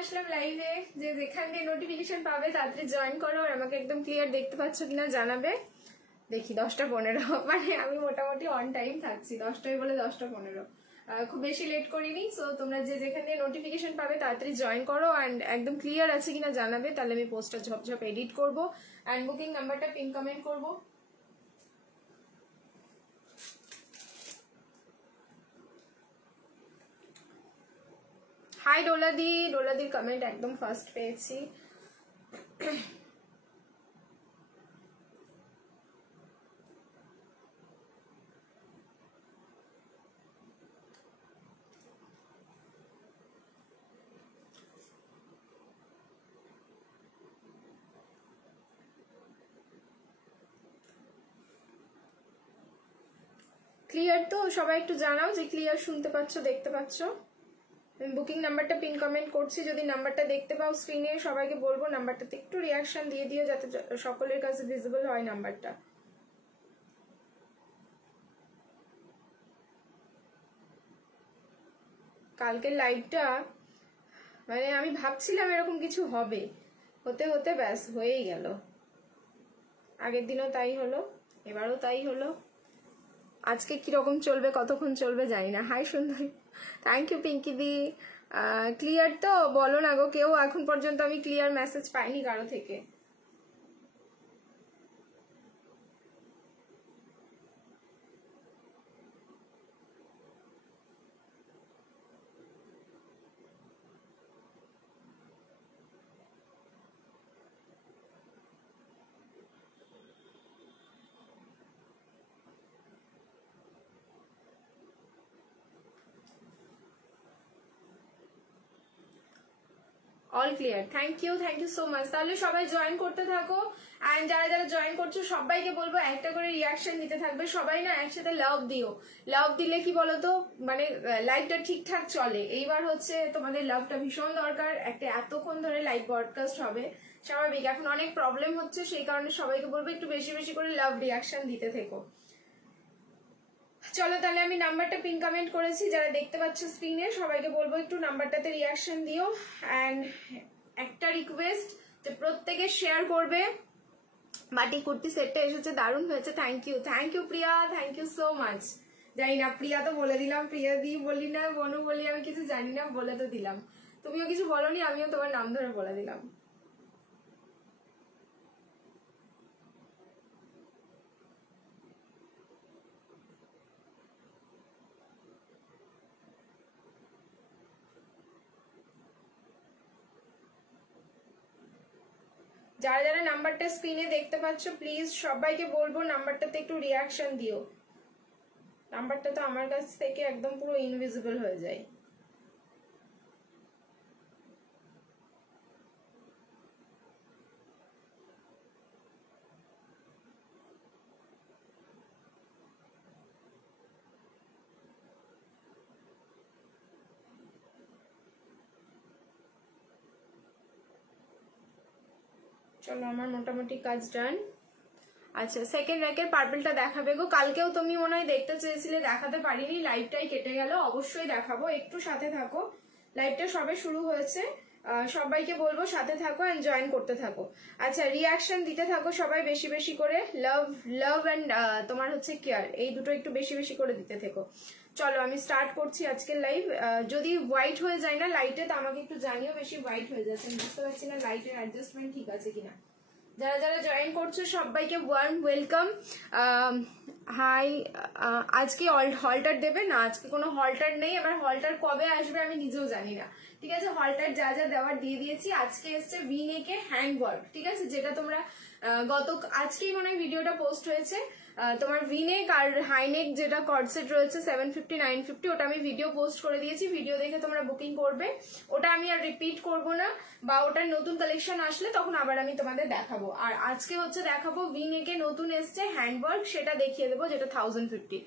আসলাম লাইভে, যে যেখান দিয়ে নোটিফিকেশন পাবে তাড়াতাড়ি জয়েন করো আর আমাকে একদম ক্লিয়ার দেখতে পাচ্ছ কিনা জানাবে। দেখি 10টা 15, মানে আমি মোটামুটি অন টাইম থাকছি, 10টায় বলে 10টা 15, খুব বেশি লেট করিনি। সো তোমরা যে যেখান দিয়ে নোটিফিকেশন পাবে তাড়াতাড়ি জয়েন করো অ্যান্ড একদম ক্লিয়ার আছে কিনা জানাবে, তাহলে আমি পোস্টটা ঝপঝপ এডিট করবো অ্যান্ড বুকিং নাম্বারটা পিন কমেন্ট করবো। হাই ডোলাদি, ডোলাদির কমেন্ট একদম ফার্স্ট পেয়েছি। ক্লিয়ার তো? সবাই একটু জানাও যে ক্লিয়ার শুনতে পাচ্ছ, দেখতে পাচ্ছ। বুকিং নাম্বারটা পিন কমেন্ট করছি, যদি নাম্বারটা দেখতে পাও স্ক্রিনে সবাইকে বলবো নাম্বারটাতে একটু রিয়াকশন দিয়ে দিও যাতে সকলের কাছে ভিজিবল হয় নাম্বারটা। কালকের লাইভটা মানে আমি ভাবছিলাম এরকম কিছু হবে, হতে হতে ব্যাস হয়েই গেল। আগের দিনও তাই হলো, এবারও তাই হলো। আজকে কিরকম চলবে, কতক্ষণ চলবে জানি না। হাই সুন্দরী, thank you Pinki di. Clear তো? বলো না গো কেউ, এখন পর্যন্ত আমি ক্লিয়ার মেসেজ পাইনি কারো থেকে। All clear, thank you so much. তাহলে সবাই জয়েন করতে থাকো অ্যান্ড যারা যারা জয়েন করছো সবাইকে বলবো একটা করে রিয়াকশন দিতে থাকবে। সবাই না একসাথে লাভ দিও, লাভ দিলে কি বলতো মানে লাইভটা ঠিকঠাক চলে। এইবার হচ্ছে তোমাদের লাভটা ভীষণ দরকার, একটা এতক্ষণ ধরে লাইভ ব্রডকাস্ট হবে স্বাভাবিক, এখন অনেক প্রবলেম হচ্ছে, সেই কারণে সবাইকে বলবো একটু বেশি বেশি করে লাভ রিয়াকশন দিতে থেকো। চলো তাহলে আমি নাম্বারটা পিন কমেন্ট করেছি, যারা দেখতে পাচ্ছ স্ক্রিনে সবাইকে বলবো একটু নাম্বারটাতে রিয়াকশন দিও অ্যান্ড একটা রিকোয়েস্ট যে প্রত্যেকে শেয়ার করবে। বাটি কুর্তি সেটটা এসেছে, দারুণ হয়েছে, thank you Priya, thank you so much. জানি না প্রিয়া তো বলে দিলাম, প্রিয়া দি বলি না বনু বলি আমি কিছু জানি না, বলে তো দিলাম। তুমিও কিছু বলোনি, আমিও তোমার নাম ধরে বলে দিলাম। যারা যারা নাম্বারটা স্ক্রিনে দেখতে পাচ্ছ প্লিজ সবাইকে বলবো নাম্বারটাতে একটু রিয়াকশন দিও। নাম্বারটা তো আমার কাছ থেকে একদম পুরো ইনভিজিবল হয়ে যায়। চলো আমার মোটামুটি কাজ ডান। আচ্ছা সেকেন্ড র্যাকের পার্পলটা দেখাবে গো, কালকেও তুমি মনে হয় দেখতে চেয়েছিলে, দেখাতে পারিনি, লাইভটাই কেটে গেল। অবশ্যই দেখাবো, একটু সাথে থাকো, লাইভটা সবে শুরু হয়েছে। সবাইকে বলবো সাথে থাকো এন্ড জয়েন করতে থাকো। আচ্ছা রিয়াকশন দিতে থাকো সবাই বেশি বেশি করে, লাভ এন্ড তোমার হচ্ছে কেয়ার, এই দুটো একটু বেশি বেশি করে দিতে থেকো। চলো আমি স্টার্ট করছি আজকের লাইভ। যদি হোয়াইট হয়ে যায় না লাইটে তো আমাকে একটু জানিও, বেশি হোয়াইট হয়ে যাচ্ছে, বুঝতে পারছি না লাইটের অ্যাডজাস্টমেন্ট ঠিক আছে কিনা। যারা যারা জয়েন করছো সবাইকে ওয়ার্ম ওয়েলকাম। হাই, আজকে হলটার দেবে না? আজকে কোনো হলটার নেই, এবার হলটার কবে আসবে আমি নিজেও জানি না, ঠিক আছে। হলটার যা যা দেওয়ার দিয়ে দিয়েছি। আজকে এসছে ভি নেকে হ্যান্ডওয়ার্ক, ঠিক আছে, যেটা তোমরা আজকেই মনে হয় ভিডিওটা পোস্ট হয়েছে। তোমার ভিনেক আর হাইনেক যেটা কর্ডসেট রয়েছে 750 950, ওটা আমি ভিডিও পোস্ট করে দিয়েছি, ভিডিও দেখে তোমরা বুকিং করবে। ওটা আমি আর রিপিট করব না, বা ওটার নতুন কালেকশন আসলে তখন আবার আমি তোমাদের দেখাবো। আর আজকে হচ্ছে দেখাবো ভিনেকে নতুন এসছে হ্যান্ডওয়ার্ক, সেটা দেখিয়ে দেবো, যেটা 1050।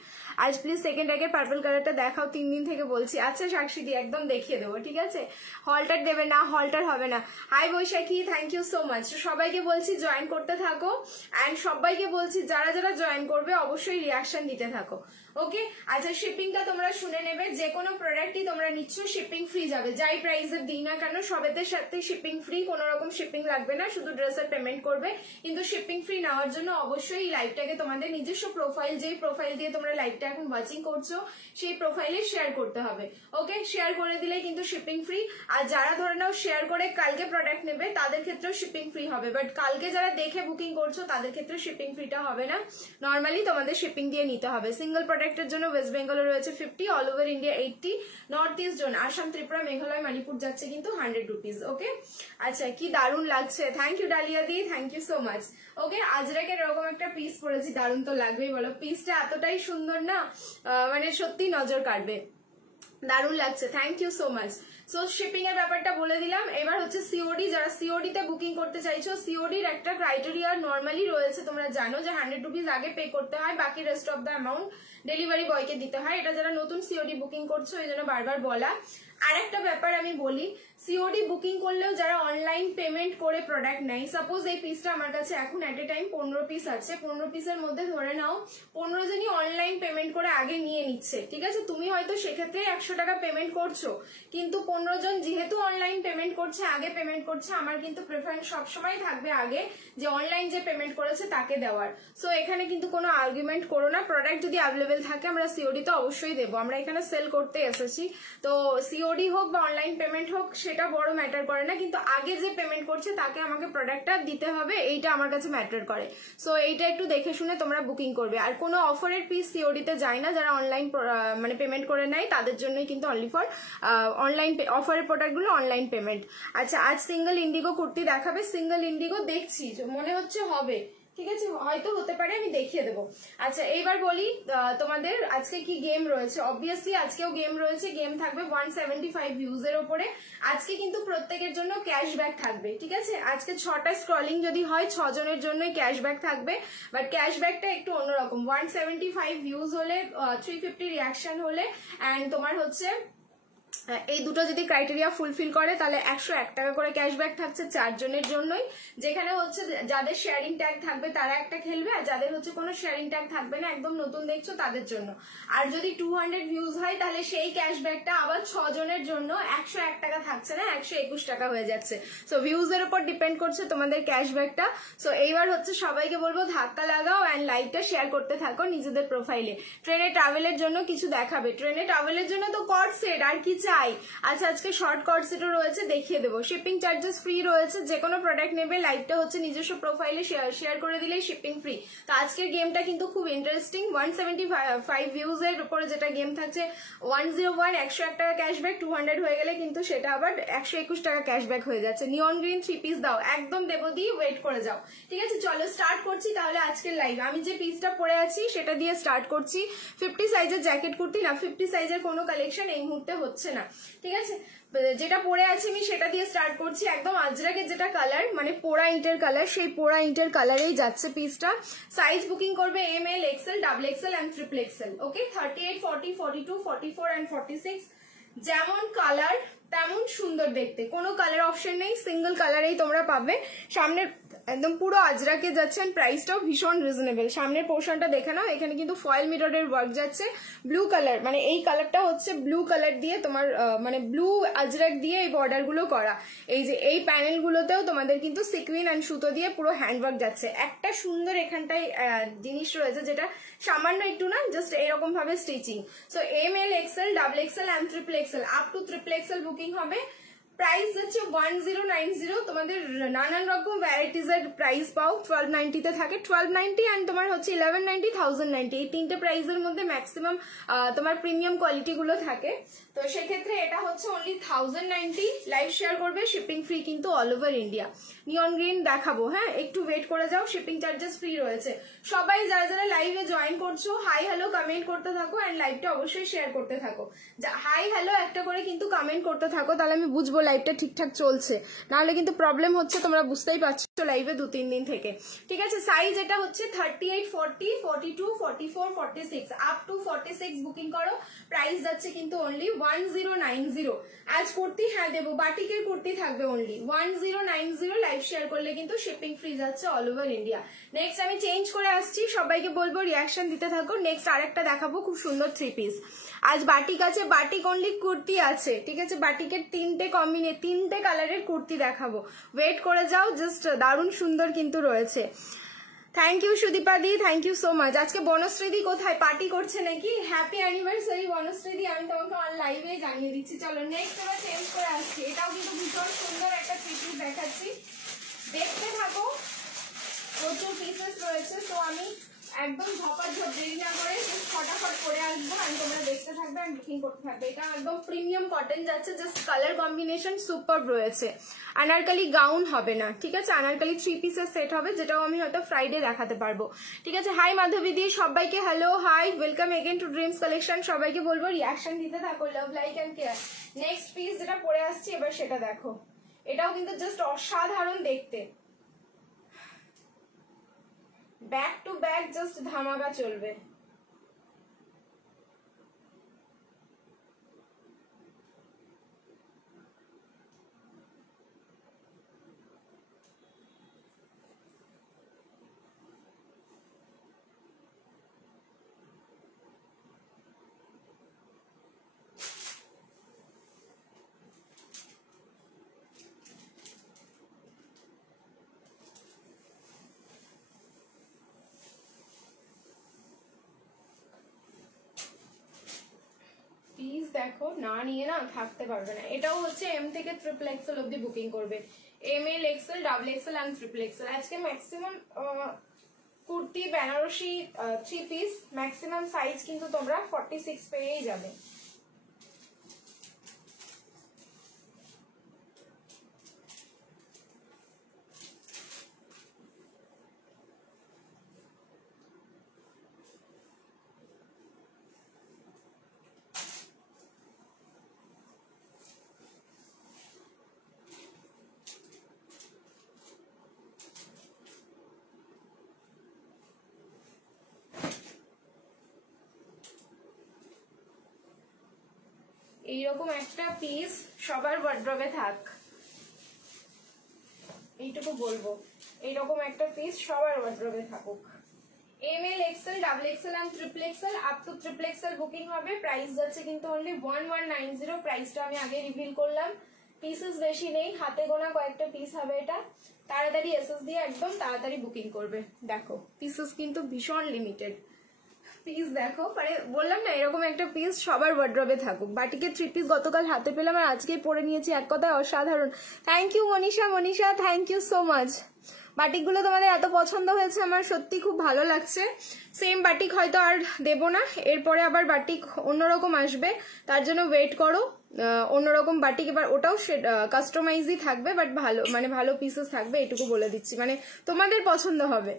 আজ প্লিজ সেকেন্ড র্যাকের পার্পল কালারটা দেখাও, 3 দিন থেকে বলছি। আচ্ছা সাক্ষী দি একদম দেখিয়ে দেবো, ঠিক আছে। হলটার দেবে না, হলটার হবে না। Hi Baishakhi, thank you so much. সবাইকে বলছি জয়েন করতে থাকো অ্যান্ড সবাইকে বলছি যারা যারা জয়েন করবে অবশ্যই রিয়াকশন দিতে থাকো, ওকে। আচ্ছা শিপিংটা তোমরা শুনে নেবে, যে কোনো প্রোডাক্টই তোমরা নিচ্ছ শিপিং ফ্রি যাবে, যাই প্রাইসের দিই না কেন সবেতের সাথে শিপিং ফ্রি, কোনো রকম শিপিং লাগবে না, শুধু ড্রেসের পেমেন্ট করবে। কিন্তু শিপিং ফ্রি নেওয়ার জন্য অবশ্যই এই লাইভটাকে তোমাদের নিজস্ব প্রোফাইল, যেই প্রোফাইল দিয়ে তোমরা লাইভটা এখন ওয়াচিং করছো সেই প্রোফাইলে শেয়ার করতে হবে। ওকে, শেয়ার করে দিলে কিন্তু শিপিং ফ্রি। আর যারা ধরে নাও শেয়ার করে কালকে প্রোডাক্ট নেবে তাদের ক্ষেত্রেও শিপিং ফ্রি হবে, বাট কালকে যারা দেখে বুকিং করছো তাদের ক্ষেত্রে শিপিং ফ্রিটা হবে না, নর্মালি তোমাদের শিপিং দিয়ে নিতে হবে। সিঙ্গেল প্রোডাক্টের জন্য ওয়েস্ট বেঙ্গলে রয়েছে 50, all over India 80, north east zone Assam, Tripura, Meghalaya, Manipur যাচ্ছে কিন্তু 100 রুপিস। ওকে, আচ্ছা কি দারুণ লাগছে, thank you Dalia di, thank you so much. Okay, আজরাকের এরকম একটা পিস পরেছি, দারুণ তো লাগবেই বলো, পিসটা এতটাই সুন্দর না, মানে সত্যি নজর কাটবে, দারুণ লাগছে, thank you so much. So shipping এর ব্যাপারটা বলে দিলাম। এবার হচ্ছে সিওডি, যারা সিওডি তে বুকিং করতে চাইছো, সিওডির একটা ক্রাইটেরিয়া নর্মালি রয়েছে, তোমরা জানো যে 100 রুপিস আগে পে করতে হয়, বাকি rest of the amount delivery বয়কে দিতে হয়। এটা যারা নতুন সিওডি বুকিং করছো এই জন্য বারবার বলা। আর একটা ব্যাপার আমি বলি, সিওডি বুকিং করলেও যারা অনলাইন পেমেন্ট করে প্রোডাক্ট নেয়, সাপোজ এই পিসটা আমার কাছে এখন এট এ টাইম 15 পিস আছে, 15 পিসের মধ্যে ধরে নাও 15 জনই অনলাইন পেমেন্ট করে আগে নিয়ে নিচ্ছে, ঠিক আছে, তুমি হয়তো সেক্ষেত্রে 100 টাকা পেমেন্ট করছো, কিন্তু 15 জন যেহেতু অনলাইন পেমেন্ট করছে, আগে পেমেন্ট করছে, আমার কিন্তু প্রেফারেন্স সবসময় থাকবে আগে যে অনলাইন যে পেমেন্ট করেছে তাকে দেওয়ার। সো এখানে কিন্তু কোনো আর্গুমেন্ট করো না, প্রোডাক্ট যদি অ্যাভেলেবেল থাকে আমরা সিওডি তো অবশ্যই দেবো, আমরা এখানে সেল করতে এসেছি। তো সিওডি হোক বা অনলাইন পেমেন্ট হোক সেটা বড় ম্যাটার করে না, কিন্তু আগে যে পেমেন্ট করছে তাকে আমাকে প্রোডাক্টটা দিতে হবে, এইটা আমার কাছে ম্যাটার করে। সো এইটা একটু দেখে শুনে তোমরা বুকিং করবে। আর কোনো অফারের পিস সিওডিতে যায় না, যারা অনলাইন মানে পেমেন্ট করে নেয় তাদের জন্যই কিন্তু অনলি ফর অনলাইন অফারের প্রোডাক্টগুলো অনলাইন পেমেন্ট। আচ্ছা আজ সিঙ্গেল ইন্ডিগো কুর্তি দেখাবে, সিঙ্গেল ইন্ডিগো দেখছি মনে হচ্ছে হবে, ঠিক আছে, হয়তো হতে পারে, আমি দেখিয়ে দেবো। আচ্ছা এইবার বলি তোমাদের আজকে কি গেম রয়েছে। অবভিয়াসলি আজকেও গেম রয়েছে, গেম থাকবে 175 ভিউজ এর উপরে। আজকে কিন্তু প্রত্যেকের জন্য ক্যাশব্যাক থাকবে, ঠিক আছে, আজকে 6টা স্ক্রলিং যদি হয় 6 জনের জন্যই ক্যাশব্যাক থাকবে, বাট ক্যাশব্যাকটা একটু অন্যরকম, 175 ভিউজ হলে 350 রিয়াকশন হলে অ্যান্ড তোমার হচ্ছে এই দুটো যদি ক্রাইটেরিয়া ফুলফিল করে তাহলে 101 টাকা করে ক্যাশব্যাক থাকছে 4 জনের জন্যই, যেখানে হচ্ছে যাদের শেয়ারিং ট্যাগ থাকবে তারা একটা খেলবে, আর যাদের হচ্ছে কোনো শেয়ারিং ট্যাগ থাকবে না, একদম নতুন দেখছো তাদের জন্য। আর যদি 200 ভিউজ হয় তাহলে সেই ক্যাশব্যাকটা আবার 6 জনের জন্য 101 টাকা থাকছে না, 121 টাকা হয়ে যাচ্ছে। সো ভিউজ এর উপর ডিপেন্ড করছে তোমাদের ক্যাশব্যাকটা। সো এইবার হচ্ছে সবাইকে বলবো ধাক্কা লাগাও অ্যান্ড লাইভটা শেয়ার করতে থাকো নিজেদের প্রোফাইলে। ট্রেনে ট্রাভেলের জন্য কিছু দেখাবে, ট্রেনে ট্রাভেলের জন্য তো কর্ড সেট আর কি চাই। আচ্ছা আজকে শর্ট কর্ড সেটও রয়েছে, দেখিয়ে দেবো। শিপিং চার্জেস ফ্রি রয়েছে, যে কোনো প্রোডাক্ট নেবে লাইভটা হচ্ছে নিজস্ব প্রোফাইলে শেয়ার করে দিলেই শিপিং ফ্রি। তো আজকের গেমটা কিন্তু খুব ইন্টারেস্টিং, 175 ভিউজ এর উপরে যেটা গেম থাকছে 101 101 টাকা ক্যাশব্যাক, 200 হয়ে গেলে কিন্তু সেটা আবার 121 টাকা ক্যাশব্যাক হয়ে যাচ্ছে। নিয়ন গ্রিন 3 পিস দাও, একদম দেবো, দিয়ে ওয়েট করে যাও, ঠিক আছে। চলো স্টার্ট করছি তাহলে আজকের লাইভ। আমি যে পিসটা পরে আছি সেটা দিয়ে স্টার্ট করছি। 50 সাইজের জ্যাকেট কুর্তি না, 50 সাইজের কোনো কালেকশন এই মুহূর্তে হচ্ছে না, ঠিক আছে। যেটা পরে আছি আমি সেটা দিয়ে স্টার্ট করছি। একদম আজরাকের যেটা কালার, মানে পোড়া ইটের কালার, সেই পোড়া ইটের কালারেই যাচ্ছে পিসটা। সাইজ বুকিং করবে ML, XL, XXL and XXL। Okay, 38, 40, 42, 44 and 46। যেমন কালার তেমন সুন্দর দেখতে, কোনো কালার অপশন নেই, সিঙ্গেল কালারেই তোমরা পাবে। সামনে একদম পুরো আজরাকে যাচ্ছে, প্রাইসটাও ভীষণ রিজনেবল। সামনের পোর্শনটা দেখে নাও, এখানে কিন্তু ফয়েল মিররের ওয়ার্ক যাচ্ছে, ব্লু কালার, মানে এই কালারটা হচ্ছে ব্লু কালার দিয়ে তোমার মানে ব্লু আজরাক দিয়ে এই বর্ডার গুলো করা। এই যে এই প্যানেল গুলোতেও তোমাদের কিন্তু সিকুইন অ্যান্ড সুতো দিয়ে পুরো হ্যান্ডওয়ার্ক যাচ্ছে। একটা সুন্দর এখানটায় জিনিস রয়েছে যেটা সামান্য একটু না, জাস্ট এরকম ভাবে stitching. So ML, XL, XXL and XXL, up to XXL booking হবে। প্রাইস হচ্ছে 1090। তোমাদের নানান রকম ভ্যারাইটিস এর প্রাইস পাও, 1290 তে থাকে, 1290 এন্ড তোমার হচ্ছে 1190, 1090, এই তিনটে প্রাইসের মধ্যে ম্যাক্সিমাম তোমার প্রিমিয়াম কোয়ালিটি গুলো থাকে। তো সেক্ষেত্রে এটা হচ্ছে অনলি 1090। লাইভ শেয়ার করবে, শিপিং ফ্রি কিন্তু অল ওভার ইন্ডিয়া। নিয়ন গ্রিন দেখাবো, হ্যাঁ একটু ওয়েট করে যাও, শিপিং চার্জেস ফ্রি রয়েছে। সবাই যারা যারা লাইভে জয়েন করছো হাই হ্যালো কমেন্ট করতে থাকো এন্ড লাইভটা অবশ্যই শেয়ার করতে থাকো। হাই হ্যালো একটা করে কিন্তু কমেন্ট করতে থাকো, তাহলে আমি বুঝবো লাইভটা ঠিকঠাক চলছে, নাহলে কিন্তু প্রবলেম হচ্ছে, তোমরা বুঝতেই পারছো। লাইভে 2-3 দিন থেকে, ঠিক আছে। সাইজ এটা হচ্ছে 38, 40, 42, 44, 46 আপ টু 46 বুকিং করো। প্রাইস যাচ্ছে কিন্তু অনলি 1090। আজ কুর্তি হ্যাঁ দেবো, বাটিকের কুর্তি থাকবে অনলি 1090। লাইভ শেয়ার করলে কিন্তু শিপিং ফ্রি যাচ্ছে অল ওভার ইন্ডিয়া। নেক্সট আমি চেঞ্জ করে আসছি, সবাইকে বলবো রিয়াকশন দিতে থাকো। নেক্সট আরেকটা দেখাবো খুব সুন্দর 3 পিস। আজ বাটিক আছে, বাটিক অনলি কুর্তি আছে, ঠিক আছে। বাটিকের 3টে কালারের কুর্তি দেখাবো, ওয়েট করে যাও। জাস্ট দারুণ সুন্দর কিন্তু রয়েছে। Thank you Sudipa di, thank you so much. আজকে বনশ্রীদি কোথায়, পার্টি করছে নাকি? হ্যাপি অ্যানিভার্সারি বনশ্রীদি, আমি তোমাকে অন লাইভে জানিয়ে দিচ্ছি। চলো নেক্সট এবার চেঞ্জ করে আসছি। এটাও কিন্তু ভীষণ সুন্দর একটা 3 পিস দেখাচ্ছি, দেখতে থাকো। প্রচুর পিসেস রয়েছে, তো আমি একদম ঝপাঝপ দেরি না করে ফটাফট করে আসবো, আমি তোমরা দেখতে থাকবে আর বুকিং করতে থাকবে। এটা একদম প্রিমিয়াম কটন যাচ্ছে, জাস্ট কালার কম্বিনেশন সুপার রয়েছে। আনারকালি গাউন হবে না, ঠিক আছে। আনারকালি 3 পিসের সেট হবে, যেটাও আমি হয়তো ফ্রাইডে দেখাতে পারবো, ঠিক আছে। হাই মাধবী দি, সবাইকে hello, hi, welcome again to dreams collection. সবাইকে বলবো রিয়াকশন দিতে থাকো, love like and care. Next piece যেটা পরে আসছি এবার সেটা দেখো, এটাও কিন্তু জাস্ট অসাধারণ দেখতে। ব্যাক টু ব্যাক জাস্ট ধামাকা চলবে। প্লিজ দেখো, না নিয়ে না থাকতে পারবে না। এটাও হচ্ছে এম থেকে ট্রিপল এক্সেল অব্দি বুকিং করবে, ML, XL, XXL and triple XL. আজকে maximum kurti Banarasi 3 piece maximum size কিন্তু তোমরা 46 পেয়েই যাবে। এইরকম একটা পিস সবার ওয়ার্ড্রবে থাক, এইটুকু বলবো। এইরকম একটা পিস সবার ওয়ার্ড্রবে থাকুক। ML, XL, XXL and triple XL up to triple XL booking হবে। প্রাইস যাচ্ছে কিন্তু অনলি 1190। প্রাইসটা আমি আগে রিভিল করলাম। পিসেস বেশি নেই, হাতে গোনা কয়েকটা পিস হবে। এটা তাড়াতাড়ি এসএস দিয়ে একদম তাড়াতাড়ি বুকিং করবে। দেখো পিসেস কিন্তু ভীষণ লিমিটেড পিস, দেখো মানে বললাম না এরকম একটা পিস সবার ওয়ার্ড্রবে থাকুক। বাটিকের 3 পিস গতকাল হাতে পেলাম আর আজকেই পরে নিয়েছি, এক কথায় অসাধারণ। Thank you Manisha, thank you so much. বাটিকগুলো তোমাদের এত পছন্দ হয়েছে, আমার সত্যি খুব ভালো লাগছে। সেম বাটিক হয়তো আর দেব না, এরপরে আবার বাটিক অন্যরকম আসবে, তার জন্য ওয়েট করো। অন্যরকম বাটিক, এবার ওটাও কাস্টমাইজই থাকবে, বাট ভালো মানে ভালো পিসেস থাকবে, এইটুকু বলে দিচ্ছি। মানে তোমাদের পছন্দ হবে,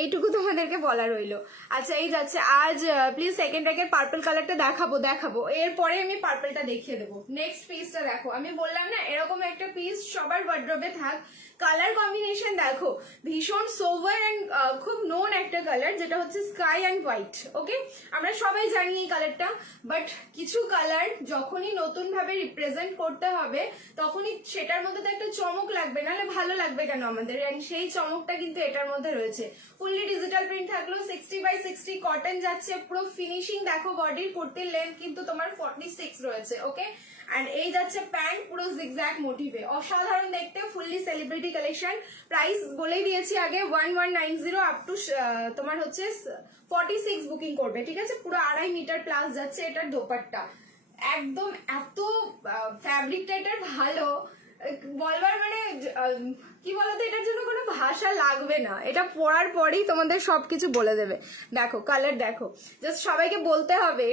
এইটুকু তোমাদেরকে বলা রইলো। আচ্ছা এই যাচ্ছে আজ, প্লিজ সেকেন্ড র্যাকের পার্পল কালারটা দেখাবো, এরপরে আমি পার্পলটা দেখিয়ে দেবো। নেক্সট পিসটা দেখো, আমি বললাম না এরকম একটা পিস সবার ওয়ার্ড্রবে থাক। কালার কম্বিনেশন দেখো, ভীষণ সোভার অ্যান্ড খুব নোন একটা কালার, যেটা হচ্ছে স্কাই অ্যান্ড হোয়াইট। ওকে, আমরা সবাই জানি এই কালারটা, বাট কিছু কালার যখনই নতুন ভাবে রিপ্রেজেন্ট করতে হবে তখনই সেটার মধ্যে তো একটা চমক লাগবে, নাহলে ভালো লাগবে কেন আমাদের। এন্ড সেই চমকটা কিন্তু এটার মধ্যে রয়েছে। ফুললি ডিজিটাল প্রিন্ট থাকলো, 60/60 কটন যাচ্ছে, পুরো ফিনিশিং দেখো। বডির কুর্তির লেন্থ কিন্তু তোমার 46 রয়েছে। ওকে, এন্ড এই যাচ্ছে প্যান্ট, পুরো জিগজ্যাগ মোটিভে, অসাধারণ দেখতে, ফুললি সেলিব্রিটি কালেকশন। প্রাইস বলেই দিয়েছি আগে, 1190 আপ টু তোমার হচ্ছে 46 বুকিং করবে, ঠিক আছে। পুরো 2.5 মিটার প্লাস যাচ্ছে এটার দোপাট্টা, একদম এত ফ্যাব্রিকটা এটার ভালো বলবার মানে কি বলতো, এটার জন্য কোনো ভাষা লাগবে না, এটা পরার পরেই তোমাদের সবকিছু বলে দেবে। দেখো কালার দেখো, জাস্ট সবাইকে বলতে হবে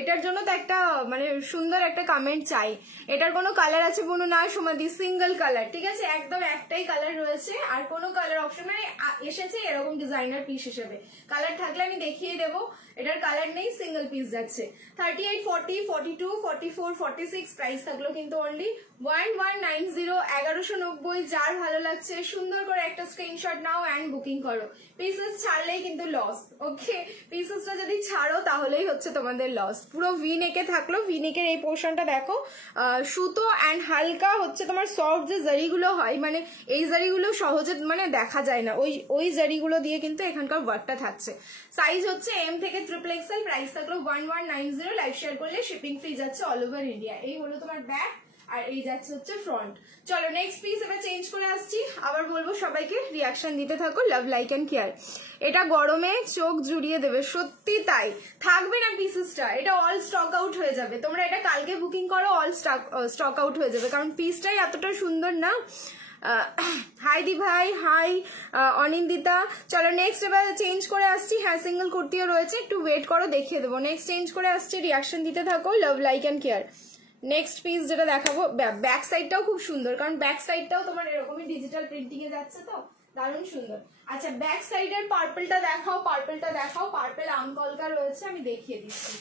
এটার জন্য তো একটা মানে সুন্দর একটা কমেন্ট চাই। এটার কোনো কালার আছে বলুন না সমাধি, সিঙ্গেল কালার, ঠিক আছে, একদম একটাই কালার রয়েছে, আর কোনো কালার অপশন মানে এসেছে এরকম ডিজাইনার পিস হিসেবে। কালার থাকলে আমি দেখিয়ে দেবো, এটার কালার নেই, সিঙ্গেল পিস যাচ্ছে। 38, 40, 42, 44, 46 প্রাইস থাকলো কিন্তু অনলি 1190, 1190। যার ভালো লাগে যাচ্ছে, সুন্দর করে একটা স্ক্রিনশট নাও অ্যান্ড বুকিং করো। পিসেস ছাড়লেই কিন্তু লস, ওকে? পিসেসটা যদি ছাড়ো তাহলেই হচ্ছে তোমাদের লস। পুরো ভি নেকে থাকলো, ভি নেকের এই পোর্শনটা দেখো, সুতো অ্যান্ড হালকা হচ্ছে তোমার সফট যে জারিগুলো হয়, মানে এই জারিগুলো সহজে মানে দেখা যায় না, ওই জারিগুলো দিয়ে কিন্তু এখানকার ওয়ার্কটা থাকছে। সাইজ হচ্ছে এম থেকে ট্রিপল এক্সেল, প্রাইস থাকলো 1190, লাইভ শেয়ার করলে শিপিং ফ্রি যাচ্ছে অল ওভার ইন্ডিয়া। এই হলো তোমার ব্যাক আর এই যাচ্ছে হচ্ছে ফ্রন্ট। চলো নেক্সট পিস এবার চেঞ্জ করে আসছি। আবার বলবো সবাইকে রিয়াকশন দিতে থাকো, লাভ লাইক এন্ড কেয়ার। এটা গরমে চোখ জুড়িয়ে দেবে, সত্যি তাই। থাকবে না পিসেসটা, এটা অল স্টক আউট হয়ে যাবে। তোমরা এটা কালকে বুকিং করো, অল স্টক আউট হয়ে যাবে, কারণ পিসটাই এতটা সুন্দর না। হাই দি ভাই, হাই অনিন্দিতা। চলো নেক্সট এবার চেঞ্জ করে আসছি। হ্যাঁ সিঙ্গেল কুর্তিও রয়েছে, একটু ওয়েট করো দেখিয়ে দেবো। নেক্সট চেঞ্জ করে আসছি, রিয়াকশন দিতে থাকো, love like and care. Next piece যেটা দেখাবো, ব্যাক সাইডটাও খুব সুন্দর, কারণ ব্যাক সাইডটাও তোমার এরকমই ডিজিটাল প্রিন্টিং এ যাচ্ছে, তো দারুণ সুন্দর। আচ্ছা ব্যাক সাইডের পার্পলটা দেখাও, পার্পলটা দেখাও। পার্পল আমকলকা রয়েছে, আমি দেখিয়ে দিচ্ছি।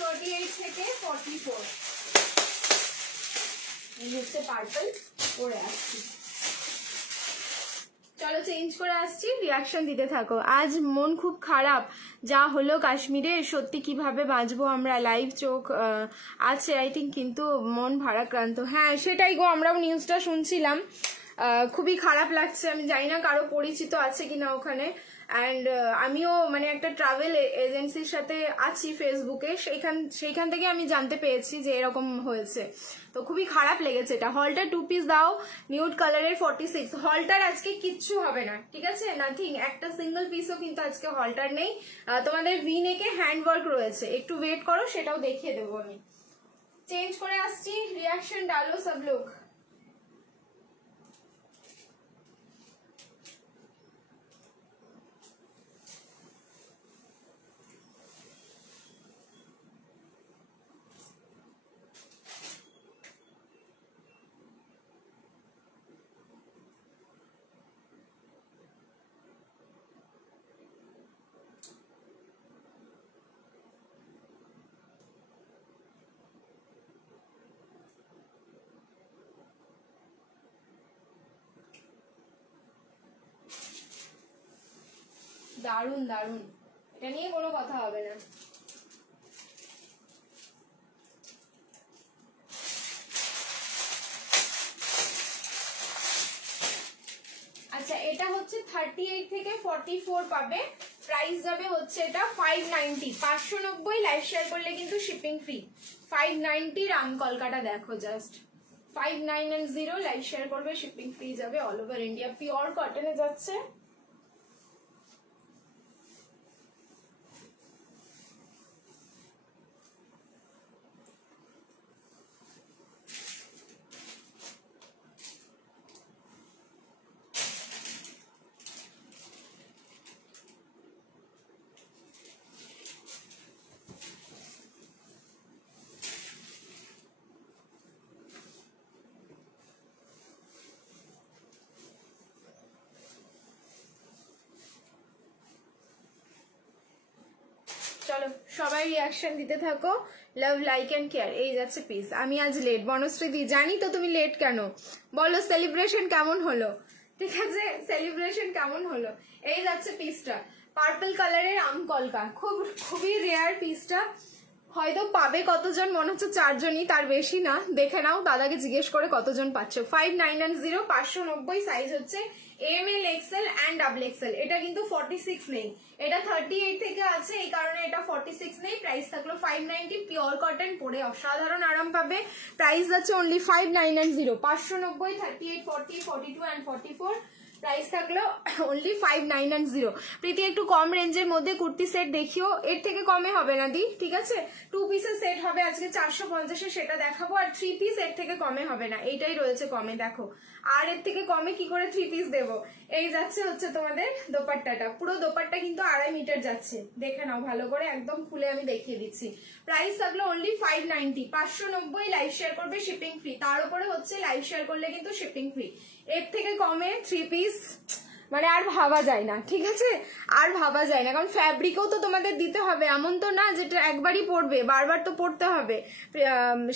38 থেকে 44 এই হচ্ছে পার্পল, পরে আসছি। চলো চেঞ্জ করে আসছি, রিয়াকশন দিতে থাকো। আজ মন খুব খারাপ, যা হলো কাশ্মীরে, সত্যি কিভাবে বাঁচবো আমরা। লাইভ চোখ আছে আই থিঙ্ক, কিন্তু মন ভারাক্রান্ত। হ্যাঁ সেটাই গো, আমরাও নিউজটা শুনছিলাম, খুবই খারাপ লাগছে। আমি জানি না কারো পরিচিত আছে কিনা ওখানে। অ্যান্ড আমিও মানে একটা ট্রাভেল এজেন্সির সাথে আছি ফেসবুকে, সেইখান থেকে আমি জানতে পেরেছি যে এরকম হয়েছে, তো খুবই খারাপ লেগেছে এটা। হলটার 2 পিস দাও, নিউড কালারের 46। হলটার আজকে কিচ্ছু হবে না, ঠিক আছে, নাথিং, একটা সিঙ্গেল পিসও কিন্তু আজকে হলটার নেই। তোমাদের ভি নেকে হ্যান্ড ওয়ার্ক রয়েছে, একটু ওয়েট করো, সেটাও দেখিয়ে দেবো আমি। চেঞ্জ করে আসছি, রিয়াকশন ডালো সব লোক। দারুন দারুন, এটা নিয়ে কোনো কথা হবে না। আচ্ছা এটা হচ্ছে 38 থেকে 44 পাবে, প্রাইস যাবে হচ্ছে এটা 590, 590, লাইভ শেয়ার করলে কিন্তু শিপিং ফ্রি। 590 রাম কলকাতা দেখো, জাস্ট 590, লাইভ শেয়ার করবে শিপিং ফ্রি যাবে অল ওভার ইন্ডিয়া। পিওর কটনে যাচ্ছে। চলো সবাই রিয়াকশন দিতে থাকো, লাভ লাইক এন্ড কেয়ার। এই যাচ্ছে পিস। আমি আজ লেট, বনশ্রী জানি তো তুমি লেট কেন, বলো সেলিব্রেশন কেমন হলো, ঠিক আছে, সেলিব্রেশন কেমন হলো। এই যাচ্ছে পিসটা, পার্পল কালারের আমকলকা, খুবই রেয়ার পিসটা। হয়তো পাবে কতজন, মনে হচ্ছে 4 জনই, তার বেশি না। দেখে নাও, দাদাকে জিজ্ঞেস করে কতজন পাচ্ছ। 5990, 590, সাইজ হচ্ছে M L XL and double XL. এটা কিন্তু 46 নেই, এটা 38 থেকে আছে, এই কারণে এটা 46 নেই। প্রাইস থাকলো 590, পিওর কটন, পরে অসাধারণ আরাম পাবে। প্রাইস আছে অনলি 5990, 590, 38, 40, 42 অ্যান্ড 44। প্রাইস থাকলো অনলি 5990। প্রীতি একটু কম রেঞ্জের মধ্যে কুর্তি সেট দেখিও, এর থেকে কমে হবে না দি, ঠিক আছে। 2 পিসের সেট হবে আজকে 450, সেটা দেখাবো। আর 3 পিস এর থেকে কমে হবে না, এইটাই রয়েছে কমে, দেখো। আর এর থেকে কমে কি করে 3 পিস দেবো। এই যাচ্ছে হচ্ছে তোমাদের দোপাট্টাটা, পুরো দোপাট্টা কিন্তু 2.5 মিটার যাচ্ছে, দেখে নাও ভালো করে, একদম খুলে আমি দেখিয়ে দিচ্ছি। প্রাইস থাকলো অনলি 590, 590, লাইভ শেয়ার করবে শিপিং ফ্রি। তার উপরে হচ্ছে লাইভ শেয়ার করলে কিন্তু শিপিং ফ্রি। এর থেকে কমে 3 পিস মানে আর ভাবা যায় না, ঠিক আছে, আর ভাবা যায় না, কারণ ফ্যাব্রিকও তো তোমাদের দিতে হবে, এমন তো না যেটা একবারই পরবে, বারবার তো পরতে হবে,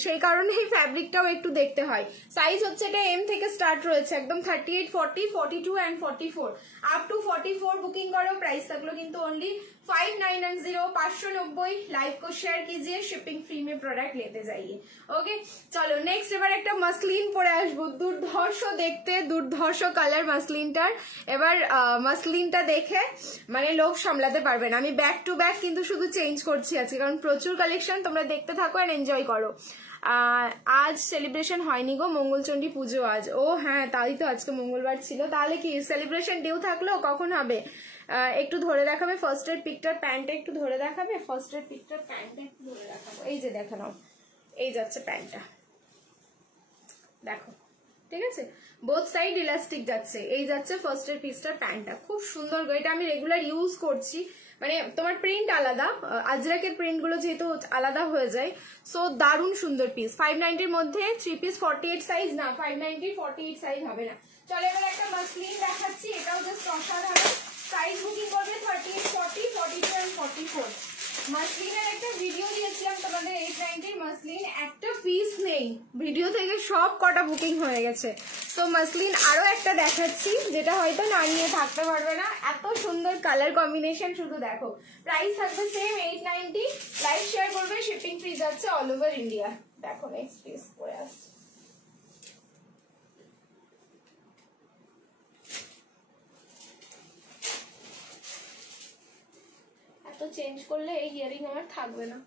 সেই কারণেই ফ্যাব্রিকটাও একটু দেখতে হয়। সাইজ হচ্ছে এটা এম থেকে স্টার্ট রয়েছে একদম 38, 40, 42 অ্যান্ড 44 আপ টু 44 বুকিং করো। প্রাইস থাকলো কিন্তু অनली 5910, 590। लाइव को शेयर कीजिए, शिपिंग फ्री में प्रोडक्ट लेते जाइए। ओके चलो नेक्स्ट এবার একটা মাসলিন পরে আসবো, দুর্ধর্ষ দেখতে, দুর্ধর্ষ কালার মাসলিনটার। এবার মাসলিনটা দেখে মানে লোক সামলাতে পারবে না, আমি ব্যাক টু ব্যাক কিন্তু শুধু চেঞ্জ করছি আজকে, কারণ প্রচুর কালেকশন, তোমরা দেখতে থাকো আর এনজয় করো। আজ সেলিব্রেশন হয়নি গো, মঙ্গলচণ্ডী পুজো আজ। ও হ্যাঁ, তাই তো, আজকে মঙ্গলবার ছিল, তাহলে কি সেলিব্রেশন ডিউ থাকলো, কখন হবে? একটু ধরে দেখাবে ফার্স্ট এর পিকটার, প্যান্টটা একটু ধরে দেখাবে, ফার্স্ট এর পিকটার প্যান্টটা একটু ধরে দেখাবো, এই যে দেখে নাও, এই যাচ্ছে প্যান্টটা, দেখো, ঠিক আছে, বোথ সাইড ইলাস্টিক যাচ্ছে, এই যাচ্ছে ফার্স্ট এর পিসটার প্যান্টটা, খুব সুন্দর গো, এটা আমি রেগুলার ইউজ করছি। মানে তোমার প্রিন্ট আলাদা, আজরাকের প্রিন্ট গুলো যেহেতু আলাদা হয়ে যায়, সো দারুণ সুন্দর পিস। 590 মধ্যে 3 পিস 48 সাইজ না, 590 48 সাইজ হবে না। চলো এবার একটা মাসলিন দেখাচ্ছি, এটাও জাস্ট অসাধারণ। সাইজ বুকিং করবে 38, 40, 42 এন্ড 44। মাসলিনের একটা ভিডিও দিয়েছিলাম তোমাদের 890 মাসলিন, একটা পিস নেই, ভিডিও থেকে সব কটা বুকিং হয়ে গেছে। তো মাসলিন আরো একটা দেখাচ্ছি, যেটা হয়তো না নিয়ে থাকতে পারবে না, এত সুন্দর কালার কম্বিনেশন, শুধু দেখো। প্রাইস থাকবে সেম 890, লাইভ শেয়ার করবে, শিপিং ফ্রি যাচ্ছে অল ওভার ইন্ডিয়া। দেখো নেক্সট পিস পরে আসছে, তো চেঞ্জ করলে এই ইয়ারিং আমার থাকবে না,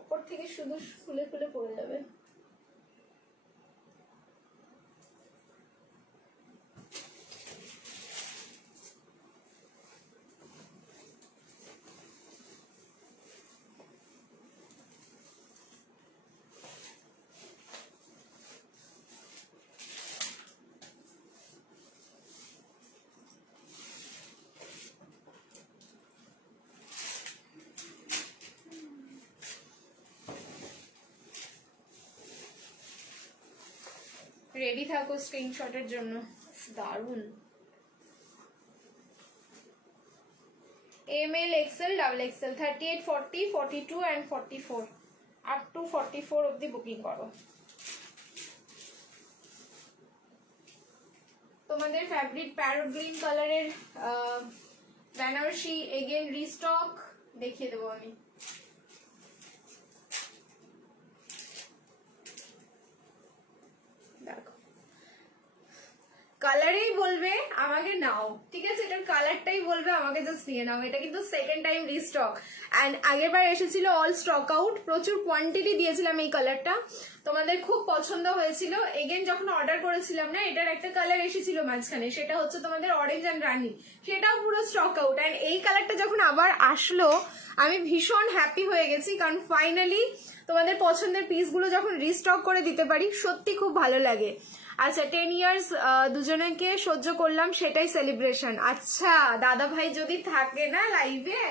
উপর থেকে শুধু খুলে খুলে পড়ে যাবে। রেডি থাকো স্ক্রিনশটের জন্য, দারুন। ML, XL, double XL, 38, 40, 42 and 44 up to 44 অবধি বুকিং করো। তোমাদের ফেভারিট প্যারট গ্রিন কালারের বেনারসি এগেন রিস্টক দেখিয়ে দেবো আমি। কালারেই বলবে আমাকে নাও, ঠিক আছে, এটার কালারটাই বলবে আমাকে জাস্ট নিয়ে নাও। এটা কিন্তু সেকেন্ড টাইম রিস্টক, এন্ড আগের বার এসেছিল অল স্টক আউট, প্রচুর কোয়ান্টিটি দিয়েছিলাম এই কালারটা, তোমাদের খুব পছন্দ হয়েছিল। এগেন যখন অর্ডার করেছিলাম না, এটার একটা কালার এসেছিল মাঝখানে, সেটা হচ্ছে তোমাদের অরেঞ্জ এন্ড রানি, সেটাও পুরো স্টক আউট। এন্ড এই কালারটা যখন আবার আসলো আমি ভীষণ হ্যাপি হয়ে গেছি, কারণ ফাইনালি তোমাদের পছন্দের পিসগুলো যখন রিস্টক করে দিতে পারি সত্যি খুব ভালো লাগে। আচ্ছা 10 ইয়ার্স দুজনকে সহ্য করলাম, সেটাই সেলিব্রেশন। আচ্ছা দাদা ভাই যদি থাকে না লাইভে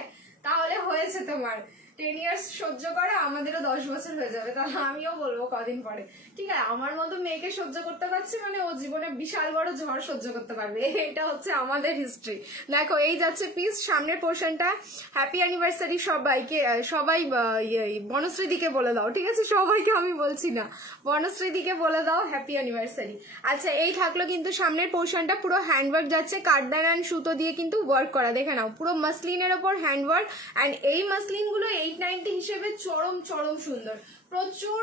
তাহলে হয়েছে তোমার, 10 ইয়ার্স সহ্য করা, আমাদেরও 10 বছর হয়ে যাবে, তাহলে আমিও বলবো কদিন পরে, ঠিক আছে, আমার মতো মেয়েকে সহ্য করতে পারছে মানে ও জীবনে বিশাল বড় ঝড় সহ্য করতে পারবে, এটা হচ্ছে আমাদের হিস্ট্রি। দেখো এই যাচ্ছে পিস, সামনের পোর্শনটা। হ্যাপি অ্যানিভার্সারি সবাইকে, সবাই বনশ্রীদিকে বলে দাও, ঠিক আছে, সবাইকে আমি বলছি না, বনশ্রীদিকে বলে দাও হ্যাপি অ্যানিভার্সারি। আচ্ছা এই থাকলো কিন্তু সামনের পোর্শনটা, পুরো হ্যান্ডওয়ার্ক যাচ্ছে, কাঠদান অ্যান্ড সুতো দিয়ে কিন্তু ওয়ার্ক করা, দেখে নাও, পুরো মাসলিনের ওপর হ্যান্ডওয়ার্ক। অ্যান্ড এই মাসলিন গুলো 890 হিসেবে চরম চরম সুন্দর, প্রচুর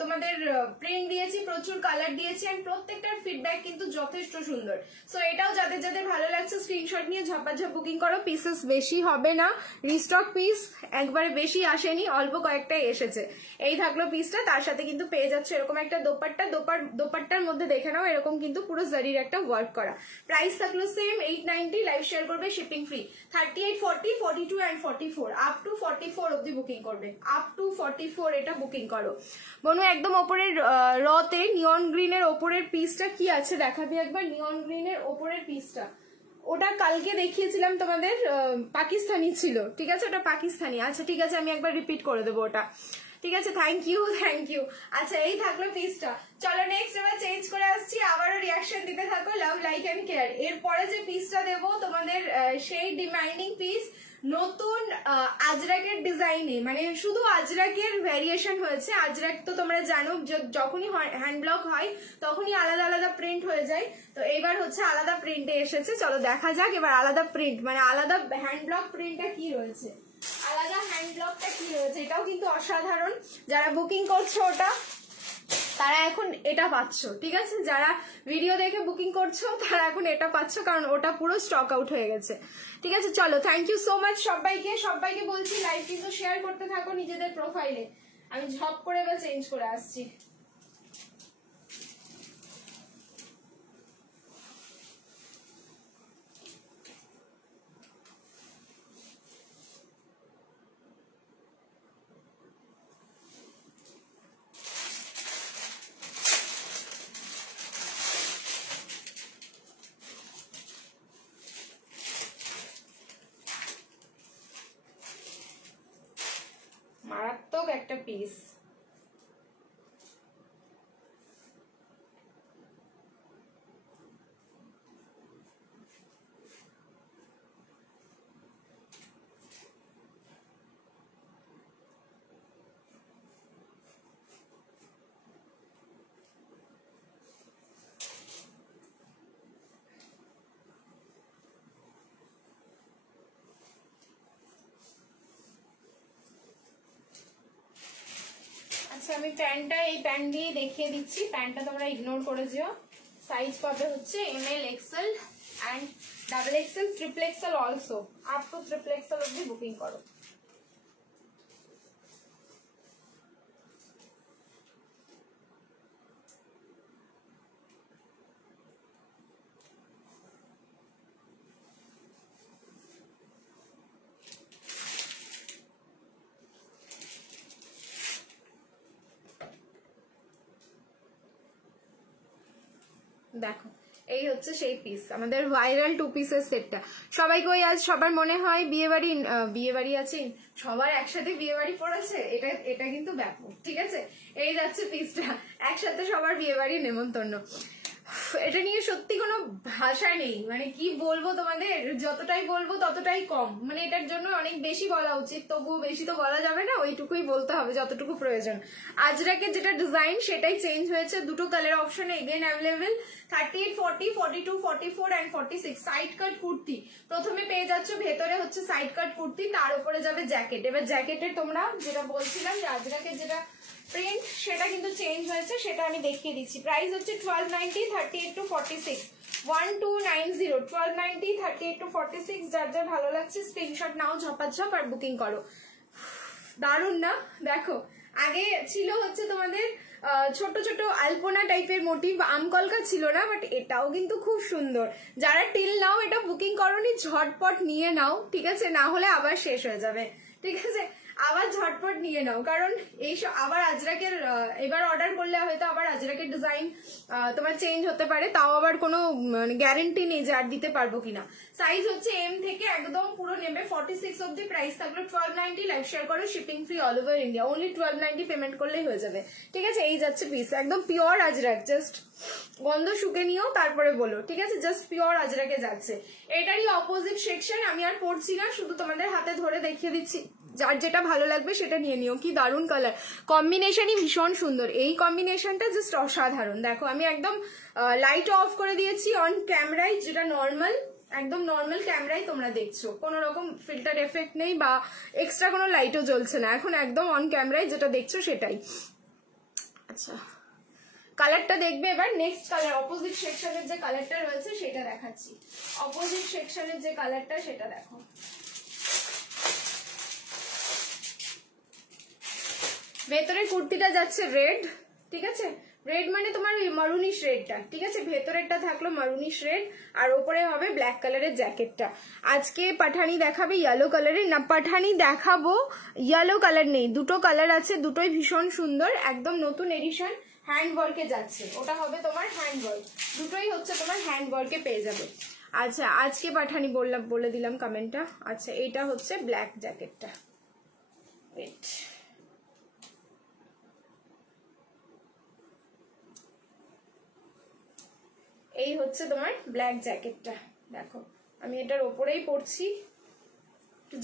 তোমাদের প্রিন্ট দিয়েছি, প্রচুর কালার দিয়েছি, এন্ড প্রত্যেকটার ফিডব্যাক কিন্তু যথেষ্ট সুন্দর। সো এটাও যাদের যাদের ভালো লাগছে স্ক্রিনশট নিয়ে ঝপাঝপ বুকিং করো, পিসেস বেশি হবে না, রিস্টক পিস একবারে বেশি আসেনি, অল্প কয়েকটাই এসেছে। এই থাকলো পিসটা, তার সাথে কিন্তু পেয়ে যাচ্ছে এরকম একটা দোপাট্টা, দোপাট্টার মধ্যে দেখে নাও এরকম কিন্তু পুরো জারির একটা ওয়ার্ক করা। প্রাইস থাকলো সেম 890, লাইভ শেয়ার করবে, shipping free. 38, 40, 42 and 44 up to 44 অবধি বুকিং করবে, আপ টু 44 এটা বুকিং করো। বনু একদম ওপরের রতে নিয়ন গ্রিনের ওপরের পিসটা কি আছে দেখাবি একবার, নিয়ন গ্রিনের ওপরের পিসটা, ওটা কালকে দেখিয়েছিলাম তোমাদের, পাকিস্তানি ছিল, ঠিক আছে, ওটা পাকিস্তানি। আচ্ছা ঠিক আছে, আমি একবার রিপিট করে দেবো ওটা। ঠিক আছে, থ্যাংক ইউ। আচ্ছা এই থাকলো পিসটা। চলো নেক্সট এবার চেঞ্জ করে আসছি, আবারও রিয়াকশন দিতে থাকো, লাভ লাইক এন্ড কেয়ার। এরপরে যে পিসটা দেবো তোমাদের সেই ডিমান্ডিং পিস, নতুন আজরাকের ডিজাইনে, মানে শুধু আজরাকের ভ্যারিয়েশন হয়েছে। আজরাক তো তোমরা জানো যখনই হ্যান্ড ব্লক হয় তখনই আলাদা আলাদা প্রিন্ট হয়ে যায়, তো এইবার হচ্ছে আলাদা প্রিন্টে এসেছে। চলো দেখা যাক এবার আলাদা প্রিন্ট, মানে আলাদা হ্যান্ড ব্লক প্রিন্টটা কি রয়েছে, আলাদা হ্যান্ড ব্লকটা কি রয়েছে। এটাও কিন্তু অসাধারণ, যারা বুকিং করছো ওটা তারা এখন এটা পাচ্ছ, ঠিক আছে? যারা ভিডিও দেখে বুকিং করছো তারা এখন এটা পাচ্ছ, কারণ ওটা পুরো স্টক আউট হয়ে গেছে, ঠিক আছে? চলো থ্যাংক ইউ সো মাচ সবাইকে বলছি লাইভ কিন্তু শেয়ার করতে থাকো নিজেদের প্রোফাইলে। আমি ঝপ করে এবার চেঞ্জ করে আসছি। মারাত্মক একটা পিস। আমি প্যান্টটা এই প্যান্ট দিয়ে দেখিয়ে দিচ্ছি, প্যান্টটা তোমরা ইগনোর করে যেও। সাইজ পাবে হচ্ছে ML, XL and XXL, XXL also, up to XXL অবধি বুকিং করো। দেখো এই হচ্ছে সেই পিস, আমাদের ভাইরাল 2 পিসের সেটটা। সবাইকে ওই আজ সবার মনে হয় বিয়ে বাড়ি আছে, সবার একসাথে বিয়ে বাড়ি পড়েছে, এটা কিন্তু ব্যাপক, ঠিক আছে? এই যাচ্ছে পিসটা, একসাথে সবার বিয়ে বাড়ি নেমন্তন্ন। এটা নিয়ে সত্যি কোনো ভাষা নেই, মানে কি বলবো তোমাদের, যতটাই বলবো ততটাই কম, মানে এটার জন্য অনেক বেশি বলা উচিত, তবুও বেশি তো বলা যাবে না, ওইটুকুই বলতে হবে যতটুকু প্রয়োজন। আজরাকের যেটা ডিজাইন সেটাই চেঞ্জ হয়েছে, দুটো colour option again available, 38, 40, 42, 44 and 46 side কাট কুর্তি। প্রথমে পেয়ে যাচ্ছ ভেতরে হচ্ছে সাইড কাট কুর্তি, তার উপরে যাবে জ্যাকেট। এবার জ্যাকেটের তোমরা যেটা বলছিলাম যে আজরাকের যেটা প্রিন্ট সেটা কিন্তু চেঞ্জ হয়েছে, সেটা আমি দেখিয়ে দিচ্ছি। প্রাইস হচ্ছে 1290, 38 to 46, 1290, 1290, 38 to 46। যার যার ভালো লাগছে স্ক্রিনশট নাও, ঝপাঝপ আর বুকিং করো। দারুন না? দেখো আগে ছিল হচ্ছে তোমাদের ছোট ছোট আলপনা টাইপের মোটিভ, আমকলকা ছিল না, বাট এটাও কিন্তু খুব সুন্দর। যারা টিল নাও এটা বুকিং করোনি ঝটপট নিয়ে নাও, ঠিক আছে? না হলে আবার শেষ হয়ে যাবে, ঠিক আছে? আবার ঝটপট নিয়ে নাও, কারণ এইসব আবার আজরাকের এবার অর্ডার করলে হয়তো আবার আজরাকের ডিজাইন তোমার চেঞ্জ হতে পারে, তাও আবার কোনো গ্যারেন্টি নেই যে আর দিতে পারবো কিনা। সাইজ হচ্ছে M থেকে একদম পুরো নেবে 46 অব্দি। প্রাইস থাকলো 1290, লাইভ শেয়ার করো, shipping free all over India, only 1290 payment করলেই হয়ে যাবে, ঠিক আছে? এই যাচ্ছে পিস, একদম পিওর আজরাক, জাস্ট গন্ধ শুকে নিও তারপরে বলো, ঠিক আছে? জাস্ট পিওর আজরাকে যাচ্ছে। এটারই অপোজিট সেকশন, আমি আর পড়ছি না, শুধু তোমাদের হাতে ধরে দেখিয়ে দিচ্ছি, যার যেটা ভালো লাগবে সেটা নিয়ে নিও। কি দারুণ কালার কম্বিনেশনই, ভীষণ সুন্দর এই কম্বিনেশনটা, জাস্ট অসাধারণ। দেখো আমি একদম লাইট অফ করে দিয়েছি অন ক্যামেরায়, যেটা নর্মাল, একদম নর্মাল ক্যামেরায় তোমরা দেখছো, কোনো রকম ফিল্টার এফেক্ট নেই বা এক্সট্রা কোনো লাইটও জ্বলছে না, এখন একদম অন ক্যামেরায় যেটা দেখছো সেটাই। আচ্ছা কালারটা দেখবে এবার, নেক্সট কালার অপোজিট সেকশনের যে কালারটা রয়েছে সেটা দেখাচ্ছি। অপোজিট সেকশনের যে কালারটা সেটা দেখো, ভেতরের কুর্তিটা যাচ্ছে রেড, ঠিক আছে? রেড মানে তোমার মারুনিশ রেডটা, ঠিক আছে? ভেতরেরটা থাকলো মারুনিশ রেড, আর ওপরে হবে ব্ল্যাক কালারের জ্যাকেটটা। আজকে পাঠানি দেখাবে ইয়েলো কালারের, না পাঠানি দেখাবো, ইয়েলো কালার নেই, দুটো কালার আছে, দুটোই ভীষণ সুন্দর, একদম নতুন এডিশন, হ্যান্ড ওয়ার্কে যাচ্ছে, ওটা হবে তোমার হ্যান্ড ওয়ার্ক, দুটোই হচ্ছে তোমার হ্যান্ড ওয়ার্কে পেয়ে যাবে। আচ্ছা আজকে পাঠানি বলে দিলাম কমেন্টটা। আচ্ছা এটা হচ্ছে ব্ল্যাক জ্যাকেটটা, ওয়েট হচ্ছে তোমার ব্ল্যাক জ্যাকেটটা, দেখো আমি এটার ওপরেই পরছি,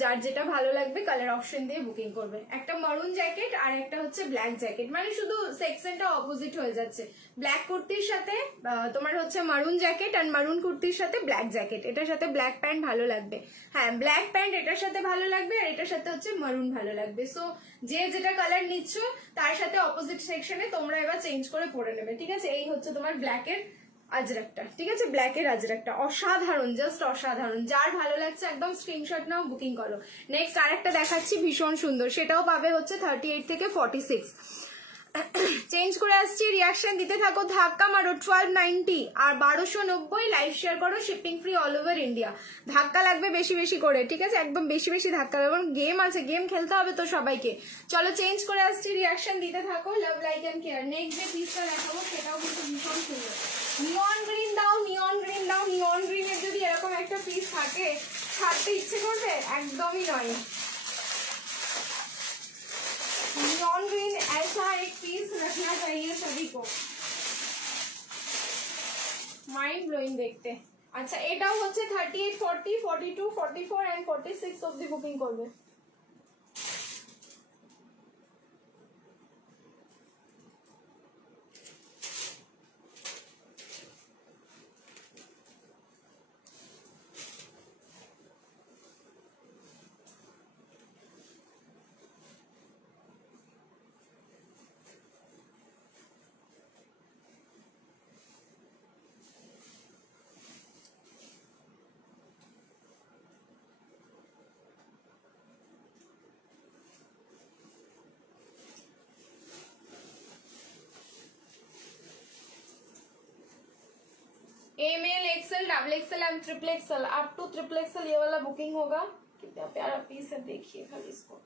যার যেটা ভালো লাগবে কালার অপশন দিয়ে বুকিং করবে। একটা মারুন জ্যাকেট আর একটা হচ্ছে ব্ল্যাক জ্যাকেট, মানে শুধু সেকশনটা অপোজিট হয়ে যাচ্ছে, ব্ল্যাক কুর্তির সাথে তোমার হচ্ছে মারুন জ্যাকেট আর মারুন কুর্তির সাথে ব্ল্যাক জ্যাকেট, এটার সাথে ব্ল্যাক প্যান্ট ভালো লাগবে, হ্যাঁ ব্ল্যাক প্যান্ট এটার সাথে ভালো লাগবে আর এটার সাথে হচ্ছে মারুন ভালো লাগবে। সো যে যেটা কালার নিচ্ছ তার সাথে অপোজিট সেকশনে তোমরা এবার চেঞ্জ করে পরে নেবে, ঠিক আছে। এই হচ্ছে তোমার ব্ল্যাকের আজরাকটা, ঠিক আছে, ব্ল্যাকের আজরাকটা অসাধারণ, জাস্ট অসাধারণ, যার ভালো লাগছে একদম স্ক্রিনশট নাও, বুকিং করো। নেক্সট আরেকটা দেখাচ্ছি ভীষণ সুন্দর, সেটাও পাবে হচ্ছে 38 থেকে 46। চেঞ্জ করে আসছি, রিয়াকশন দিতে থাকো, ধাক্কা মারো 1290 আর 1290, লাইভ শেয়ার করো, shipping free all over India. ধাক্কা লাগবে বেশি বেশি করে, ঠিক আছে, একদম বেশি বেশি ধাক্কা লাগবে, কারণ গেম আছে, গেম খেলতে হবে তো সবাইকে। চলো চেঞ্জ করে আসছি, রিয়াকশন দিতে থাকো, love like and care. Next যে পিসটা দেখাবো সেটাও কিন্তু ভীষণ সুন্দর, নিয়ন গ্রিন দাও, নিয়ন গ্রিন দাও, নিয়ন গ্রিনের যদি এরকম একটা পিস থাকে ছাড়তে ইচ্ছে করবে? একদমই নয়। नियॉन ग्रीन ऐसा एक पीस रखना चाहिए सभी को, माइंड ब्लोइंग देखते। अच्छा এটাও হচ্ছে 38, 40, 42, 44 and 46 অবধি বুকিং করবে। M L XL double XL and triple XL, up to triple XL ये वाला बुकिंग होगा। कितना प्यारा पीस है, देखिए खाली इसको।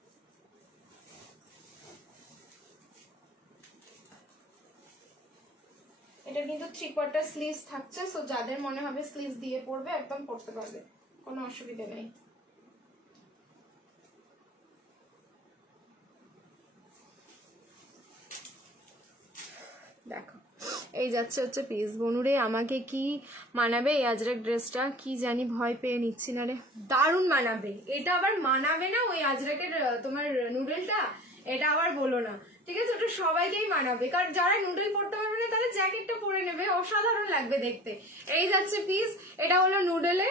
এটা কিন্তু 3/4 স্লিভস থাকছে, সো যাদের মনে হবে স্লিভস দিয়ে পরবে একদম পরতে পারবে, কোনো অসুবিধা নেই। দেখো এই যাচ্ছে হচ্ছে পিস। বনুরে আমাকে কি মানাবে এই আজরাক ড্রেসটা? কি জানি ভয় পেয়ে নিচ্ছি না রে, দারুণ মানাবে। এটা আবার মানাবে না ওই আজরাকের তোমার নুডলটা, এটা আবার বলো না, ঠিক আছে, ওটা সবাইকেই মানাবে, কারণ যারা নুডল পরতে পারবে না তারা জ্যাকেটটা পরে নেবে, অসাধারণ লাগবে দেখতে। এই যাচ্ছে পিস, এটা হলো নুডলে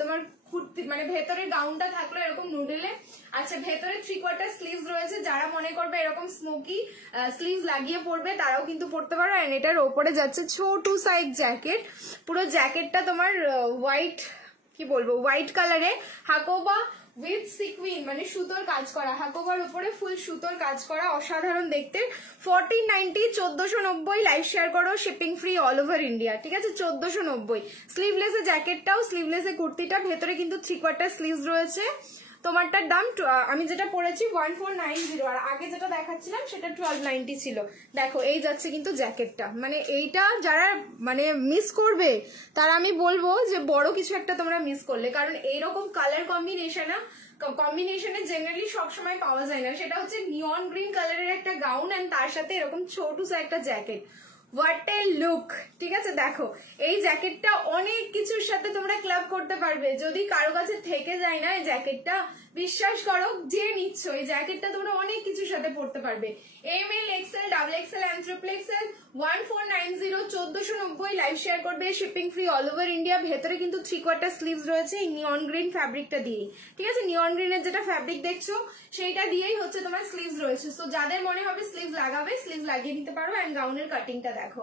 তোমার কুর্তি, মানে ভেতরে গাউনটা থাকলো এরকম নুডলে। আচ্ছা ভেতরে 3/4 স্লিভস রয়েছে, যারা মনে করবে এরকম স্মোকি স্লিভস লাগিয়ে পরবে তারাও কিন্তু পরতে পারো। এন্ড এটার ওপরে যাচ্ছে ছোট সাইজ জ্যাকেট, পুরো জ্যাকেটটা তোমার হোয়াইট, কি বলবো, হোয়াইট কালারে হাকোবা উইথ সিকুইন, মানে সুতোর কাজ করা, হাকোবার উপরে ফুল সুতোর কাজ করা, অসাধারণ দেখতে। 1490, 1490, লাইভ শেয়ার করো, shipping free all over India, ঠিক আছে, 1490। স্লিভলেসে জ্যাকেটটাও, স্লিভলেসে কুর্তিটা, ভেতরে কিন্তু 3/4 স্লিভস রয়েছে। তোমারটার দাম আমি যেটা পরেছি 1490, আর আগে যেটা দেখাচ্ছিলাম সেটা 1290 ছিল। দেখো এই যাচ্ছে কিন্তু জ্যাকেটটা, মানে এইটা যারা মানে মিস করবে তারা আমি বলবো যে বড় কিছু একটা তোমরা মিস করলে, কারণ এইরকম কালার কম্বিনেশনে জেনারেলি সবসময় পাওয়া যায় না। সেটা হচ্ছে নিয়ন গ্রিন কালারের একটা গাউন এন্ড তার সাথে এরকম ছোট একটা জ্যাকেট, হোয়াট এ লুক, ঠিক আছে। দেখো এই জ্যাকেটটা অনেক কিছুর সাথে তোমরা ক্লাব করতে পারবে, যদি কারো কাছে থেকে যায় না এই জ্যাকেটটা, বিশ্বাস করো যে নিচ্ছ এই জ্যাকেটটা তোমরা অনেক কিছুর সাথে পরতে পারবে। M L XL double XL and triple XL 1490, 1490, live share করবে, shipping free all over India. ভেতরে কিন্তু 3/4 স্লিভস রয়েছে এই নিয়ন গ্রিন ফ্যাব্রিকটা দিয়ে, ঠিক আছে, নিয়ন গ্রিনের যেটা ফ্যাব্রিক দেখছো সেইটা দিয়েই হচ্ছে তোমার স্লিভস রয়েছে। সো যাদের মনে হবে স্লিভস লাগাবে স্লিভস লাগিয়ে নিতে পারো। এন্ড গাউনের কাটিংটা দেখো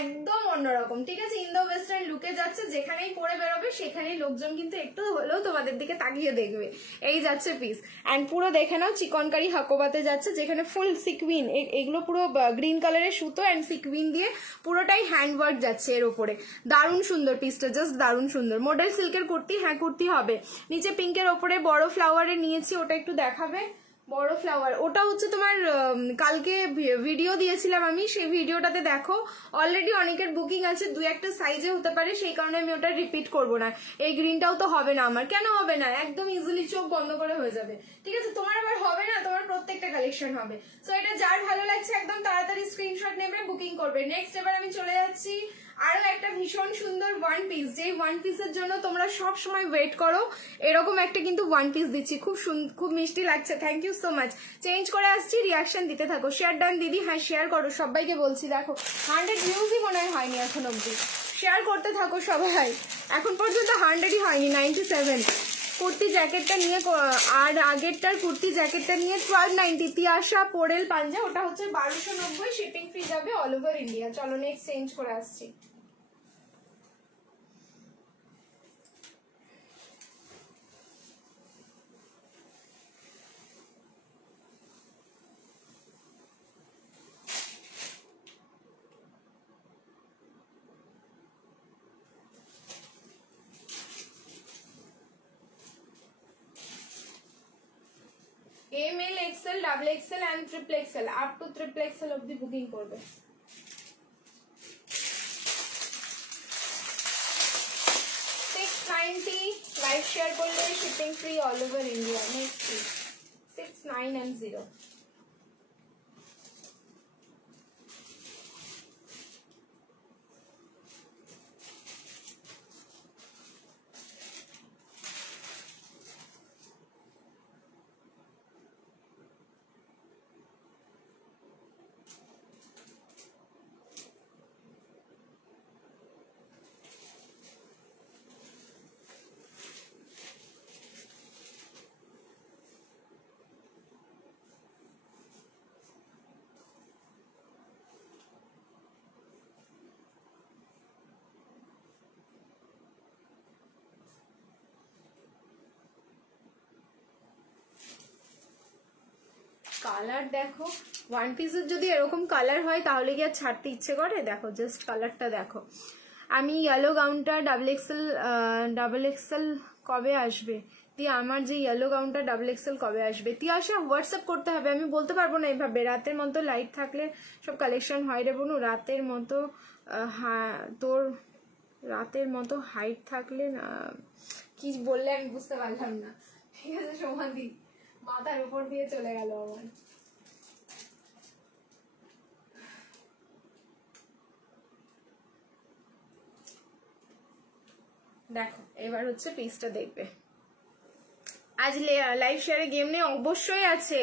একদম অন্যরকম, ঠিক আছে, ইন্দো ওয়েস্টার্ন লুকে যাচ্ছে, যেখানেই পরে বেরোবে সেখানেই লোকজন কিন্তু একটু হলেও তোমাদের দিকে তাকিয়ে দেখবে। এই যাচ্ছে পিস, এন্ড পুরো দেখে নাও চিকনকারি হাকোবাতে যাচ্ছে, যেখানে ফুল সিকুইন, এগুলো পুরো গ্রিন কালারের সুতো এন্ড সিকুইন দিয়ে পুরোটাই হ্যান্ডওয়ার্ক যাচ্ছে এর উপরে। দারুণ সুন্দর পিসটা, জাস্ট দারুণ সুন্দর। মডেল সিল্কের কুর্তি, হ্যাঁ কুর্তি হবে। নিচে পিঙ্কের ওপরে বড় ফ্লাওয়ারে নিয়েছি, ওটা একটু দেখাবে, বড় ফ্লাওয়ার, ওটা হচ্ছে তোমার কালকে ভিডিও দিয়েছিলাম আমি, সেই ভিডিওটাতে দেখো অলরেডি অনেকের বুকিং আছে, 2-1টা সাইজে হতে পারে, সেই কারণে আমি ওটা রিপিট করব না। এই গ্রিনটাও তো হবে না আমার, কেন হবে না, একদম ইজিলি চোখ বন্ধ করে হয়ে যাবে, ঠিক আছে, তোমার আবার হবে না, তোমার প্রত্যেকটা কালেকশন হবে। সো এটা যার ভালো লাগছে একদম তাড়াতাড়ি স্ক্রিনশট নেবে, বুকিং করবে। নেক্সট এবার আমি চলে যাচ্ছি আরো একটা ভীষণ সুন্দর ওয়ান পিস, যে ওয়ান পিসের জন্য তোমরা সব সময় ওয়েট করো, এরকম একটা কিন্তু ওয়ান পিস দিচ্ছি, খুব মিষ্টি লাগছে। Thank you so much. Change করে আসছি, রিয়াকশন দিতে থাকো। শেয়ার ডান দিদি, হ্যাঁ শেয়ার করো, সবাইকে বলছি। দেখো 100 ভিউজই মনে হয়নি এখন অব্দি, শেয়ার করতে থাকো সবাই। এখন পর্যন্ত 100ই হয়নি, 97। কুর্তি জ্যাকেটটা নিয়ে, আর আগেরটার কুর্তি জ্যাকেটটা নিয়ে 1290। তিয়াশা পোরেল পাঞ্জা, ওটা হচ্ছে 1290, শিপিং ফ্রি যাবে অল ওভার ইন্ডিয়া। চলো নেক্সট চেঞ্জ করে আসছি। ML, XL, double XL and triple XL, up to triple XL অবধি বুকিং করবে। লাইভ শেয়ার করলে shipping free all over India. Next 6990। Colour দেখো, ওয়ান পিসের যদি এরকম কালার হয় তাহলে কি আর ছাড়তে ইচ্ছে করে? দেখো জাস্ট কালারটা দেখো। আমি ইয়েলো গাউনটা ডাবল এক্সেল কবে আসবে? আমার যে ইয়েলো গাউনটা ডাবল এক্সেল কবে আসবে? আসা হোয়াটসঅ্যাপ করতে হবে, আমি বলতে পারবো না এভাবে। রাতের মতো লাইট থাকলে সব কালেকশন হয় রে বোনু, রাতের মতো তোর রাতের মতো হাইট থাকলে না, কি বললে আমি বুঝতে পারলাম না। ঠিক আছে সমাধি, মাথার উপর দিয়ে চলে গেল আমার। দেখো এবার হচ্ছে পিসটা দেখবে। আজ লাইভ শেয়ারে গেম নেই, অবশ্যই আছে,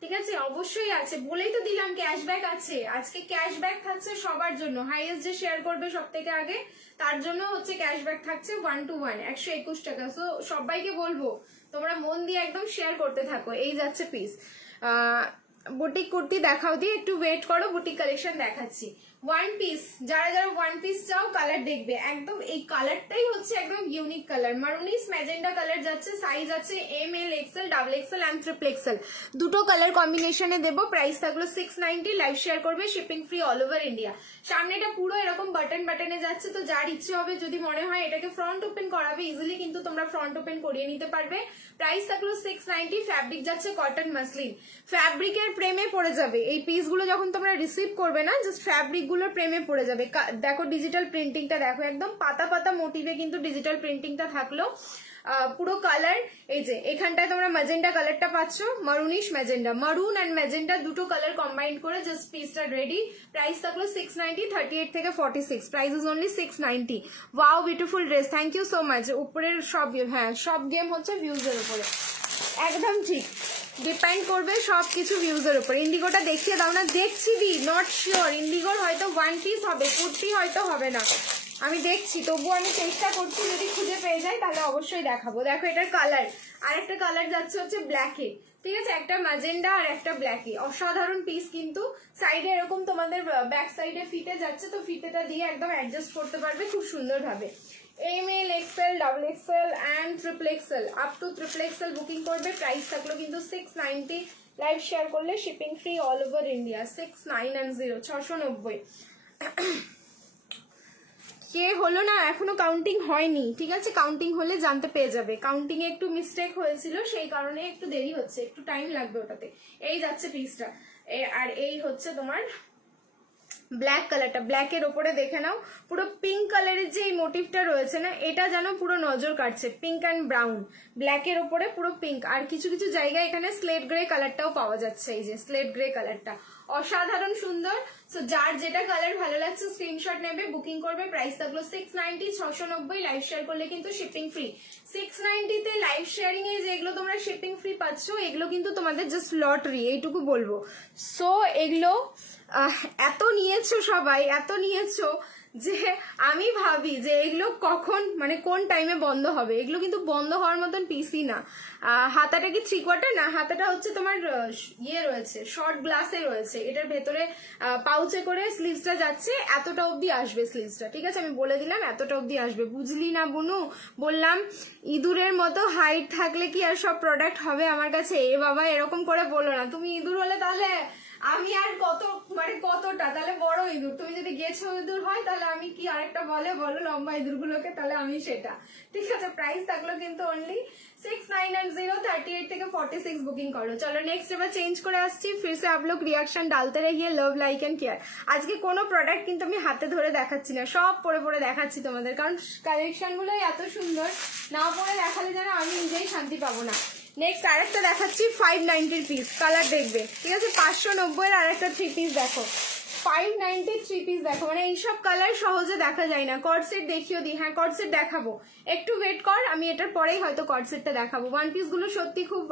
ঠিক আছে অবশ্যই আছে, বলেই তো দিলাম ক্যাশব্যাক আছে। আজকে ক্যাশব্যাক থাকছে সবার জন্য, হাইয়েস্ট যে শেয়ার করবে সব থেকে আগে তার জন্য হচ্ছে ক্যাশব্যাক থাকছে 1 to 1, 121 টাকা। সো সবাইকে বলবো তোমরা মন দিয়ে একদম শেয়ার করতে থাকো। এই যাচ্ছে পিস। বুটিক কুর্তি দেখাও দিয়ে, একটু ওয়েট করো, বুটিক কালেকশন দেখাচ্ছি। ওয়ান পিস, যারা যারা ওয়ান পিস চাও কালার দেখবে, একদম এই কালারটাই হচ্ছে একদম unique colour. Maroonish magenta colour যাচ্ছে, সাইজ আছে ML, XL, double XL and triple XL, দুটো কালার কম্বিনেশনে দেবো। প্রাইস থাকলো 690, লাইভ শেয়ার করবে, shipping free all over India. সামনেটা পুরো এরকম বাটনে যাচ্ছে, তো যার ইচ্ছে হবে যদি মনে হয় এটাকে ফ্রন্ট ওপেন করাবে ইজিলি কিন্তু তোমরা ফ্রন্ট ওপেন করিয়ে নিতে পারবে। প্রাইস থাকলো 690, ফ্যাব্রিক যাচ্ছে কটন মাসলিন। ফ্যাব্রিকের প্রেমে পড়ে যাবে এই পিসগুলো যখন তোমরা রিসিভ করবে না, জাস্ট ফ্যাব্রিক গুলোর প্রেমে পড়ে যাবে। দেখো ডিজিটাল প্রিন্টিংটা দেখো, একদম পাতা পাতা মোটিভে কিন্তু ডিজিটাল প্রিন্টিংটা থাকলো। পুরো কালার এই যে এখানটায় তোমরা ম্যাজেন্ডা কালারটা পাচ্ছ, maroonish magenta, maroon and magenta দুটো কালার কম্বাইন্ড করে জাস্ট পিসটা রেডি। প্রাইস থাকলো 690, 38 থেকে 46, price is only 690। Wow beautiful dress, thank you so much. উপরের সব, হ্যাঁ সব গেম হচ্ছে ভিউজের উপরে, একদম ঠিক, ডিপেন্ড করবে সবকিছু ভিউজের উপর। ইন্ডিগোটা দেখিয়ে দাও না। দেখছি দি, নট শিওর, ইন্ডিগোর হয়তো ওয়ান পিস হবে, কুর্তি হয়তো হবে না, আমি দেখছি, তবুও আমি চেষ্টা করছি, যদি খুঁজে পেয়ে যাই তাহলে অবশ্যই দেখাবো। দেখো এটার কালার, আর একটা কালার যাচ্ছে হচ্ছে ব্ল্যাকে, ঠিক আছে, একটা ম্যাজেন্ডা আর একটা ব্ল্যাকে, অসাধারণ পিস কিন্তু। সাইডে এরকম তোমাদের ব্যাক সাইডে ফিতে যাচ্ছে, তো ফিতেটা দিয়ে একদম অ্যাডজাস্ট করতে পারবে খুব সুন্দরভাবে। ML, XL, double XL and triple XL, up to triple XL booking করবে। প্রাইস থাকলো কিন্তু 690, লাইভ শেয়ার করলে shipping free all over India. 690, 690। কে হলো না, এখনো কাউন্টিং হয়নি, ঠিক আছে, কাউন্টিং হলে জানতে পেয়ে যাবে। কাউন্টিং এ একটু মিস্টেক হয়েছিল, সেই কারণে একটু দেরি হচ্ছে, একটু টাইম লাগবে ওটাতে। এই যাচ্ছে পিসটা, আর এই হচ্ছে তোমার ব্ল্যাক কালারটা, ব্ল্যাকের ওপরে দেখে নাও পুরো পিঙ্ক কালারের যে এই মোটিভটা রয়েছে না, এটা যেন পুরো নজর কাটছে। পিঙ্ক অ্যান্ড ব্রাউন, ব্ল্যাকের ওপরে পুরো পিঙ্ক, আর কিছু কিছু জায়গায় এখানে স্লেট গ্রে কালারটাও পাওয়া যাচ্ছে। এই যে স্লেট গ্রে কালারটা অসাধারণ সুন্দর। সো যার যেটা কালার ভালো লাগছে স্ক্রিনশট নেবে, বুকিং করবে। প্রাইস থাকলো 690, 690। লাইভ শেয়ার করলে কিন্তু শিপিং ফ্রি। 690 তে লাইভ শেয়ারিং এ যেগুলো তোমরা শিপিং ফ্রি পাচ্ছ, এগুলো কিন্তু তোমাদের জাস্ট লটারি, এইটুকু বলবো। সো এগুলো এত নিয়েছো সবাই, এত নিয়েছো যে আমি ভাবি যে এগুলো কখন মানে কোন টাইমে বন্ধ হবে। এগুলো কিন্তু বন্ধ হওয়ার মতন পিসি না। হাতাটা কি 3/4 না, হাতাটা হচ্ছে তোমার ইয়ে রয়েছে, শর্ট গ্লাসে রয়েছে। এটার ভেতরে পাউচে করে স্লিভসটা যাচ্ছে, এতটা অবধি আসবে স্লিভসটা, ঠিক আছে? আমি বলে দিলাম এতটা অবধি আসবে, বুঝলি না বুনু? বললাম ইঁদুরের মতো হাইট থাকলে কি আর সব প্রোডাক্ট হবে আমার কাছে? এ বাবা এরকম করে বলো না। তুমি ইঁদুর হলে তাহলে আমি আর কত মানে কতটা তাহলে বড় ইঁদুর। তুমি যদি গেছো ইঁদুর হয় তাহলে আমি কি আরেকটা বলো লম্বা ইঁদুরগুলোকে, তাহলে আমি সেটা, ঠিক আছে? প্রাইস থাকলো কিন্তু অনলি 6990, 38 থেকে 46 বুকিং করো। চলো নেক্সট এবার চেঞ্জ করে আসছি। फिर से आप लोग रिएक्शन डालते रहिए, लव लाइक एंड केयर। আজকে কোনো প্রোডাক্ট কিন্তু আমি হাতে ধরে দেখাচ্ছি না, সব পরে পরে দেখাচ্ছি তোমাদের, কারণ কালেকশন গুলো এত সুন্দর, না পরে দেখালে যেন আমি নিজেই শান্তি পাবো না। নেক্সট আরেকটা দেখাচ্ছি 590 পিস, কালার দেখবে, ঠিক আছে? 590 এর আরেকটা 3 পিস দেখো, 590 3 পিস দেখো। মানে এইসব কালার সহজে দেখা যায় না। কর্ড সেট দেখিও দি, হ্যাঁ কর্ড সেট দেখাবো, একটু ওয়েট কর, আমি এটার পরেই হয়তো কর্ড সেটটা দেখাবো। ওয়ান পিস গুলো সত্যি খুব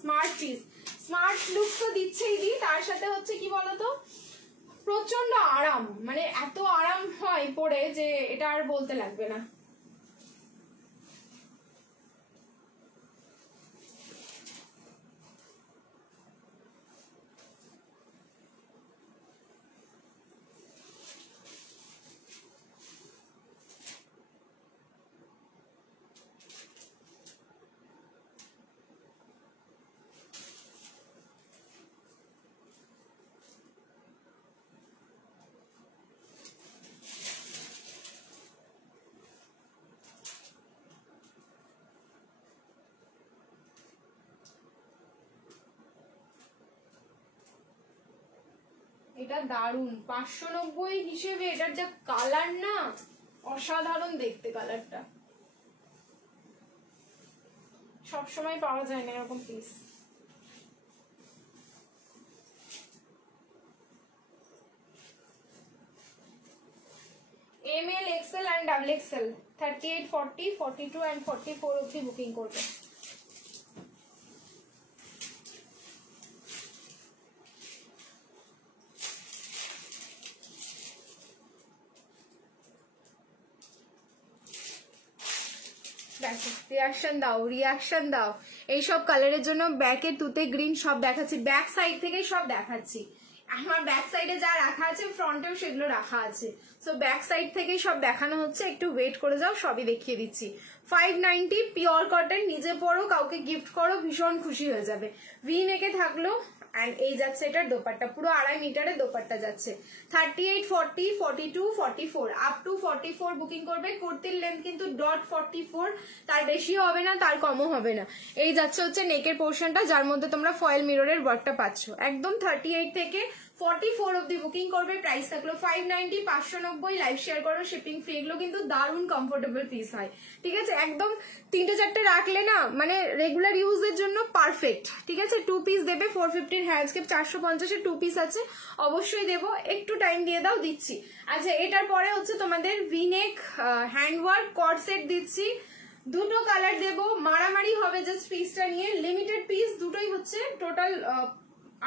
স্মার্ট পিস, স্মার্ট লুক তো দিচ্ছেই দি, তার সাথে হচ্ছে কি বলতো প্রচন্ড আরাম, মানে এত আরাম হয় পরে যে এটা আর বলতে লাগবে না। এটা দারুন 590 হিসেবে, এটার যা কালার না অসাধারণ দেখতে, কালারটা সবসময় পাওয়া যায় না এরকম piece. ML, XL and XXL 38, 40, 42 and 44 অবধি বুকিং করবে। রিয়াকশন দাও, রিয়াকশন দাও। এইসব কালারের জন্য ব্যাকের তুতে গ্রিন সব দেখাচ্ছি, ব্যাক সাইড থেকে সব দেখাচ্ছি। আমার ব্যাক সাইডে যা রাখা আছে ফ্রন্টেও সেগুলো রাখা আছে, সো ব্যাক সাইড থেকেই সব দেখানো হচ্ছে। একটু ওয়েট করে যাও, সবই দেখিয়ে দিচ্ছি। 590 পিওর কটন, নিজে পরো, কাউকে গিফট করো, ভীষণ খুশি হয়ে যাবে। ভি নেকে থাকলো, এন্ড এই যাচ্ছে এটার দোপাট্টা, পুরো 2.5 মিটারের দোপাট্টা যাচ্ছে। 38, 40, 42, 44 আপ টু 44 বুকিং করবে। কুর্তির লেন্থ কিন্তু .44, তার বেশি হবে না, তার কমও হবে না। এই যাচ্ছে হচ্ছে নেকের পোর্শনটা, যার মধ্যে তোমরা ফয়েল মিররের ওয়ার্কটা পাচ্ছ। একদম 38 থেকে 44 অব্দি বুকিং করবে। প্রাইস থাকলো 590, 590। লাইভ শেয়ার করো, শিপিং ফ্রি। এগুলো কিন্তু দারুণ কমফোর্টেবল পিস হয়, ঠিক আছে? একদম 3-4টে রাখলে না মানে রেগুলার ইউজের জন্য পারফেক্ট, ঠিক আছে? 2 পিস দেবে 450। হ্যাঁ আজকে 450-এর 2 পিস আছে, অবশ্যই দেবো, একটু টাইম দিয়ে দাও, দিচ্ছি। আচ্ছা এটার পরে হচ্ছে তোমাদের ভিনেক হ্যান্ডওয়ার্ক কর্ড সেট দিচ্ছি, দুটো কালার দেবো, মারামারি হবে জাস্ট পিসটা নিয়ে। লিমিটেড পিস, দুটোই হচ্ছে টোটাল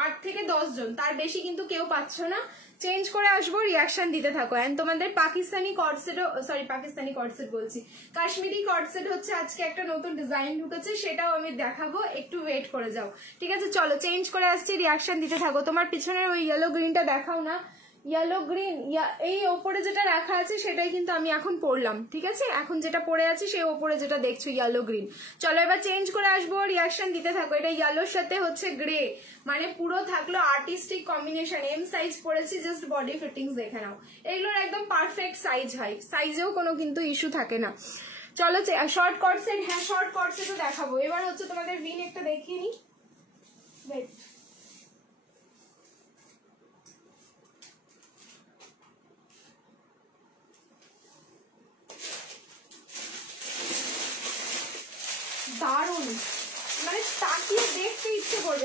8 থেকে 10 জন, তার বেশি কিন্তু কেউ পাচ্ছ না। চেঞ্জ করে আসবো, রিয়াকশন দিতে থাকো। এন্ড তোমাদের পাকিস্তানি কর্ডসেট, সরি পাকিস্তানি কর্ডসেট বলছি, কাশ্মীরি কর্ডসেট হচ্ছে আজকে একটা নতুন ডিজাইন ঢুকেছে, সেটাও আমি দেখাবো, একটু ওয়েট করে যাও, ঠিক আছে? চলো চেঞ্জ করে আসছি, রিয়াকশন দিতে থাকো। তোমার পিছনের ওই ইয়েলো গ্রিনটা দেখাও না, ইয়েলো গ্রিন, এই ওপরে যেটা রাখা আছে সেটাই কিন্তু আমি এখন পরলাম, ঠিক আছে? এখন যেটা পরে আছি সেই ওপরে যেটা দেখছো ইয়েলো গ্রিন। চলো এবার চেঞ্জ করে আসবো, রিয়াকশন দিতে থাকো। এটা ইয়েলোর সাথে হচ্ছে গ্রে, মানে পুরো থাকলো আর্টিস্টিক কম্বিনেশন। এম সাইজ পরেছি, জাস্ট বডি ফিটিংস দেখে নাও। এগুলোর একদম পারফেক্ট সাইজ হয়, সাইজেও কোনো কিন্তু ইস্যু থাকে না। চলো শর্ট কট সেট, হ্যাঁ শর্ট কট সেটও দেখাবো। এবার হচ্ছে তোমাদের ভিন একটা দেখিয়ে নি, ওয়েট।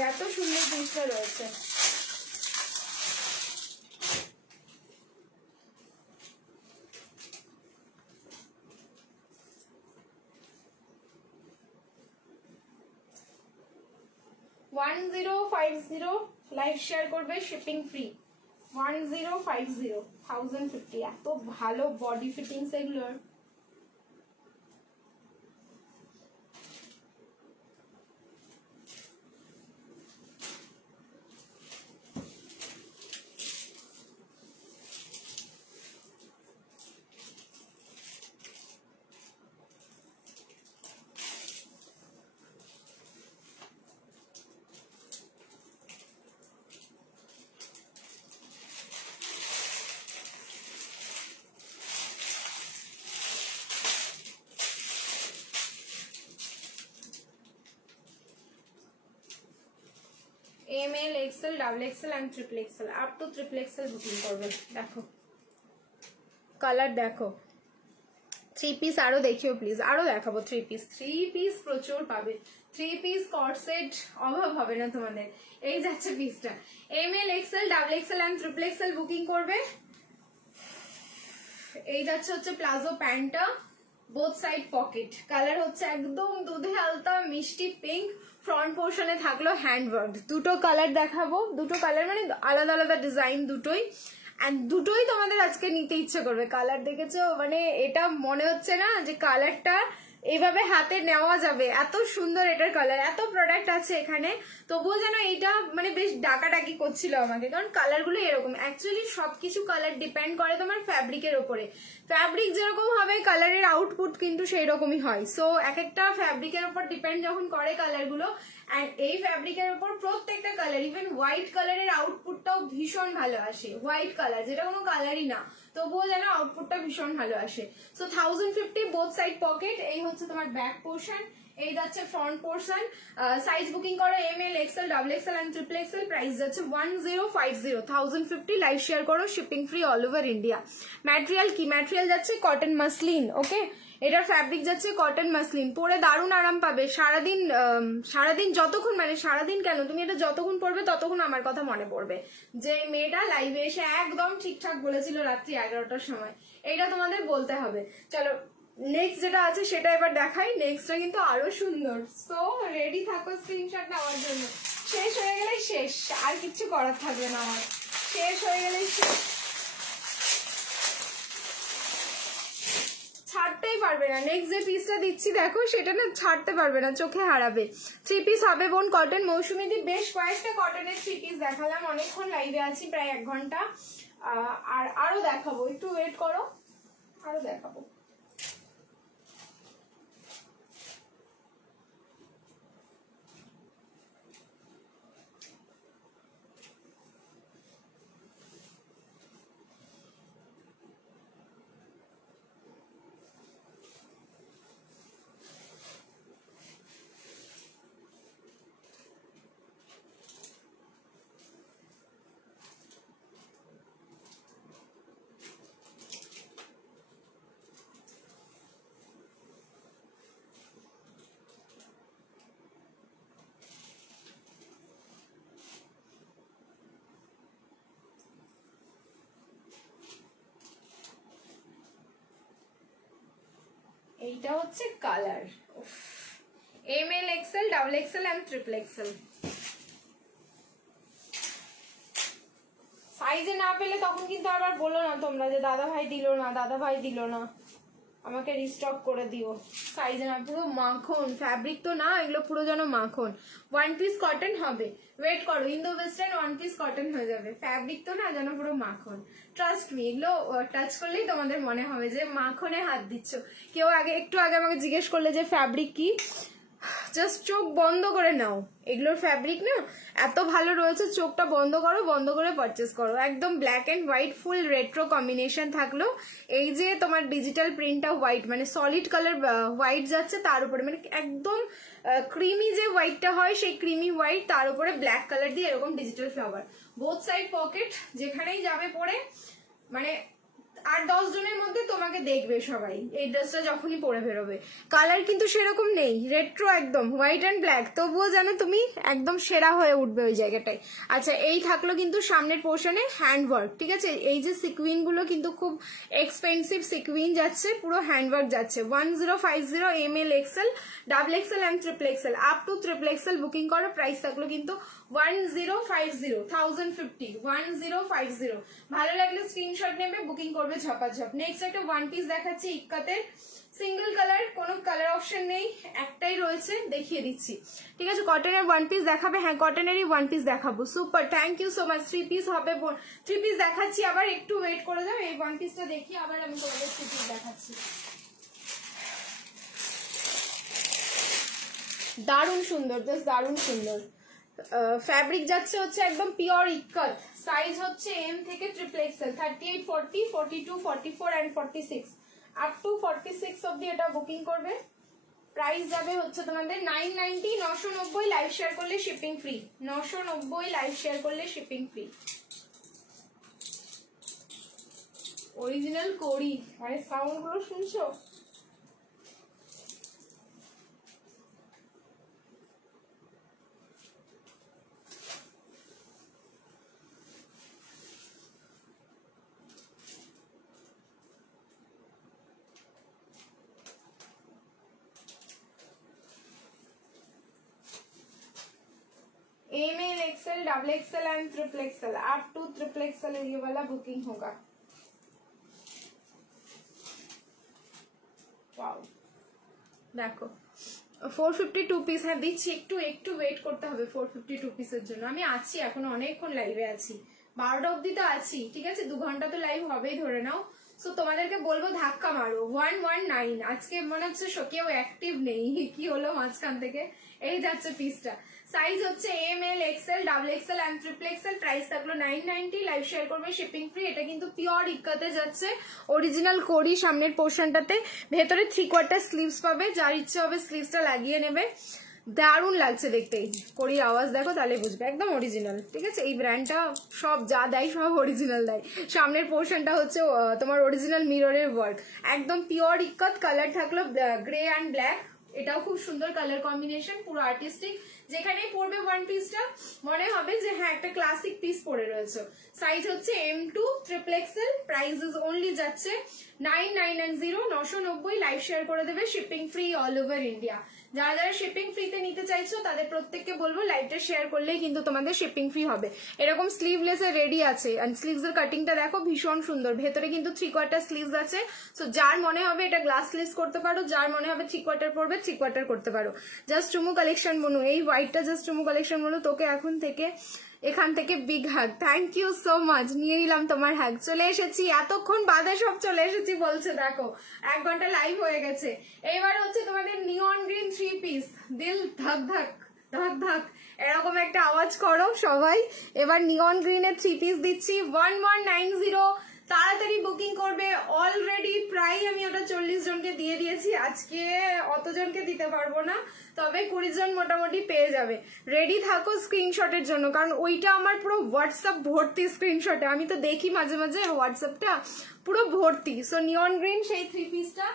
লাগবে, এত সুন্দর পিসটা রয়েছে। লাইভ শেয়ার করবে, শিপিং ফ্রি। 1050 1050, এত ভালো বডি ফিটিংস এগুলোর। ML, XL, XXL and XXL, up to XXL booking করবেন। দেখো কালার দেখো, 3 পিস আরো দেখিও প্লিজ, আরো দেখাবো 3 পিস। 3 পিস প্রচুর পাবে, 3 পিস কট সেট অভাব হবে না তোমাদের। এই যাচ্ছে পিসটা, ML, XL, XXL and XXL booking করবে। এই যাচ্ছে হচ্ছে প্লাজো প্যান্টটা, বোথ সাইড পকেট, কালার হচ্ছে একদম দুধে আলতা মিষ্টি পিঙ্ক, ফ্রন্ট পোর্শনে থাকলো হ্যান্ডওয়ার্ক। দুটো কালার দেখাবো, দুটো কালার মানে আলাদা আলাদা ডিজাইন দুটোই, এন্ড দুটোই তোমাদের আজকে নিতে ইচ্ছে করবে। কালার দেখেছো, মানে এটা মনে হচ্ছে না যে কালারটা এইভাবে হাতে নেওয়া যাবে, এত সুন্দর এটার কালার। এত প্রোডাক্ট আছে এখানে, তবুও যেন এইটা মানে বেশ ডাকাডাকি করছিল আমাকে, কারণ কালারগুলো এরকম। অ্যাকচুয়ালি সবকিছু কালার ডিপেন্ড করে তোমার ফ্যাব্রিকের ওপরে, ফ্যাব্রিক যেরকম হবে কালারের আউটপুট কিন্তু সেই রকমই হয়। সো এক একটা ফ্যাব্রিকের উপর ডিপেন্ড যখন করে কালারগুলো, এন্ড এই ফ্যাব্রিকের উপর প্রত্যেকটা কালার, ইভেন হোয়াইট কালারের আউটপুটটাও ভীষণ ভালো আসে। হোয়াইট কালার যেটা কোনো কালারই না, তবুও যেন আউটপুটটা ভীষণ ভালো আসে। So 1050 both side pocket. এই হচ্ছে তোমার ব্যাক পোর্শন, এই যাচ্ছে ফ্রন্ট পোর্শন। সাইজ বুকিং করো ML, XL, XXL and XXL, price যাচ্ছে 1050 1050। লাইভ শেয়ার করো, shipping free all over India. Material কি? ম্যাটেরিয়াল যাচ্ছে কটন মাসলিন। ওকে, এটার ফ্যাব্রিক যাচ্ছে কটন মাসলিন, পরে দারুণ আরাম পাবে সারাদিন যতক্ষণ, মানে সারাদিন কেন, তুমি এটা যতক্ষণ পরবে ততক্ষণ আমার কথা মনে পড়বে যে মেয়েটা লাইভে এসে একদম ঠিকঠাক বলেছিল রাত্রি 11টার সময়। এইটা তোমাদের বলতে হবে। চলো নেক্সট যেটা আছে সেটা এবার দেখাই। নেক্সটটা কিন্তু আরো সুন্দর, সো রেডি থাকো স্ক্রিনশট নেওয়ার জন্য। শেষ হয়ে গেলেই শেষ, আর কিছু করার থাকবে না আমার, শেষ হয়ে গেলেই শেষ, ছাড়তেই পারবে না। নেক্সট যে পিসটা দিচ্ছি দেখো, সেটা না ছাড়তে পারবে না, চোখে হারাবে। 3 পিস হবে বোন, কটন। মৌসুমীদি বেশ কয়েকটা কটনের 3 পিস দেখালাম, অনেকক্ষণ লাইভে আছি, প্রায় 1 ঘন্টা। আর আরো দেখাবো, একটু ওয়েট করো, আরো দেখাবো। এইটা হচ্ছে colour, ML, XL, XXL and XXL। সাইজে না পেলে তখন কিন্তু আবার বলো না তোমরা যে দাদা ভাই দিল না, দাদা ভাই দিল না, আমাকে রিস্টক করে দিও। সাইজে না, পুরো মাখন ফ্যাব্রিক তো না, এগুলো পুরো যেন মাখন। 1 পিস কটন হবে, ওয়েট করো, ইন্দো ওয়েস্টার্ন 1 পিস কটন হয়ে যাবে। ফ্যাব্রিক তো না, যেন পুরো মাখন। ট্রাস্ট মি, এগুলো টাচ করলেই তোমাদের মনে হবে যে মাখনে হাত দিচ্ছ। কেউ একটু আগে আমাকে জিজ্ঞেস করলে যে ফ্যাব্রিক কি, জাস্ট চোখ বন্ধ করে নাও, এগুলোর ফ্যাব্রিক না এত ভালো রয়েছে, চোখটা বন্ধ করো, বন্ধ করে পারচেস করো। একদম black and white full retro combination থাকলো। এই যে তোমার ডিজিটাল প্রিন্টটা হোয়াইট, মানে সলিড কালার হোয়াইট যাচ্ছে, তার উপরে মানে একদম ক্রিমি যে হোয়াইটটা হয় সেই ক্রিমি হোয়াইট, তার উপরে ব্ল্যাক কালার দিয়ে এরকম digital flower. Both side pocket, যেখানেই যাবে পরে মানে 8-10 জনের মধ্যে তোমাকে দেখবে সবাই এই ড্রেসটা যখনই পরে বেরোবে। কালার কিন্তু সেরকম নেই, রেট্রো একদম হোয়াইট অ্যান্ড ব্ল্যাক, তবুও যেন তুমি একদম সেরা হয়ে উঠবে ওই জায়গাটায়। আচ্ছা এই থাকলো কিন্তু সামনের পোর্শনে হ্যান্ডওয়ার্ক, ঠিক আছে? এই যে সিকুইন গুলো কিন্তু খুব এক্সপেন্সিভ সিকুইন যাচ্ছে, পুরো হ্যান্ডওয়ার্ক যাচ্ছে। 1050 ml XL, double XL and triple XL, up to triple XL booking করো। প্রাইস থাকলো কিন্তু 1050 ভালো লাগলে স্ক্রিনশট নেবে, বুকিং করবে ঝপাঝপ। নেক্সট একটা ওয়ান পিস দেখাচ্ছি ইক্কাতের, সিঙ্গেল কালার, কোনো কালার অপশন নেই, একটাই রয়েছে, দেখিয়ে দিচ্ছি, ঠিক আছে? কটনের ওয়ান পিস দেখাবে? হ্যাঁ কটনেরই ওয়ান পিস দেখাবো। Super, thank you so much. 3 piece হবে, 3 পিস দেখাচ্ছি, আবার একটু ওয়েট করে যাও, এই ওয়ান পিসটা দেখি আবার আমি তোমাদের 3 পিস দেখাচ্ছি। দারুণ সুন্দর, জাস্ট দারুণ সুন্দর। ফ্যাব্রিক যাচ্ছে হচ্ছে একদম পিওর ইক্কত, সাইজ হচ্ছে এম থেকে triple Excel, 38, 40, 42, 44 and 46, up to 46 অব্দি এটা বুকিং করবে। প্রাইস যাবে হচ্ছে তোমাদের 990, 990 লাইভ শেয়ার করলে শিপিং ফ্রি, 990 লাইভ শেয়ার করলে শিপিং ফ্রি। অরিজিনাল কোরি, মানে সাউন্ড গুলো শুনছো? ML XL double XL and triple XL, up to triple XL ये वाला बुकिंग होगा। वाओ देखो 452 পিস, হ্যাঁ দিচ্ছি, একটু ওয়েট করতে হবে 452 পিসের জন্য। আমি আছি এখনো অনেকক্ষণ লাইভে আছি, 12টা অব্দি তো আছি, ঠিক আছে? 2 ঘন্টা তো লাইভ হবেই ধরে নাও। সো তোমাদেরকে বলবো ধাক্কা মারো। 119 আজকে মনে হচ্ছে কেউ অ্যাক্টিভ নেই, কি হলো মাঝখান থেকে? এই যাচ্ছে পিসটা। সাইজ হচ্ছে M L XL double XL and triple XL, price থাকলো 990, লাইভ শেয়ার করবে শিপিং ফ্রি। এটা কিন্তু পিওর ইক্কাতে যাচ্ছে, অরিজিনাল কোরি সামনের পোর্শনটাতে, ভেতরে 3/4 স্লিভস পাবে, যার ইচ্ছে হবে স্লিভসটা লাগিয়ে নেবে। দারুণ লাগছে দেখতে, কোরির আওয়াজ দেখো তাহলে বুঝবে, একদম অরিজিনাল, ঠিক আছে? এই ব্র্যান্ডটা সব যা দেয় সব অরিজিনাল দেয়। সামনের পোর্শনটা হচ্ছে তোমার অরিজিনাল মিররের ওয়ার্ক, একদম পিওর ইক্কত। কালার থাকলো গ্রে অ্যান্ড ব্ল্যাক, এটাও খুব সুন্দর কালার কম্বিনেশন, পুরো আর্টিস্টিক। যেখানেই পড়বে ওয়ান পিসটা মনে হবে যে হ্যাঁ একটা ক্লাসিক পিস পরে রয়েছে। সাইজ হচ্ছে M2 triple XL, price is only যাচ্ছে 990, 990, লাইভ শেয়ার করে দেবে, shipping free all over India. যারা যারা শিপিং ফ্রিতে নিতে চাইছো তাদের প্রত্যেককে বলবো লাইভটা শেয়ার করলেই কিন্তু তোমাদের শিপিং ফ্রি হবে। এরকম স্লিভলেস এর রেডি আছে, এন্ড স্লিভস এর কাটিংটা দেখো ভীষণ সুন্দর, ভেতরে কিন্তু 3/4 স্লিভস আছে। সো যার মনে হবে এটা গ্লাস স্লিভস করতে পারো, যার মনে হবে 3/4 পড়বে 3/4 করতে পারো। জাস্ট চুমু কালেকশন বনু, এই হোয়াইটটা জাস্ট চুমু কালেকশন বনু, তোকে এখন থেকে এখান থেকে big hug, thank you so much, নিয়ে নিলাম তোমার হাগ। চলে এসেছি এতক্ষণ বাদে, সব চলে এসেছি বলছে, দেখো 1 ঘন্টা লাইভ হয়ে গেছে। এবার হচ্ছে তোমাদের নিয়ন গ্রিন 3 পিস, দিল ধাক ধাক ধাক ধাক এরকম একটা আওয়াজ করো সবাই। এবার নিয়ন গ্রিনের 3 পিস দিচ্ছি 1190, তাড়াতাড়ি বুকিং করবে। অলরেডি প্রায় আমি ওটা 40 জনকে দিয়ে দিয়েছি, আজকে অতজনকে দিতে পারবো না, তবে 20 জন মোটামুটি পেয়ে যাবে। রেডি থাকো স্ক্রিনশটের জন্য, কারণ ওইটা আমার পুরো হোয়াটসঅ্যাপ ভর্তি স্ক্রিনশটে, আমি তো দেখি মাঝে মাঝে হোয়াটসঅ্যাপটা পুরো ভর্তি। সো নিয়ন গ্রিন সেই 3 পিসটা